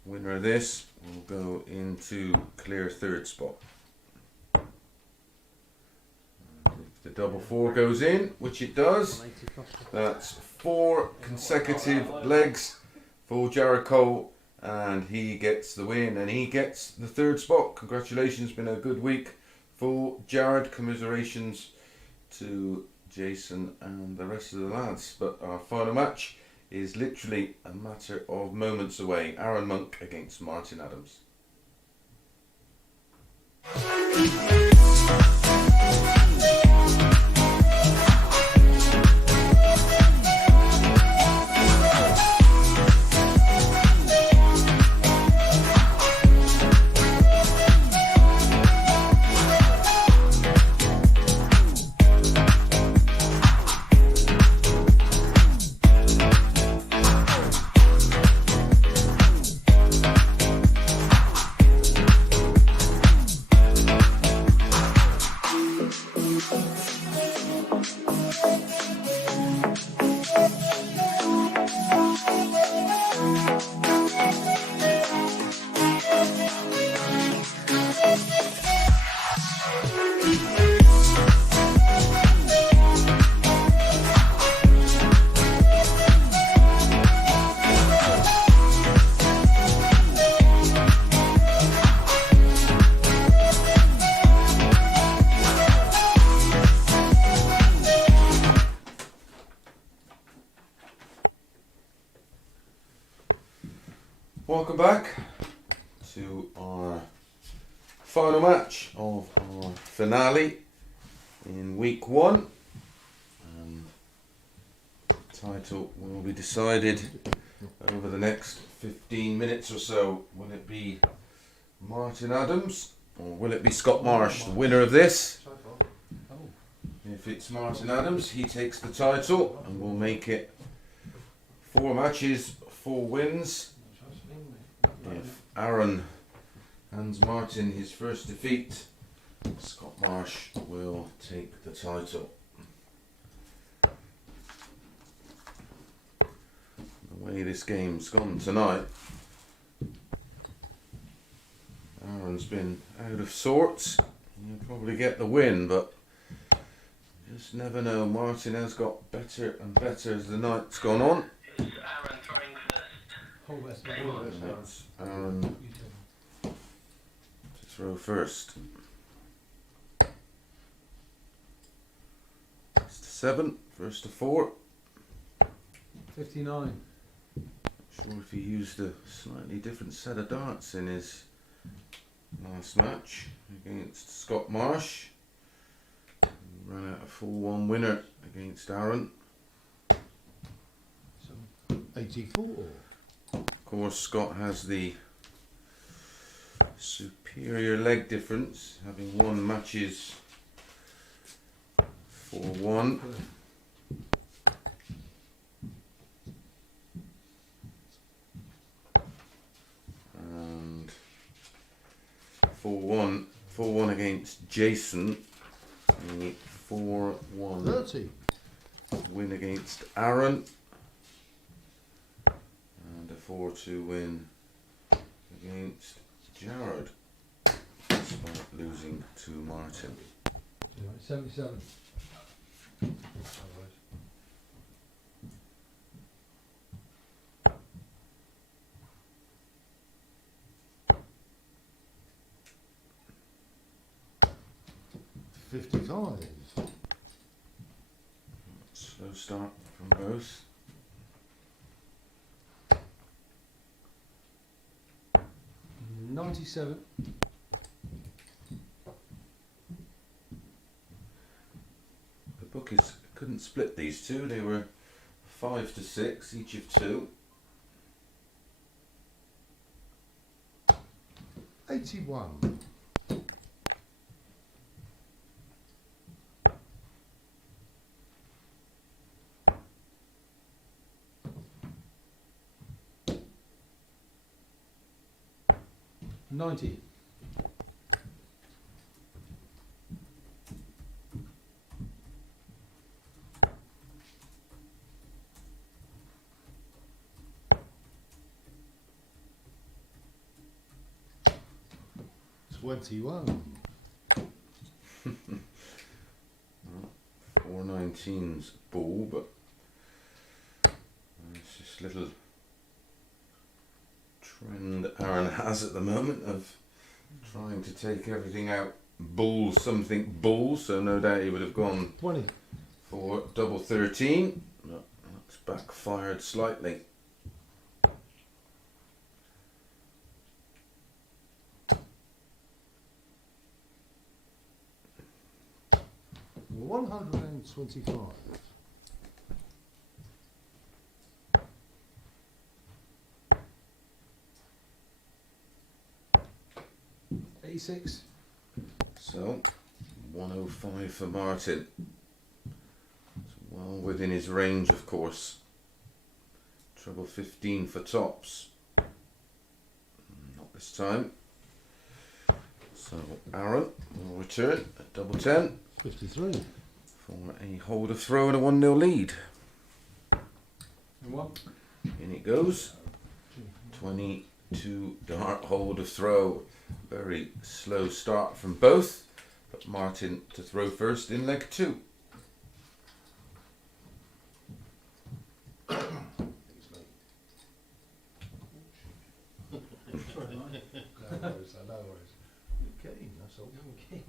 Winner of this will go into clear third spot. If the double four goes in, which it does, 180 plus. that's 4 consecutive legs for Jared Cole, and he gets the win and he gets the third spot. Congratulations, been a good week for Jared. Commiserations to Jason and the rest of the lads. But our final match is literally a matter of moments away. Arron Monk against Martin Adams. Welcome back to our final match of our finale in week 1. Title will be decided over the next 15 minutes or so. Will it be Martin Adams or will it be Scott Marsh, the winner of this? If it's Martin Adams, he takes the title and we'll make it 4 matches, 4 wins. If Arron hands Martin his first defeat, Scott Marsh will take the title. The way this game's gone tonight, Arron's been out of sorts. He'll probably get the win, but you just never know. Martin has got better and better as the night's gone on. It's Arron throwing first. Whole best And it's Arron to throw first. It's to 7, first to 4. 59. Sure if he used a slightly different set of darts in his last match against Scott Marsh. He ran out a 4-1 winner against Arron. 84. Of course, Scott has the superior leg difference, having won matches 4-1. And 4-1 against Jason. The 4-1 30. win against Arron. And a 4-2 win against Jared, despite losing to Martin. 77. $55. Slow start from both. $97. The book is couldn't split these two. They were 5 to 6, each of 2. 81. $90. $21. 419's ball, but it's this little trend Arron has at the moment of trying to take everything out bull something bull, so no doubt he would have gone 20. for double 13. No, that's backfired slightly. $125. 86. So 105 for Martin. It's well within his range, of course. Treble 15 for tops. Not this time. So Arron will return at double 10 $53. for a hold of throw and a 1-0 lead. And one. In it goes. 22 dart hold of throw. Very slow start from both, but Martin to throw first in leg 2. No worries, no worries. Okay, that's all. Okay.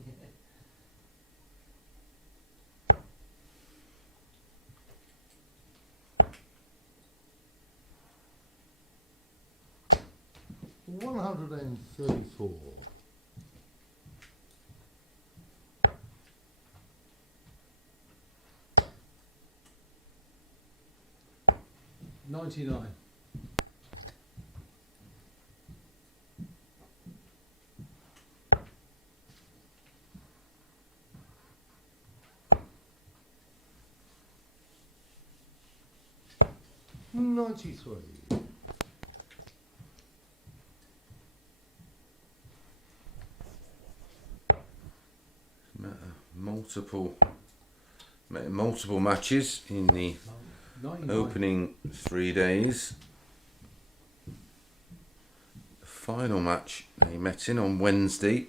$134. 99. $93. Multiple matches in the 99. opening 3 days. The final match they met in on Wednesday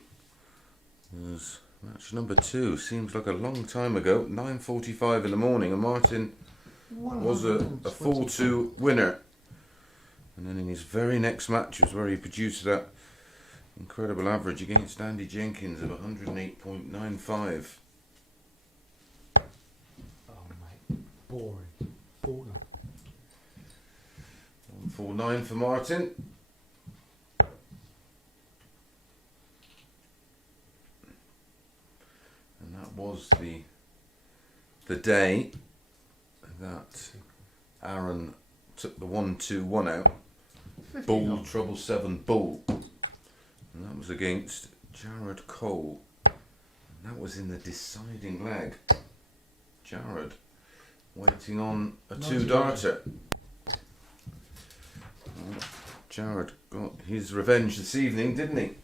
was match number 2. Seems like a long time ago. 9:45 in the morning, and Martin was a 4-2 winner. And then in his very next match was where he produced that incredible average against Andy Jenkins of 108.95. Oh, mate. Boring. 40. 149 for Martin. And that was the day that Arron took the 1-2-1 out. Bull, treble 7 bull. And that was against Jared Cole. And that was in the deciding leg. Jared waiting on a 2-darter. Well, Jared got his revenge this evening, didn't he?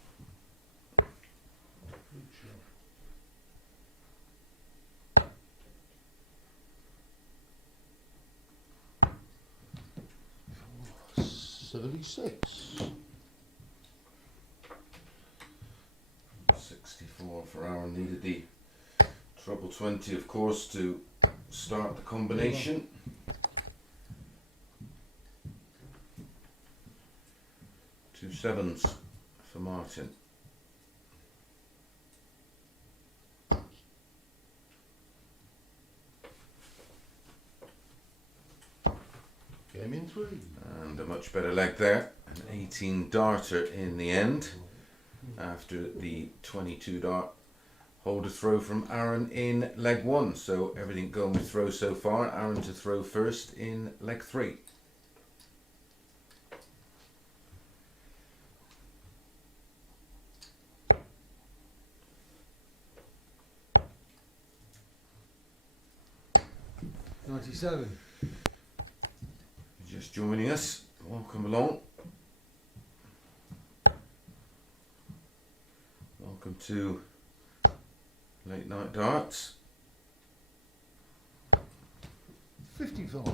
$76. 64 for Arron. Needed the treble 20, of course, to start the combination. Two sevens for Martin. Game in 3. And a much better leg there. An 18 darter in the end after the 22 dart hold a throw from Arron in leg 1. So everything going with throw so far. Arron to throw first in leg 3. $97. Just joining us, welcome along. Welcome to Late Night Darts. 55.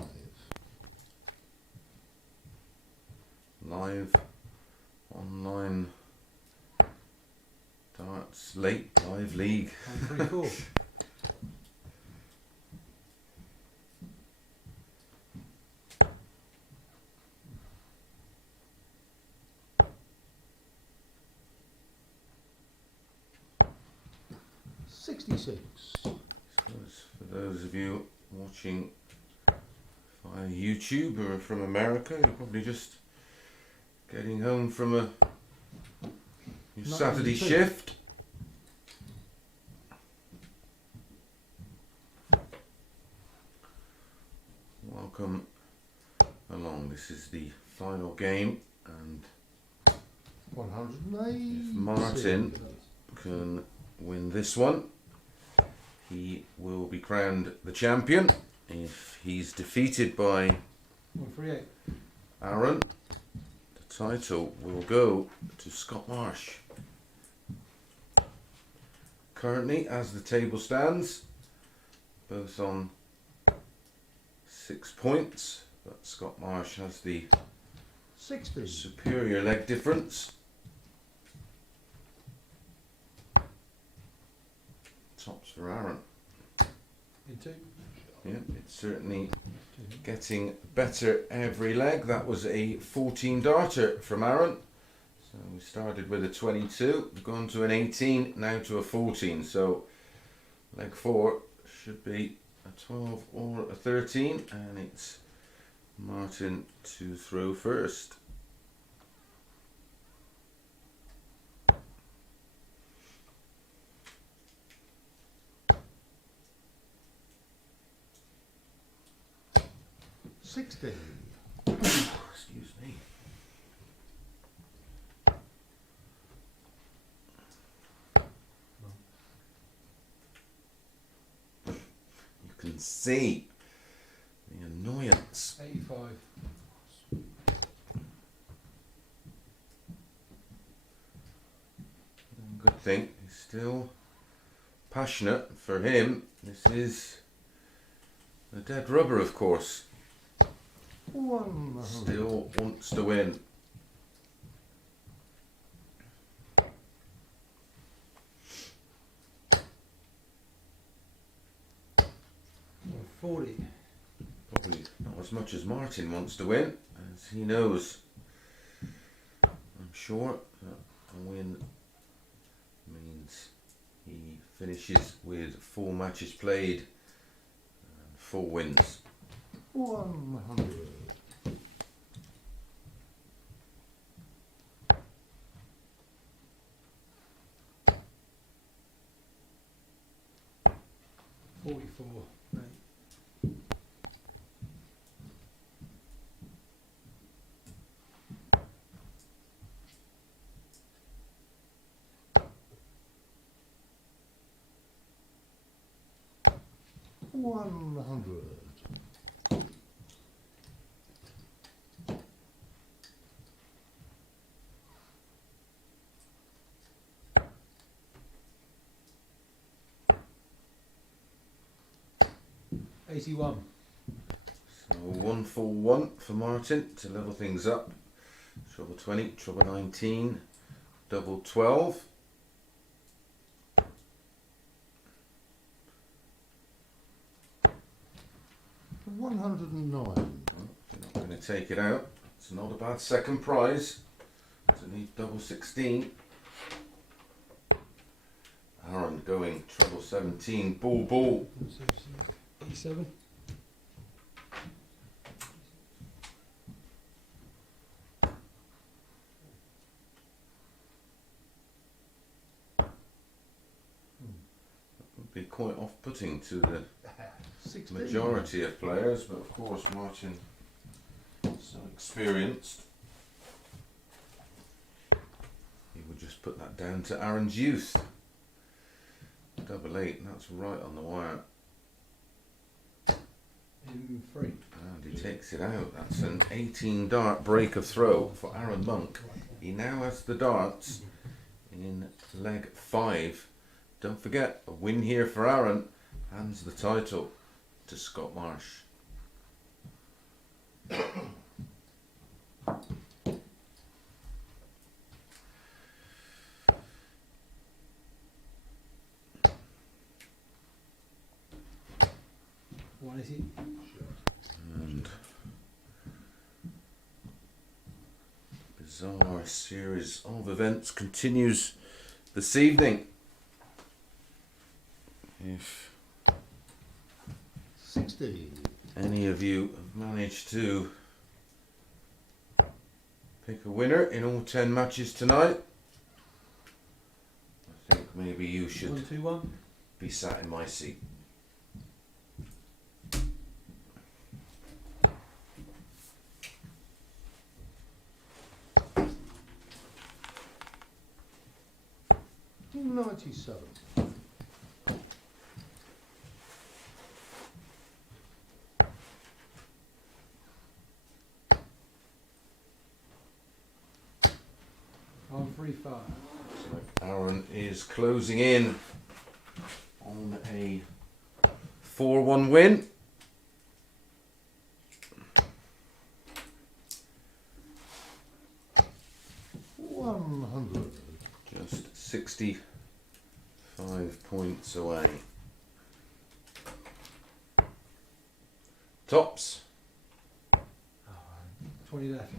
Live online darts late live league. 134. $66. So for those of you watching via YouTube or from America, you're probably just getting home from your Saturday 92. shift. Welcome along. This is the final game, and 108. if Martin can win this one, he will be crowned the champion. If he's defeated by 138. Arron, the title will go to Scott Marsh. Currently, as the table stands, both on 6 points, but Scott Marsh has the 60. superior leg difference. Tops for Arron. In 2. Yeah, it's certainly getting better every leg. That was a 14 darter from Arron. So we started with a 22, we've gone to an 18, now to a 14. So leg 4 should be a 12 or a 13, and it's Martin to throw first. $60. Excuse me. You can see the annoyance. 85. Good thing he's still passionate. For him, this is a dead rubber, of course. 100. Still wants to win. 140. Probably not as much as Martin wants to win, as he knows, I'm sure, that a win means he finishes with 4 matches played and 4 wins. 100. $44. Right. $100. $81. So 141 for Martin to level things up. Treble 20, treble 19, double 12. $109. Well, if you're not going to take it out, it's not a bad second prize. It's only double 16. Arron going treble 17, ball. 87. be quite off-putting to the 16. majority of players, but of course Martin so experienced. He would just put that down to Arron's youth. 8-8, that's right on the wire. In 3. And he takes it out. That's an 18 dart break of throw for Arron Monk. He now has the darts in leg 5. Don't forget, a win here for Arron hands the title to Scott Marsh. What is it? And bizarre series of events continues this evening. If 16. any of you have managed to pick a winner in all 10 matches tonight, I think maybe you should 1, 2, 1. be sat in my seat. $97. On 3, 5. So Arron is closing in on a 4-1 win. $100. Just 65 points away. Tops. 20 left.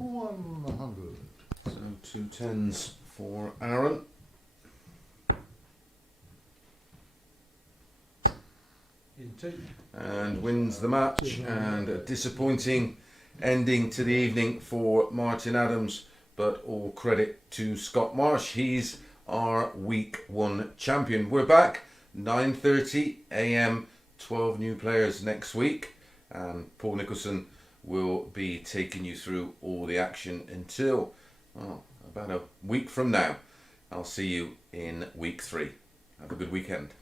$100. So 2 10s for Arron. In 2. And wins the match, and a disappointing ending to the evening for Martin Adams, but all credit to Scott Marsh. He's our week 1 champion. We're back 9:30 a.m. 12 new players next week, and Paul Nicholson will be taking you through all the action until about a week from now. I'll see you in week 3. Have a good weekend.